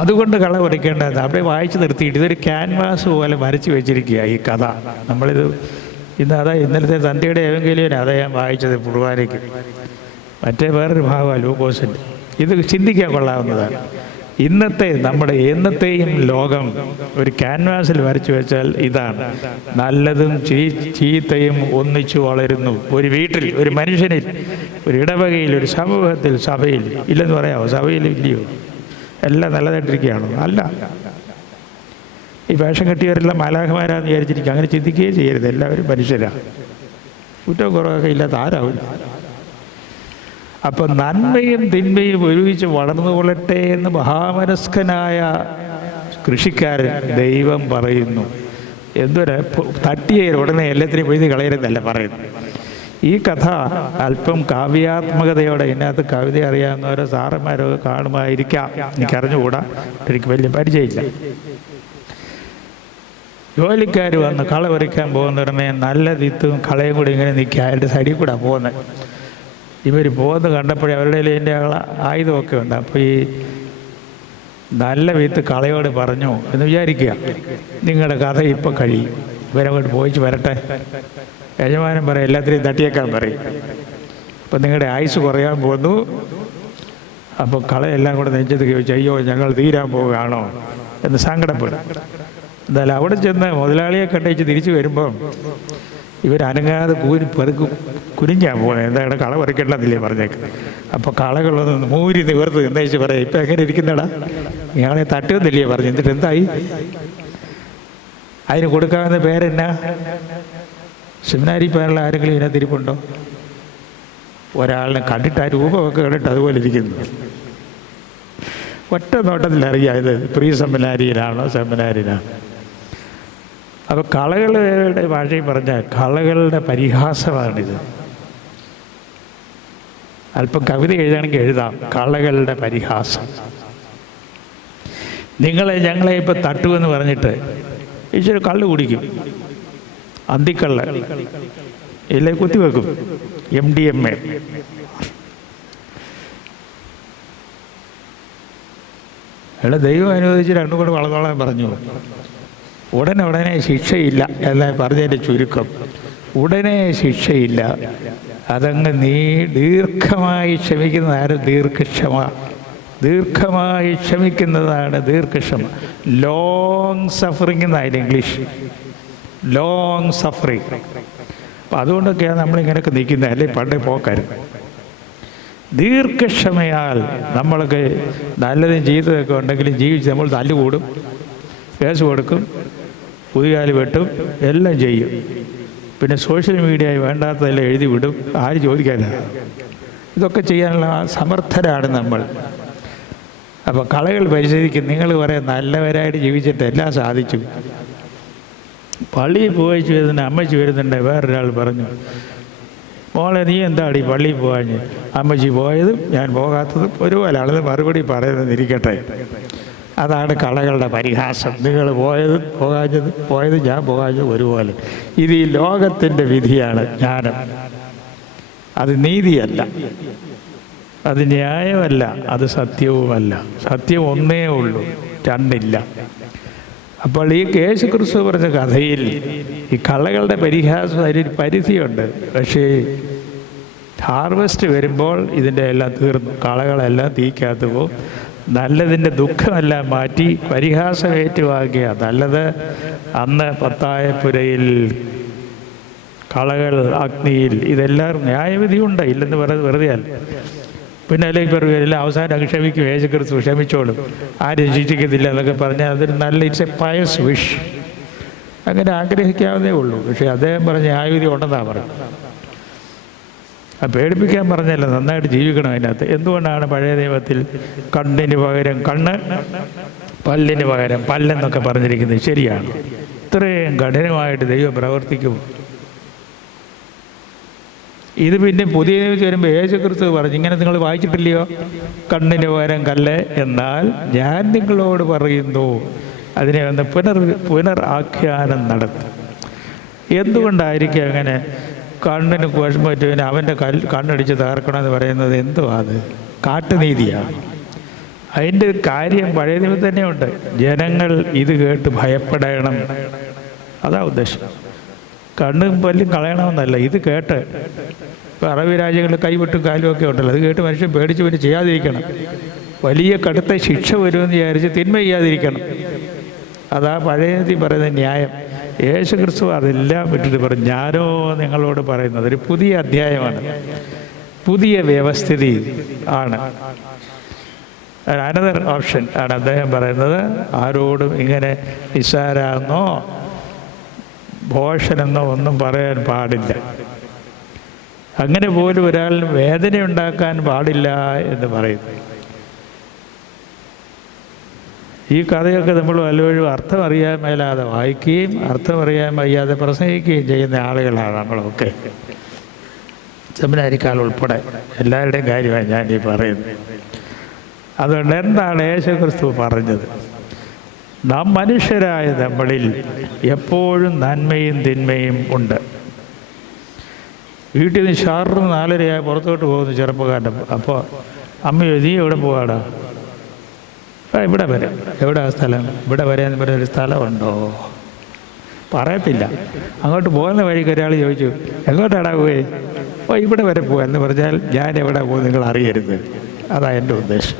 അതുകൊണ്ട് കള പറിക്കേണ്ടത് അവിടെ വായിച്ച് നിർത്തിയിട്ട് ഇതൊരു ക്യാൻവാസ് പോലെ വരച്ച് വെച്ചിരിക്കുക ഈ കഥ. നമ്മളിത് ഇന്നലത്തെ സന്ധ്യയുടെ ഏവെങ്കിലും അതാ ഞാൻ വായിച്ചത് കുർബാനയ്ക്ക്. മറ്റേ വേറൊരു ഭാഗമാണ് ലൂക്കോസിൻ്റെ. ഇത് ചിന്തിക്കാൻ കൊള്ളാവുന്നതാണ്. എന്നത്തെയും ലോകം ഒരു ക്യാൻവാസിൽ വരച്ചു വെച്ചാൽ ഇതാണ്: നല്ലതും ചീത്തയും ഒന്നിച്ചു വളരുന്നു. ഒരു വീട്ടിൽ, ഒരു മനുഷ്യനിൽ, ഒരു ഇടവകയിൽ, ഒരു സമൂഹത്തിൽ, സഭയിൽ. ഇല്ലെന്ന് പറയാമോ? സഭയിൽ ഇല്ലയോ? എല്ലാം നല്ലതായിട്ടിരിക്കുകയാണോ? അല്ല. ഈ വേഷം കെട്ടിയവരെല്ലാം മാലാഖമാരാന്ന് വിചാരിച്ചിരിക്കുക. അങ്ങനെ ചിന്തിക്കുകയും ചെയ്യരുത്. എല്ലാവരും മനുഷ്യരാണ്, കുറ്റവും കുറവൊക്കെ ഇല്ലാത്ത ആരാവില്ല. അപ്പം നന്മയും തിന്മയും ഒരുമിച്ച് വളർന്നുകൊള്ളട്ടെ എന്ന് മഹാമനസ്കനായ കൃഷിക്കാരൻ ദൈവം പറയുന്നു. എന്തൊരു തട്ടിയ ഉടനെ എല്ലാത്തിനെയും എഴുതി കളയരുതല്ല പറയുന്നു. ഈ കഥ അല്പം കാവ്യാത്മകതയോടെ, ഇതിനകത്ത് കവിത അറിയാവുന്നവരോ സാറന്മാരോ കാണുമായിരിക്കാം, എനിക്കറിഞ്ഞുകൂടാ, എനിക്ക് വലിയ പരിചയമില്ല. ജോലിക്കാർ വന്ന് കള പറിക്കാൻ പോകുന്നവരുമേ നല്ല വിത്തും കളയും കൂടി ഇങ്ങനെ നിൽക്കുക, അതിൻ്റെ സൈഡിൽ കൂടെ പോകുന്നത്. ഇവർ പോകുന്നത് കണ്ടപ്പോഴേ അവരുടെ ഇതിൻ്റെ ആയുധമൊക്കെ ഉണ്ട്. അപ്പോൾ ഈ നല്ല വിത്ത് കളയോട് പറഞ്ഞു എന്ന് വിചാരിക്കുക, നിങ്ങളുടെ കഥ ഇപ്പം കഴിയും, ഇവരങ്ങോട്ട് പോയിച്ച് വരട്ടെ. യജമാനൻ പറയും, എല്ലാത്തിനെയും തട്ടിയേക്കാൻ പറയും. അപ്പം നിങ്ങളുടെ ആയുസ് കുറയാൻ പോകുന്നു. അപ്പോൾ കളയെല്ലാം കൂടെ നെഞ്ചത്ത് ചോദിച്ചു, അയ്യോ ഞങ്ങൾ തീരാൻ പോവുകയാണോ എന്ന് സങ്കടപ്പെടും. എന്തായാലും അവിടെ ചെന്ന് മുതലാളിയെ കണ്ടേച്ച് തിരിച്ചു വരുമ്പം ഇവരനങ്ങാതെ കുനിഞ്ഞാൻ പോകുന്നത്. എന്താണ് കള പറിക്കേണ്ടതില്ലേ പറഞ്ഞേക്ക്. അപ്പോൾ കളകളൊന്ന് മൂരി നിവർത്ത് എന്നേച്ച് പറയാം, ഇപ്പം എങ്ങനെ ഇരിക്കുന്നടാ, ഇയാളെ തട്ടുമെന്നില്ലേ പറഞ്ഞു. എന്നിട്ട് എന്തായി? അതിന് കൊടുക്കാവുന്ന പേരെന്നാ? സെമിനാരി പേരുള്ള ആരെങ്കിലും ഇതിനകത്ത് ഇരിപ്പുണ്ടോ? ഒരാളിനെ കണ്ടിട്ട് ആ രൂപമൊക്കെ കണ്ടിട്ട് അതുപോലെ ഇരിക്കുന്നു. ഒറ്റ നോട്ടത്തിൽ അറിയാം ഇത് പ്രീ സെമിനാരിയിലാണോ സെമിനാരിയിലാണ്. അപ്പോൾ കളകളുടെ ഭാഷയിൽ പറഞ്ഞാൽ കളകളുടെ പരിഹാസമാണിത്. അല്പം കവിത എഴുതാണെങ്കിൽ എഴുതാം, കളകളുടെ പരിഹാസം. ഞങ്ങളെ ഇപ്പം തട്ടുമെന്ന് പറഞ്ഞിട്ട് ഇച്ചിരി കള്ള് കുടിക്കും, അന്തിക്കള്ള് ഇല്ലേ, കുത്തിവെക്കും, MDMA. എടാ ദൈവം അനുവദിച്ച് രണ്ടും കൂടെ വളർന്നോളാൻ പറഞ്ഞു. ഉടനെ ശിക്ഷയില്ല എന്നാ പറഞ്ഞതിൻ്റെ ചുരുക്കം. ഉടനെ ശിക്ഷയില്ല, അതങ്ങ് ദീർഘമായി ക്ഷമിക്കുന്നതാണ് ദീർഘക്ഷമ. ദീർഘമായി ക്ഷമിക്കുന്നതാണ് ദീർഘക്ഷമ. ലോങ് സഫറിങ് എന്നായിരുന്നു ഇംഗ്ലീഷ്, ലോങ് സഫറിങ്. അപ്പം അതുകൊണ്ടൊക്കെയാണ് നമ്മളിങ്ങനെയൊക്കെ നിൽക്കുന്നത്, അല്ലെങ്കിൽ പണ്ടേ പോക്കായിരുന്നു. ദീർഘക്ഷമയാൽ നമ്മൾക്ക് നല്ലതും ജീവിതമൊക്കെ ഉണ്ടെങ്കിലും ജീവിച്ച് നമ്മൾ തല്ലുകൂടും, കേസ് കൊടുക്കും, പുതിയാല് വെട്ടും, എല്ലാം ചെയ്യും. പിന്നെ സോഷ്യൽ മീഡിയയിൽ വേണ്ടാത്തതെല്ലാം എഴുതി വിടും, ആര് ചോദിക്കാനാണ്? ഇതൊക്കെ ചെയ്യാനുള്ള സമർത്ഥരാണ് നമ്മൾ. അപ്പോൾ കളകൾ പരിശോധിക്കും. നിങ്ങൾ കുറേ നല്ലവരായിട്ട് ജീവിച്ചിട്ട് എല്ലാം സാധിച്ചു. പള്ളിയിൽ പോയിച്ച് വരുന്നുണ്ട്, അമ്മച്ചി വരുന്നുണ്ട്. വേറൊരാൾ പറഞ്ഞു, മോളെ നീ എന്താടി പള്ളിയിൽ പോകാഞ്ഞ്? അമ്മച്ചി പോയതും ഞാൻ പോകാത്തതും ഒരുപോലെ ആളത് മറുപടി പറയുന്നതിരിക്കട്ടെ. അതാണ് കളകളുടെ പരിഹാസം. നിങ്ങൾ പോയത് ഞാൻ പോകാഞ്ഞത് ഒരുപോലെ. ഇത് ഈ ലോകത്തിൻ്റെ വിധിയാണ്, ജ്ഞാനം. അത് നീതിയല്ല, അത് ന്യായമല്ല, അത് സത്യവുമല്ല. സത്യം ഒന്നേ ഉള്ളൂ, രണ്ടില്ല. അപ്പോൾ ഈ യേശു ക്രിസ്തു പറഞ്ഞ കഥയിൽ ഈ കളകളുടെ പരിഹാസം അതിനൊരു പരിധിയുണ്ട്. പക്ഷേ ഹാർവെസ്റ്റ് വരുമ്പോൾ ഇതിൻ്റെ എല്ലാം തീർന്നു, കളകളെല്ലാം തീക്കകത്ത് പോകും. നല്ലതിൻ്റെ ദുഃഖമെല്ലാം മാറ്റി പരിഹാസം ഏറ്റുവാങ്ങിയ നല്ലത്. അന്ന് പത്തായപ്പുരയിൽ, കളകൾ അഗ്നിയിൽ, ഇതെല്ലാം ന്യായവിധിയുണ്ട്, ഇല്ലെന്ന് പറയുന്നത് വെറുതെ അല്ല. പിന്നെ അല്ലെങ്കിൽ പറയും എല്ലാം അവസാനം അങ്ങ് ക്ഷമിക്കും, യേശു ക്രിസ്തു ക്ഷമിച്ചോളും, ആരും ശിക്ഷിക്കത്തില്ല എന്നൊക്കെ പറഞ്ഞാൽ അതൊരു നല്ല, ഇറ്റ്സ് എ പയസ് വിഷ്. അങ്ങനെ ആഗ്രഹിക്കാവുന്നേ ഉള്ളൂ. പക്ഷേ അദ്ദേഹം പറഞ്ഞ ആയുധി ഉണ്ടെന്നാണ് പറഞ്ഞത്. പേടിപ്പിക്കാൻ പറഞ്ഞല്ല, നന്നായിട്ട് ജീവിക്കണം അതിനകത്ത്. എന്തുകൊണ്ടാണ് പഴയ നിയമത്തിൽ കണ്ണിന് പകരം കണ്ണ്, പല്ലിന് പകരം പല്ലെന്നൊക്കെ പറഞ്ഞിരിക്കുന്നത്? ശരിയാണ്. ഇത്രയും കഠിനമായിട്ട് ദൈവം പ്രവർത്തിക്കും. ഇത് പിന്നെ പുതിയ നിയമത്തിൽ വരുമ്പോൾ യേശുക്രിസ്തു പറഞ്ഞു, ഇങ്ങനെ നിങ്ങൾ വായിച്ചിട്ടില്ലയോ, കണ്ണിന് പകരം കല്ല്, എന്നാൽ ഞാൻ നിങ്ങളോട് പറയുന്നു. അതിനെ ഒന്ന് പുനരാഖ്യാനം നടത്തും. എന്തുകൊണ്ടായിരിക്കും അങ്ങനെ കണ്ണിന് കോഷം പറ്റുവിന് അവൻ്റെ കണ്ണടിച്ച് തകർക്കണമെന്ന് പറയുന്നത്? എന്തുവാ അത്? കാട്ടുനീതിയാണ്. അതിൻ്റെ കാര്യം പഴയ നിയമത്തിൽ തന്നെയുണ്ട്. ജനങ്ങൾ ഇത് കേട്ട് ഭയപ്പെടണം, അതാ ഉദ്ദേശം. കണ്ണും പല്ലും കളയണമെന്നല്ല, ഇത് കേട്ട്. ഇപ്പോൾ അറബി രാജ്യങ്ങളിൽ കൈവിട്ടും കാലും ഒക്കെ ഉണ്ടല്ലോ, അത് കേട്ട് മനുഷ്യൻ പേടിച്ച് പിന്നെ ചെയ്യാതിരിക്കണം. വലിയ കടുത്ത ശിക്ഷ വരുമെന്ന് വിചാരിച്ച് തിന്മ ചെയ്യാതിരിക്കണം. അതാ പഴയതിൽ പറയുന്ന ന്യായം. യേശു ക്രിസ്തു അതെല്ലാം വിട്ടിട്ട് പറഞ്ഞു, ഞാനോ നിങ്ങളോട് പറയുന്നത്. ഒരു പുതിയ അധ്യായമാണ്, പുതിയ വ്യവസ്ഥിതി ആണ്. അനദർ ഓപ്ഷൻ ആണ് അദ്ദേഹം പറയുന്നത്. ആരോടും ഇങ്ങനെ നിസ്സാരാന്നോ ഭോഷനെന്നോ ഒന്നും പറയാൻ പാടില്ല. അങ്ങനെ പോലും ഒരാളിന് വേദന ഉണ്ടാക്കാൻ പാടില്ല എന്ന് പറയുന്നു. ഈ കഥയൊക്കെ നമ്മൾ വല്ലവഴും അർത്ഥം അറിയാൻ മേലാതെ വായിക്കുകയും അർത്ഥം അറിയാൻ വയ്യാതെ പ്രസംഗിക്കുകയും ചെയ്യുന്ന ആളുകളാണ് നമ്മളൊക്കെ. സെമിനാരിക്കാൾ ഉൾപ്പെടെ എല്ലാവരുടെയും കാര്യമാണ് ഞാൻ ഈ പറയുന്നത്. അതുകൊണ്ട് എന്താണ് യേശുക്രിസ്തു പറഞ്ഞത്? നാം മനുഷ്യരായ നമ്മളിൽ എപ്പോഴും നന്മയും തിന്മയും ഉണ്ട്. വീട്ടിൽ നിന്ന് ഷാറിന് 4:30 പുറത്തോട്ട് പോകുന്നു ചെറുപ്പക്കാരൻ. അപ്പോൾ അമ്മയോ, നീ എവിടെ പോവാടാ? ഇവിടെ വരെ. എവിടെ ആ സ്ഥലം? ഇവിടെ വരെ എന്ന് പറയുന്ന ഒരു സ്ഥലമുണ്ടോ? പറയത്തില്ല. അങ്ങോട്ട് പോകുന്ന വഴിക്ക് ഒരാൾ ചോദിച്ചു, എങ്ങോട്ടാടാ പോയി? ഇവിടെ വരെ പോവാ എന്ന് പറഞ്ഞാൽ ഞാൻ എവിടെ പോകും നിങ്ങൾ അറിയരുത്. അതാ എൻ്റെ ഉദ്ദേശം.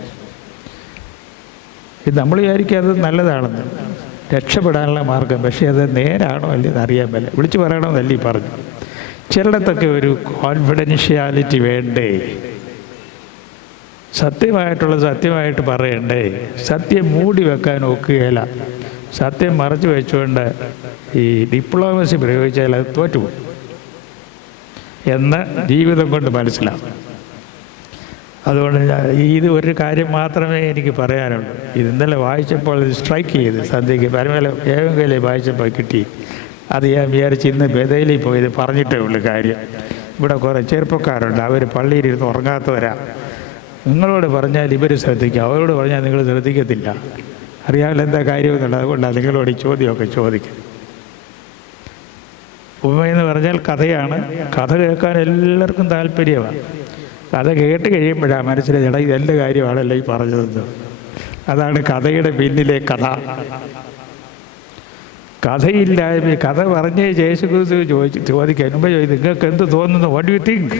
ഇത് നമ്മൾ വിചാരിക്കുക അത് നല്ലതാണെന്ന്, രക്ഷപ്പെടാനുള്ള മാർഗം. പക്ഷേ അത് നേരാണോ അല്ലെന്ന് അറിയാൻ പറ്റില്ല. വിളിച്ചു പറയണമെന്നല്ലേ ഈ പറഞ്ഞു. ചിലയിടത്തൊക്കെ ഒരു കോൺഫിഡൻഷ്യാലിറ്റി വേണ്ടേ? സത്യമായിട്ടുള്ളത് സത്യമായിട്ട് പറയണ്ടേ? സത്യം മൂടി വെക്കാൻ ഒക്കുകയില്ല. സത്യം മറച്ചു വെച്ചുകൊണ്ട് ഈ ഡിപ്ലോമസി പ്രയോഗിച്ചാൽ അത് തോറ്റുപോകും എന്ന് ജീവിതം കൊണ്ട് മനസ്സിലാവും. അതുകൊണ്ട് ഇത് ഒരു കാര്യം മാത്രമേ എനിക്ക് പറയാനുള്ളൂ. ഇത് ഇന്നലെ വായിച്ചപ്പോൾ ഇത് സ്ട്രൈക്ക് ചെയ്ത് സന്ധ്യയ്ക്ക് പരമേല ഏവെങ്കിലും വായിച്ചപ്പോൾ കിട്ടി. അത് ഞാൻ വിചാരിച്ച് ഇന്ന് ബദലിൽ പോയി ഇത് പറഞ്ഞിട്ടേ ഉള്ളൂ കാര്യം. ഇവിടെ കുറേ ചെറുപ്പക്കാരുണ്ട്, അവർ പള്ളിയിലിരുന്ന് ഉറങ്ങാത്തവരാ. നിങ്ങളോട് പറഞ്ഞാൽ ഇവർ ശ്രദ്ധിക്കുക, അവരോട് പറഞ്ഞാൽ നിങ്ങൾ ശ്രദ്ധിക്കത്തില്ല. അറിയാമല്ലോ എന്താ കാര്യമെന്നുള്ളത്. അതുകൊണ്ടാണ് നിങ്ങളോട് ഈ ചോദ്യമൊക്കെ ചോദിക്കുക. ഉപമയെന്ന് പറഞ്ഞാൽ കഥയാണ്. കഥ കേൾക്കാൻ എല്ലാവർക്കും താല്പര്യമാണ്. കഥ കേട്ട് കഴിയുമ്പോഴാണ് മനസ്സിലായി, ഇതെൻ്റെ കാര്യമാണല്ലോ ഈ പറഞ്ഞതെന്ന്. അതാണ് കഥയുടെ പിന്നിലെ കഥ. കഥയില്ലായ്മ. കഥ പറഞ്ഞ് യേശുക്രിസ്തു ചോദിക്കാൻ മുമ്പ് ചോദിച്ചു, നിങ്ങൾക്ക് എന്ത് തോന്നുന്നു? What do you think?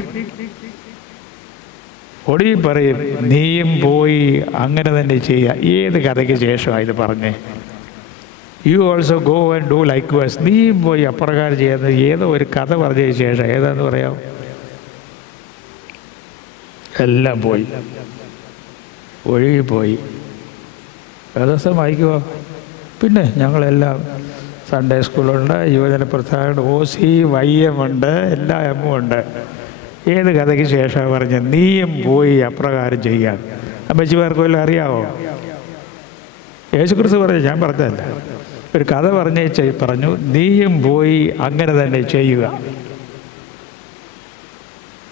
ഒടുവിൽ പറയും, നീയും പോയി അങ്ങനെ തന്നെ ചെയ്യുക. ഏത് കഥയ്ക്ക് ശേഷമാണ് ഇത് പറഞ്ഞേ? U also go and do like was. നീയും പോയി അപ്രകാരം ചെയ്യുന്നത് ഏതോ ഒരു കഥ പറഞ്ഞതിന് ശേഷം. ഏതാന്ന് പറയാമോ? എല്ലാം പോയി, ഒഴുകിപ്പോയി. ദിവസം വായിക്കുമോ? പിന്നെ ഞങ്ങളെല്ലാം സൺഡേ സ്കൂളുണ്ട്, യുവജന പ്രസ്ഥാനമുണ്ട്, OC YM ഉണ്ട്, എല്ലാ എമ്മും ഉണ്ട്. ഏത് കഥയ്ക്ക് ശേഷമാണ് പറഞ്ഞത് നീയും പോയി അപ്രകാരം ചെയ്യാൻ? അമ്മച്ചിമാർക്ക് വല്ലതും അറിയാവോ? യേശുക്രിസ്തു പറഞ്ഞു, ഞാൻ പറഞ്ഞതല്ല. ഒരു കഥ പറഞ്ഞു, നീയും പോയി അങ്ങനെ തന്നെ ചെയ്യുക.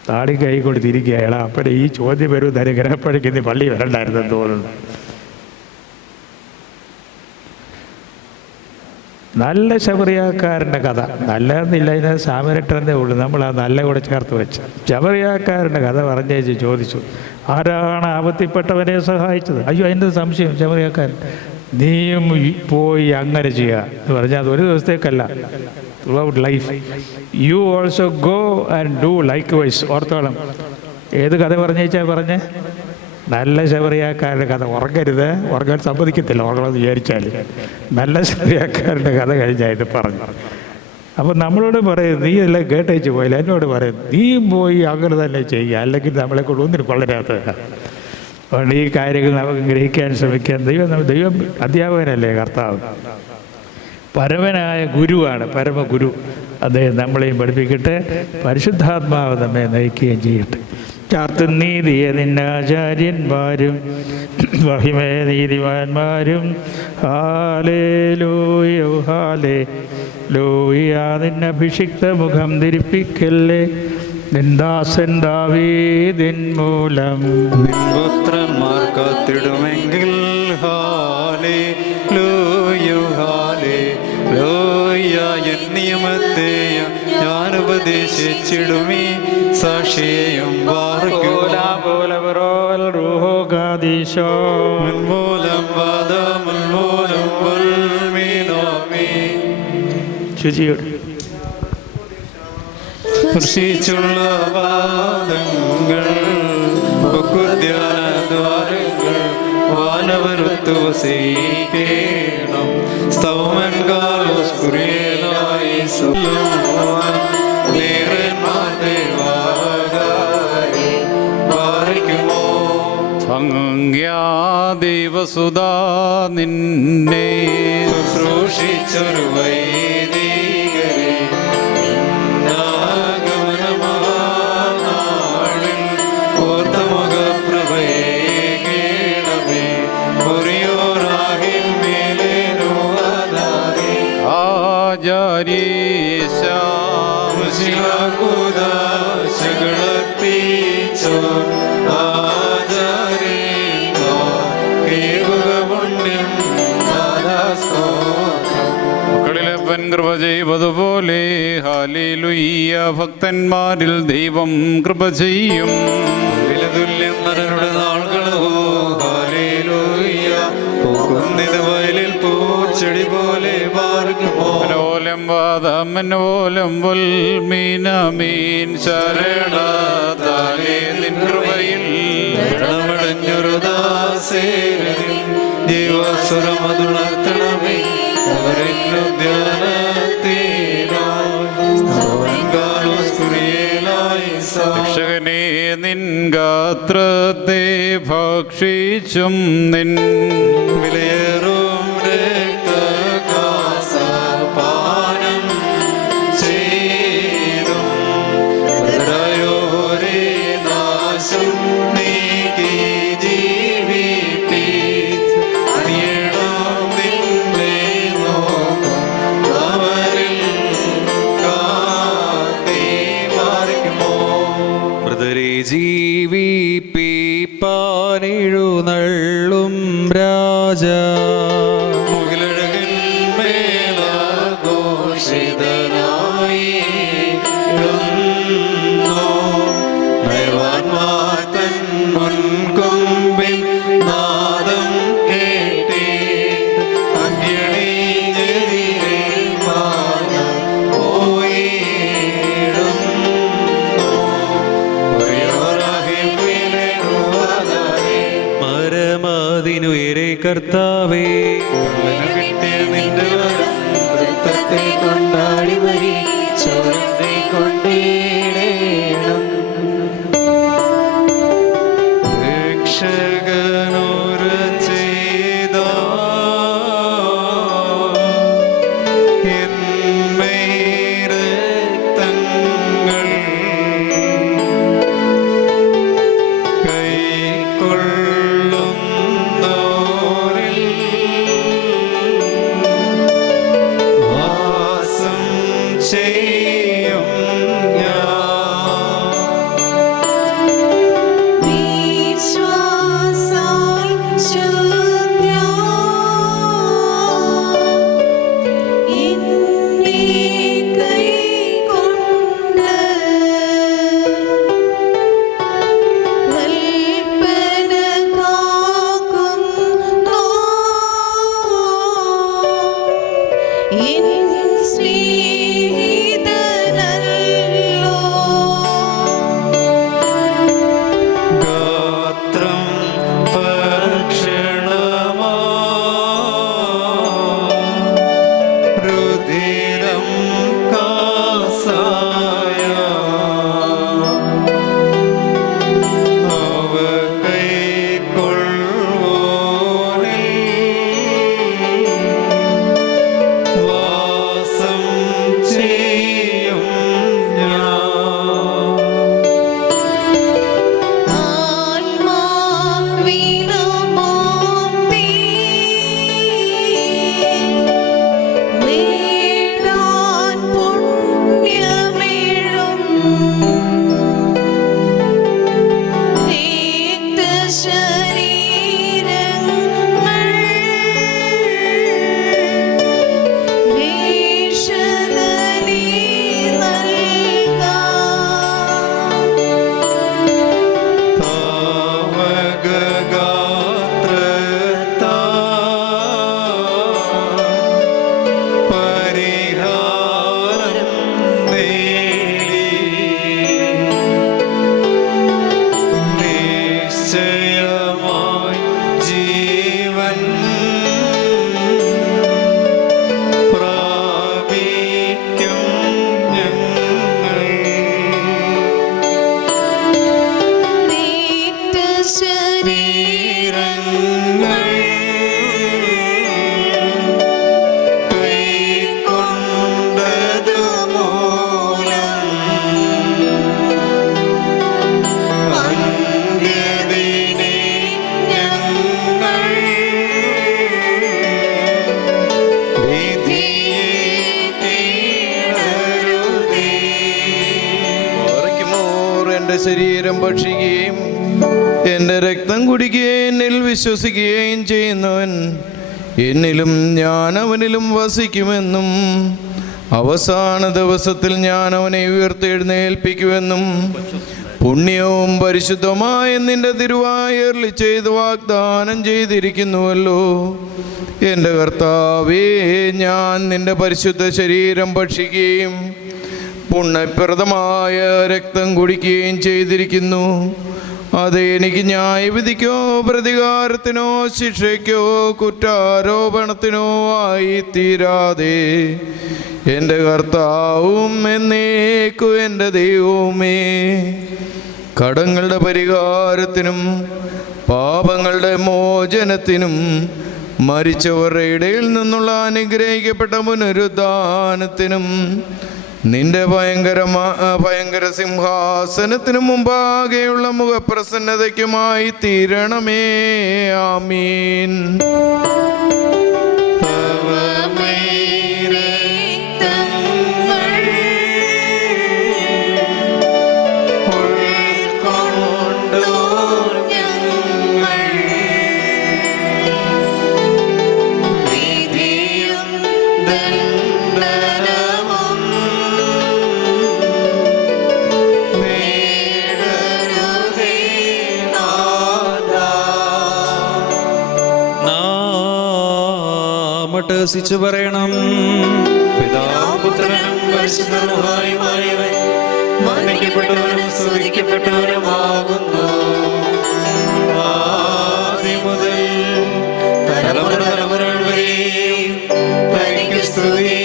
താടി കൈ കൊടുത്തിരിക്കുകയാണ്. അപ്പം ഈ ചോദ്യം വരും, ധനുഗ്രഹപ്പഴയ്ക്ക് നീ പള്ളി വരണ്ടായിരുന്നെന്ന് തോന്നുന്നു. നല്ല ശബറിയാക്കാരൻ്റെ കഥ. നല്ലതെന്നില്ല, ഇതിന് സാമരട്ടറിൻ്റെ ഉള്ളൂ. നമ്മൾ ആ നല്ല കൂടെ ചേർത്ത് വെച്ച് ശബറിയാക്കാരൻ്റെ കഥ പറഞ്ഞേച്ച് ചോദിച്ചു, ആരാണ് ആപത്തിൽപ്പെട്ടവനെ സഹായിച്ചത്? അയ്യോ, അതിൻ്റെ സംശയം. ശബറിയാക്കാരൻ, നീയും പോയി അങ്ങനെ ചെയ്യുക എന്ന് പറഞ്ഞാൽ അത് ഒരു ദിവസത്തേക്കല്ല, throughout life. You also go and do likewise. ഓർത്തോളം. ഏത് കഥ പറഞ്ഞേച്ചാൽ പറഞ്ഞേ? നല്ല ശബറിയാക്കാരുടെ കഥ. ഉറങ്ങരുത്, ഉറങ്ങാൻ സമ്മതിക്കത്തില്ല ഉറങ്ങണമെന്ന് വിചാരിച്ചാൽ. നല്ല ശബറിയാക്കാരുടെ കഥ കഴിഞ്ഞായിട്ട് പറഞ്ഞു. അപ്പം നമ്മളോട് പറയും, നീ എല്ലാം കേട്ടേച്ച് പോയില്ല. എന്നോട് പറയും, നീയും പോയി അങ്ങനെ തന്നെ ചെയ്യുക, അല്ലെങ്കിൽ നമ്മളെ കൊണ്ട് ഒന്നിനും കൊള്ളരാത്തതാണ്. അതുകൊണ്ട് ഈ കാര്യങ്ങൾ നമുക്ക് ഗ്രഹിക്കാൻ ശ്രമിക്കാൻ ദൈവം അധ്യാപകനല്ലേ കർത്താവ്. പരമനായ ഗുരുവാണ്, പരമഗുരു. അദ്ദേഹം നമ്മളെയും പഠിപ്പിക്കട്ടെ, പരിശുദ്ധാത്മാവ് നമ്മെ നയിക്കുകയും ചെയ്യട്ടെ. ചാർത്തും നീതിയെ നിന്നാചാര്യന്മാരും മഹിമേ നീതിമാന്മാരും ഹാലേലൂയ ഹാലേലൂയ. നിന്നഭിഷിക്ത മുഖം ധരിപ്പിക്കല്ലേ, നിന്ദാസൻ ദാവീദിൻ മൂലം പുത്രന്മാർ കാത്തിടുമെങ്കിൽ എൻ നിയമത്തെയും ഞാൻ ഉപദേശിച്ചിടുമേ, സാക്ഷിയെയും സ്പർശിച്ചുള്ള പാദങ്ങൾ ധ്യാനദ്വാരങ്ങൾ വാനവരുത്തു വസിക്കേണം. സ്തവമൻ കാലോസ് കുറിയലായി ദൈവസുധാ നിന്നെ ശുശ്രൂഷിച്ചൊരു വൈദികരെ നാളിൽ ഓർത്തമുഖപ്രഭയേകേണമേ ഒറിയോറാഹിമേലേനോവാനാകെ ആചാരീശാകുദാശകളർപ്പിച്ചോ മക്കളിലപ്പൻ കൃപ ചെയ്വതുപോലെ ഹല്ലേലൂയ. ഭക്തന്മാരിൽ ദൈവം കൃപ ചെയ്യും. തുല്യം നരനുടെ നാളുകളോ ഹല്ലേലൂയ. പൂക്കുന്നിത് വയലിൽ പൂച്ചെടി പോലെ പാർക്കുമോലം വാദമനോലം വൽമീനമീൻ ശരണാതാലേ നിൻ കൃപയിൽ മടഞ്ഞൊരു ദാസേരൻ ജീവസുരമതുണർത്തണമേ. രക്ഷകനെ നിൻ ഗാത്രത്തെ ഭക്ഷിച്ചും നിൻ വിലയേറും രക്തപാനം ചെയ്തും നാശം നീക്കി ജീവിപ്പിച്ച് അണിയണം നിന്നെ നോക്കും അവരിൽ കാത്തി മാറിക്കുമോ. മൃതരെ ജീവിപ്പിപ്പാനെഴുന്നള്ളും രാജ മുകിലഴകിൻ മേലാഘോഷിതനായി നയവാൻമാർ തൻ മുൻകൊമ്പിൽ നാദം കേട്ടി അഗ്നി മരമതിനുയരെ കർത്താവേ കിട്ടിയ നിന്റെ വരം വൃത്തത്തെ കൊണ്ടാടി വരി ചോരത്തെ കൊണ്ടിടേണം. രക്ഷകനോര ചെയ്ത രക്തങ്ങൾ കൈക്കൊള്ളുന്നോരിൽ ശരീരങ്ങൾ കൈക്കൊണ്ടതുമൂലം അന്ത്യദിനെ ഞങ്ങൾ എൻ്റെ ശരീരം ഭക്ഷിക്കുകയും എൻ്റെ രക്തം കുടിക്കുകയും എന്നിൽ വിശ്വസിക്കുകയും ചെയ്യുന്നവൻ എന്നിലും ഞാൻ അവനിലും വസിക്കുമെന്നും അവസാന ദിവസത്തിൽ ഞാൻ അവനെ ഉയർത്തെഴുന്നേൽപ്പിക്കുമെന്നും പുണ്യവും പരിശുദ്ധമായ നിന്റെ തിരുവായർലി ചെയ്ത് വാഗ്ദാനം ചെയ്തിരിക്കുന്നുവല്ലോ. എൻ്റെ കർത്താവേ, ഞാൻ നിന്റെ പരിശുദ്ധ ശരീരം ഭക്ഷിക്കുകയും പുണ്യപ്രദമായ രക്തം കുടിക്കുകയും ചെയ്തിരിക്കുന്നു. അത് എനിക്ക് ന്യായവിധിക്കോ പ്രതികാരത്തിനോ ശിക്ഷയ്ക്കോ കുറ്റാരോപണത്തിനോ ആയി തീരാതെ എൻ്റെ കർത്താവും എന്നേക്കും എൻ്റെ ദൈവവുമേ, കടങ്ങളുടെ പരിഹാരത്തിനും പാപങ്ങളുടെ മോചനത്തിനും മരിച്ചവരുടെ ഇടയിൽ നിന്നുള്ള അനുഗ്രഹിക്കപ്പെട്ട പുനരുദ്ധാനത്തിനും നിന്റെ ഭയങ്കര സിംഹാസനത്തിനു മുമ്പാകെയുള്ള മുഖപ്രസന്നതയ്ക്കുമായി തീരണമേ. ആമീൻ. രസിച്ചു പറയണം. പിതാപുത്രനും പരിശുദ്ധനുമായവൻ മാനിക്കപ്പെട്ടവനും സ്തുതിക്കപ്പെട്ടവനുമാകുന്നു. ആദ്യം മുതൽ തലമുറകൾ വരെയും തനിക്ക് സ്തുതി.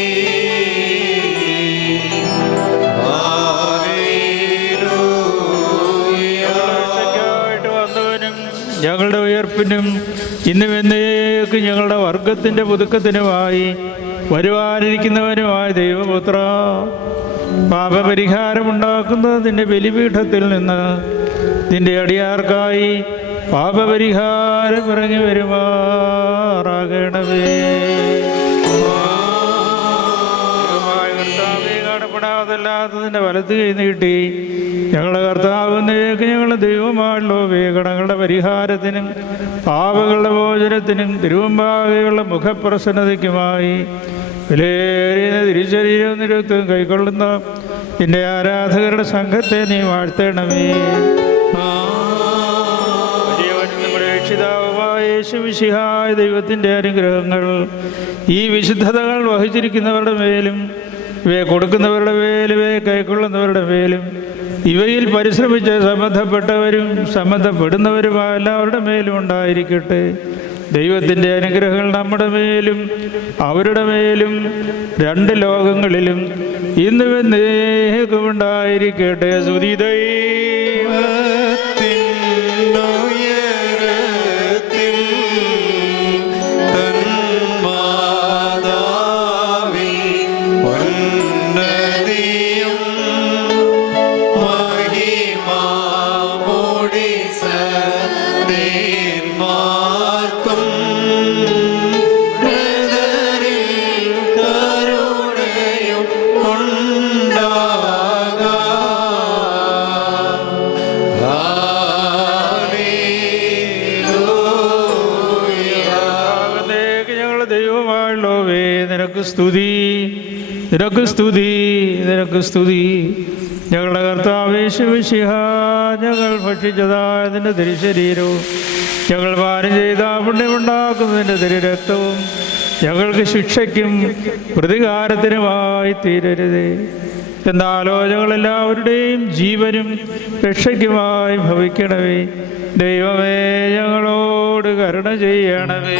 ഞങ്ങളുടെ ഉയർപ്പിനും ഇന്നും എന്നേക്കും ഞങ്ങളുടെ വർഗത്തിൻ്റെ പുതുക്കത്തിനുമായി വരുവാനിരിക്കുന്നവനുമായ ദൈവപുത്ര, പാപപരിഹാരമുണ്ടാക്കുന്നത് നിന്റെ ബലിപീഠത്തിൽ നിന്ന് നിന്റെ അടിയാർക്കായി പാപപരിഹാരം ഇറങ്ങി വരുമാറാകണമേ. കാണപ്പെടാതല്ലാത്തതിൻ്റെ വലത്ത് കൈ നീട്ടി ഞങ്ങളുടെ കർത്താവിനേക്ക് ഞങ്ങളുടെ ദൈവമാണല്ലോ കടങ്ങളുടെ പരിഹാരത്തിനും പാപങ്ങളുടെ മോചനത്തിനും തിരുവമ്പാകെയുള്ള മുഖപ്രസന്നതയ്ക്കുമായി വിലയേറിയ തിരിച്ചരീരവും നിരുത്തവും കൈക്കൊള്ളുന്ന എൻ്റെ ആരാധകരുടെ സംഘത്തെ നീ വാഴ്ത്തണമേ. രക്ഷിതാവുമായ യേശുമിശിഹായ ദൈവത്തിൻ്റെ അനുഗ്രഹങ്ങൾ ഈ വിശുദ്ധതകൾ വഹിച്ചിരിക്കുന്നവരുടെ മേലും ഇവയെ കൊടുക്കുന്നവരുടെ മേലും ഇവയെ കൈക്കൊള്ളുന്നവരുടെ മേലും ഇവയിൽ പരിശ്രമിച്ച് സംബന്ധപ്പെട്ടവരും സംബന്ധപ്പെടുന്നവരുമായ എല്ലാവരുടെ മേലും ഉണ്ടായിരിക്കട്ടെ. ദൈവത്തിൻ്റെ അനുഗ്രഹങ്ങൾ നമ്മുടെ മേലും അവരുടെ മേലും രണ്ട് ലോകങ്ങളിലും ഇന്നും എന്നേക്കും ഉണ്ടായിരിക്കട്ടെ. സ്തുതിദൈവത്തിൻ സ്തുതി, നിനക്ക് സ്തുതി, നിനക്ക് സ്തുതി. ഞങ്ങളുടെ കർത്താവേ യേശുമിശിഹാ, ഞങ്ങൾ ഭക്ഷിച്ചതായ നിന്റെ തിരുശരീരവും ഞങ്ങൾ പാനം ചെയ്ത പുണ്യമുണ്ടാക്കുന്നതിൻ്റെ തിരുരക്തവും ഞങ്ങൾക്ക് ശിക്ഷയ്ക്കും പ്രതികാരത്തിനുമായി തീരരുതേ. എന്നാലോ ഞങ്ങളെല്ലാവരുടെയും ജീവനും രക്ഷയ്ക്കുമായി ഭവിക്കണമേ. ദൈവമേ, ഞങ്ങളോട് കരുണ ചെയ്യണമേ.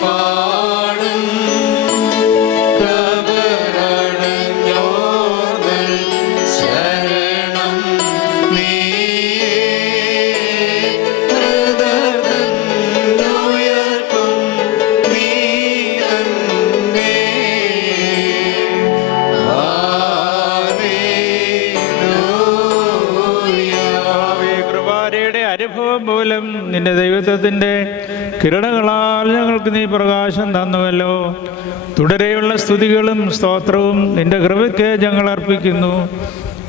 പാട നിന്റെ ദൈവത്വത്തിൻ്റെ കിരണങ്ങളാൽ ഞങ്ങൾക്ക് നീ പ്രകാശം തന്നുവല്ലോ. തുടരെയുള്ള സ്തുതികളും സ്തോത്രവും നിന്റെ കൃപയ്ക്ക് ഞങ്ങൾ അർപ്പിക്കുന്നു.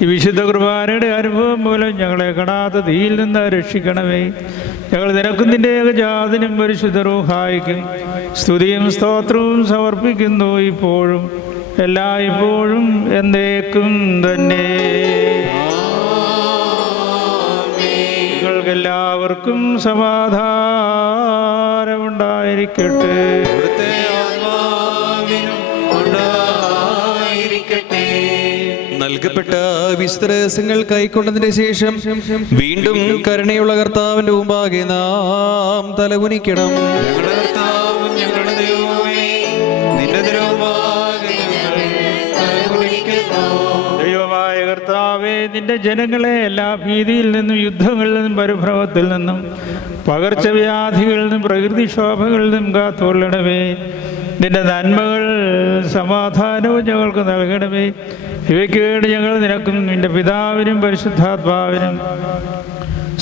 ഈ വിശുദ്ധ കുർബാനയുടെ അനുഭവം മൂലം ഞങ്ങളെ കടാത്ത തീയിൽ നിന്ന് രക്ഷിക്കണമേ. ഞങ്ങൾ നിനക്കും നിന്റെ ഏകജാതനും പരിശുദ്ധ റൂഹായിക്കും സ്തുതിയും സ്തോത്രവും സമർപ്പിക്കുന്നു, ഇപ്പോഴും എല്ലായ്പ്പോഴും എന്നേക്കും തന്നെ. നിങ്ങൾക്കെല്ലാവർക്കും സമാധാനമുണ്ടായിരിക്കട്ടെ. നൽകപ്പെട്ട വിശുദ്ധ രഹസ്യങ്ങൾ കൈക്കൊണ്ടതിന് ശേഷം വീണ്ടും കരുണയുള്ള കർത്താവിന്റെ മുമ്പാകെ നാം തലകുനിക്കണം. ദൈവമായ കർത്താവേ, നിന്റെ ജനങ്ങളെ എല്ലാ ഭീതിയിൽ നിന്നും, യുദ്ധങ്ങളിൽ നിന്നും, പരിഭ്രമത്തിൽ നിന്നും, പകർച്ചവ്യാധികളിൽ നിന്നും, പ്രകൃതിക്ഷോഭങ്ങളിൽ നിന്നും കാത്തുകൊള്ളണമേ. നിന്റെ നന്മകൾ സമാധാനവും ഞങ്ങൾക്ക് നൽകണമേ. ഇവയ്ക്ക് വേണ്ടി ഞങ്ങൾ നിനക്കും നിന്റെ പിതാവിനും പരിശുദ്ധാത്മാവിനും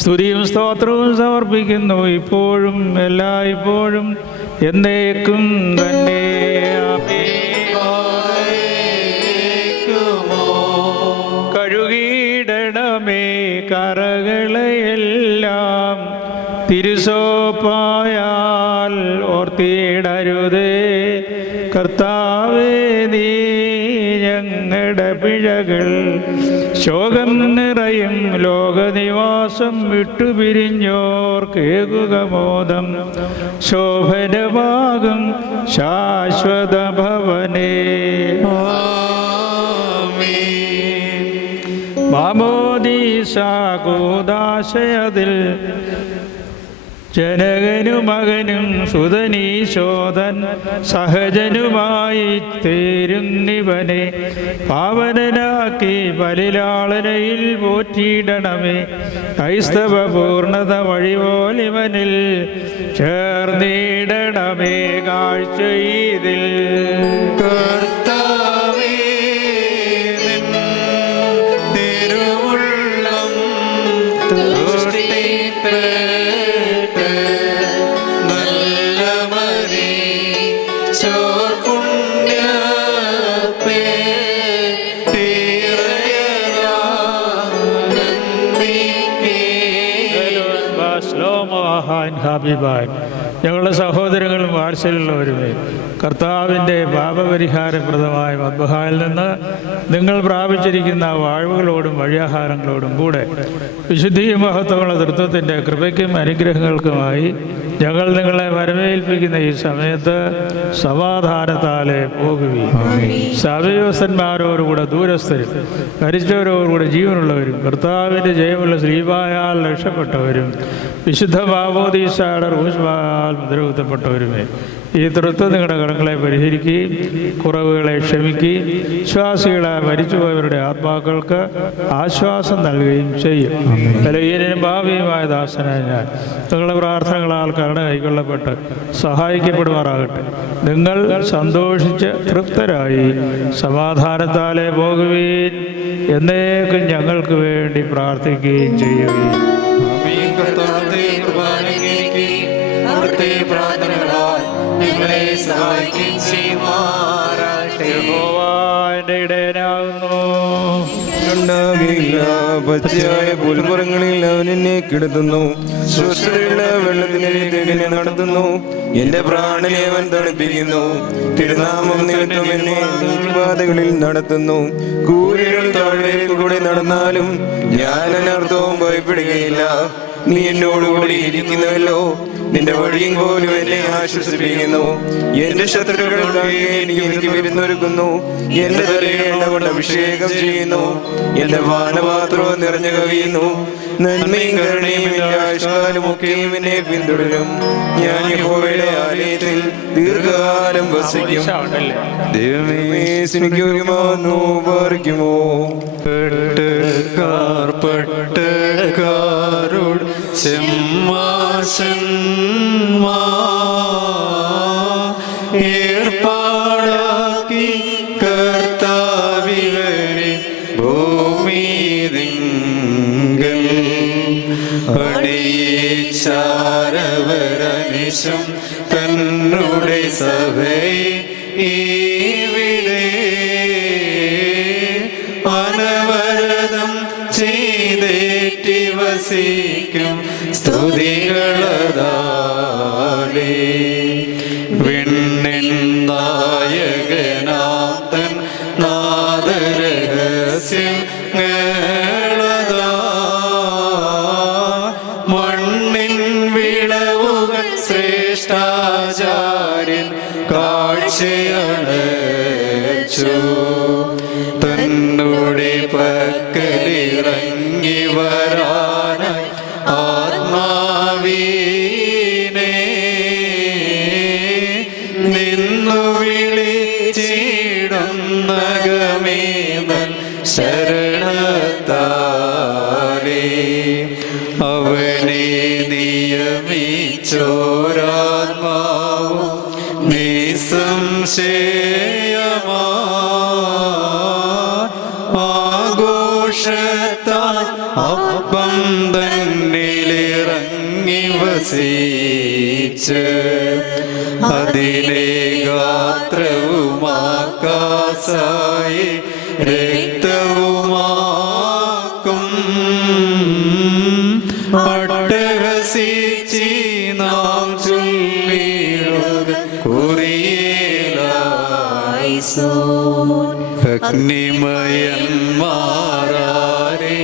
സ്തുതിയും സ്തോത്രവും സമർപ്പിക്കുന്നു, ഇപ്പോഴും എല്ലായ്പ്പോഴും എന്നേക്കും തന്നെ. കഴുകിയിടണമേ കറകളെയെല്ലാം, തിരുസോപ്പായാൽ ഓർത്തിയിടരുതേ. കർത്താവേ, നീ ഞങ്ങളുടെ പിഴകൾ ശോകം നിറയും ലോകനിവാസം വിട്ടുപിരിഞ്ഞോർ കേകുക മോദം ശോഭനമാകും ശാശ്വത ഭവനേ. മാമോദീസാകൂദാശയതിൽ ജനകനും മകനും സുതനീശോധൻ സഹജനുമായി തീരുന്നിവനെ പാവനനാക്കി ബലിലാളനയിൽ പോറ്റിയിടണമേ. ക്രൈസ്തവ പൂർണ്ണത വഴിപോലിവനിൽ ചേർന്നിടണമേ. കാഴ്ചയിതിൽ ഞങ്ങളുടെ സഹോദരങ്ങളും വാത്സല്യമുള്ളവരുമേ, കർത്താവിൻ്റെ പാപപരിഹാരപ്രദമായ മദ്ബഹായിൽ നിന്ന് നിങ്ങൾ പ്രാപിച്ചിരിക്കുന്ന വാഴ്വുകളോടും വഴിയാഹാരങ്ങളോടും കൂടെ വിശുദ്ധിയും മഹത്വമുള്ള തൃത്വത്തിൻ്റെ കൃപയ്ക്കും അനുഗ്രഹങ്ങൾക്കുമായി ഞങ്ങൾ നിങ്ങളെ വരവേൽപ്പിക്കുന്ന ഈ സമയത്ത് സമാധാനത്താലെ പോകുകയും സഭയോസന്മാരോടുകൂടെ ദൂരസ്ഥരും മരിച്ചവരോടുകൂടെ ജീവനുള്ളവരും കർത്താവിൻ്റെ ജയമുള്ള ശ്രീബായാൽ രക്ഷപ്പെട്ടവരും വിശുദ്ധ മാമോദീസയുടെ റൂഷ്മാൽ മുദ്രകുത്തപ്പെട്ടവരുമേ, ഈ തൃത്വം നിങ്ങളുടെ കടങ്ങളെ പരിഹരിക്കുകയും കുറവുകളെ ക്ഷമിക്കുകയും വിശ്വാസികളായ മരിച്ചുപോയവരുടെ ആത്മാക്കൾക്ക് ആശ്വാസം നൽകുകയും ചെയ്യും. ബലഹീനനും ഭാവിയുമായ ദാസനായ ഞാൻ നിങ്ങളുടെ പ്രാർത്ഥനകളാൽ കരുണ കൈക്കൊള്ളപ്പെട്ട് സഹായിക്കപ്പെടുമാറാകട്ടെ. നിങ്ങൾ സന്തോഷിച്ച് തൃപ്തരായി സമാധാനത്താലെ പോകുകയും എന്നേക്കും ഞങ്ങൾക്ക് വേണ്ടി പ്രാർത്ഥിക്കുകയും ചെയ്യുകയും. പച്ചയായ പുൽപ്പുറങ്ങളിൽ അവൻ എന്നെ കിടത്തുന്നു, ശുശ്രൂഷയുള്ള വെള്ളത്തിനെ നടത്തുന്നു. എന്റെ പ്രാണനെ അവൻ തണുപ്പിക്കുന്നു. തിരുനാമം നിമിത്തം എന്നെ പാതകളിൽ നടത്തുന്നു. കൂരിരുൾ താഴ്വരയിൽ കൂടെ നടന്നാലും ഞാൻ അനർത്ഥവും ഭയപ്പെടുകയില്ല. നീ എന്നോടുകൂടി ഇരിക്കുന്നുവല്ലോ, നിന്റെ വഴിയും പോലും എന്നെ ആശ്വസിപ്പിക്കുന്നു. എന്റെ ശത്രുക്കൾക്കായി എനിക്ക് വിരുന്നൊരുക്കുന്നു. എന്റെ തലയെ എണ്ണ കൊണ്ട് അഭിഷേകം ചെയ്യുന്നു. എന്റെ പാനപാത്രവും നിറഞ്ഞു കവിയുന്നു. നന്മയും കരുണയും എന്റെ ആയുഷ്കാലമൊക്കെയും എന്നെ പിന്തുടരും. ഞാൻ യഹോവയുടെ ആലയത്തിൽ ദീർഘകാലം വസിക്കും. ദൈവമേ, സ്നേഹിക്കുമോ പാർക്കുമോ? പട്ടക്കാരോട് ഏർപ്പാടാക്കി കർത്താവിവരെ ഭൂമി തിങ്കൽ അണിയിച്ചാൽ ഇവിടെ അനവരതം ചെയ്തേറ്റി വസിക്കും സ്തുതികളതാലേ വിണ്ണിൻ നായകനാം തൻ നാദരഹസ്യങ്ങളതാ മണ്ണിൻ വിളവുകൾ ശ്രേഷ്ഠാചാര്യൻ കാഴ്ചയണച്ചു തന്നോടെ പക്കലിറങ്ങി വരാനായി ആത്മാവീനെ നിന്നു വിളിച്ചിടുന്നകമേനൻ ശരണത്താലേ അവനെ നിയമിച്ചോരാത്മാവും നിസ്സംശയമാ ആഘോഷത്താൽ അപ്പം തന്നിലിറങ്ങി വസിച്ച് അതിലെ ഗാത്രവുമാക്കാസായി രക്തവുമാക്കും അട്ടഹസിച്ചി നാം ചൊല്ലിടുക കുറിയേലായിസോ അഗ്നിമയന്മാരെ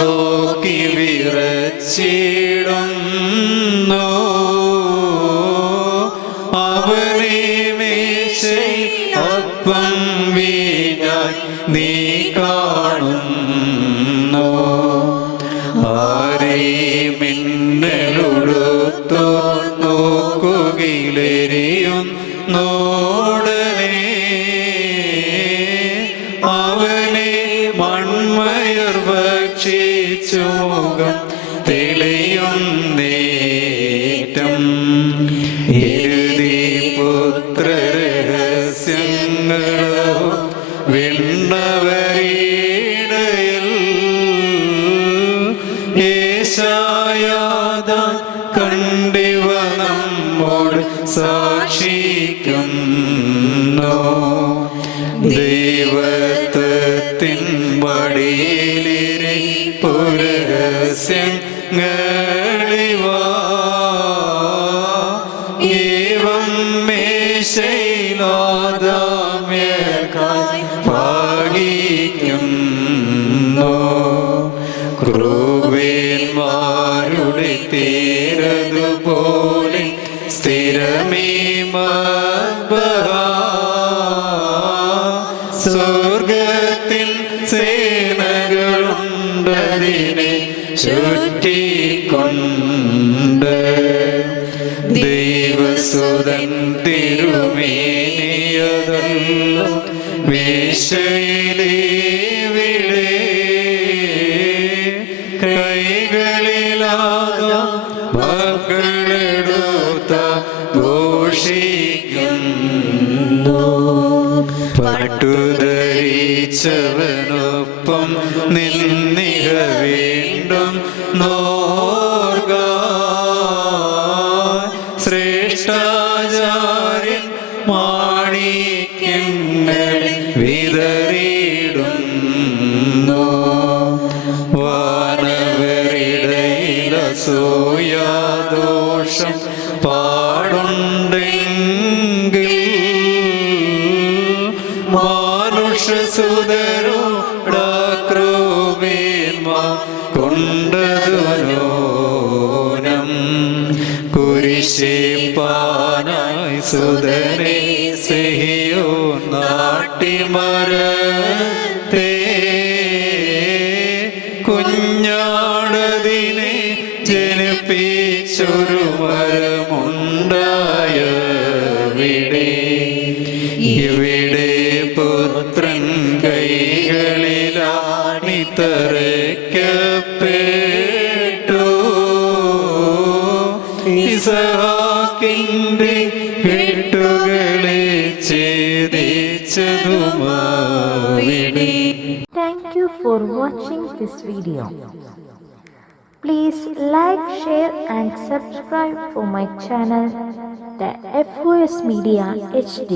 നോക്കി വിറച്ചിടുന്നു അവനെ മേശയിൽ അപ്പം വീഞ്ഞായി നീ കാണുന്നു ആരെ മിന്നലുടുത്തോ നോക്കുകിലെരിയുന്നോടനെ അവനെ മൺമയർ ഭക്ഷിച്ചു മുഖം തെളിയുന്നേറ്റം എഴുതി പുത്രരഹസ്യങ്ങളോ വിണ്ണവരീടയിൽ ഏശായാത കണ്ടിവ നമ്മോട് സാക്ഷിക്കുന്നു ദൈവത്വത്തിൻ വടിയിലിരി പുരഹസ്യങ്ങളിവാ ഏവം മേശയിലാദാമ്യർക്കായി ഭാഗിക്കുന്നു ക്രൂവേന്മാരുടെ തീരതുപോലെ സ്ഥിരമീ സ്വർഗത്തിൻ സേനകളുണ്ടതിനെ ചുറ്റിക്കൊണ്ട് ദൈവസുതൻ തിരുമേനിയതല്ലോ മേശയിലെ വിളേ കൈകളിലാകാം മക്കളെടുത്ത ഘോഷിക്കുന്നു പട്ടുധരിച്ചവനൊപ്പം നിന്നിഹ വീണ്ടും നോർഗ ശ്രേഷ്ഠാചാര്യൻ മാണിക്യങ്ങളിൽ വിതറിയിടുന്നു വാനവരിടയിലസൂയാദോഷം പാടുണ്ടെങ്കിൽ മാനുഷസുതരോടാക്രോമേന്മാ കൊണ്ടതുനോനം കുരിശിപ്പാനായി സുതനെ സിഹിയോ നാട്ടിമരത്തെ കുഞ്ഞാടതിനെ ജനിപ്പിച്ചൊരു മരമുണ്ടായവിടെ ഇവിടെ പുത്രൻ കൈകളിലാണിത്തറയ്ക്കപ്പെട്ടു ഇസഹാക്കിന്റെ കെട്ടുകളെ ഛേദിച്ചതുമാവിടെ. Thank you for watching this video. Please like, share and subscribe for my channel, the FOS Media HD.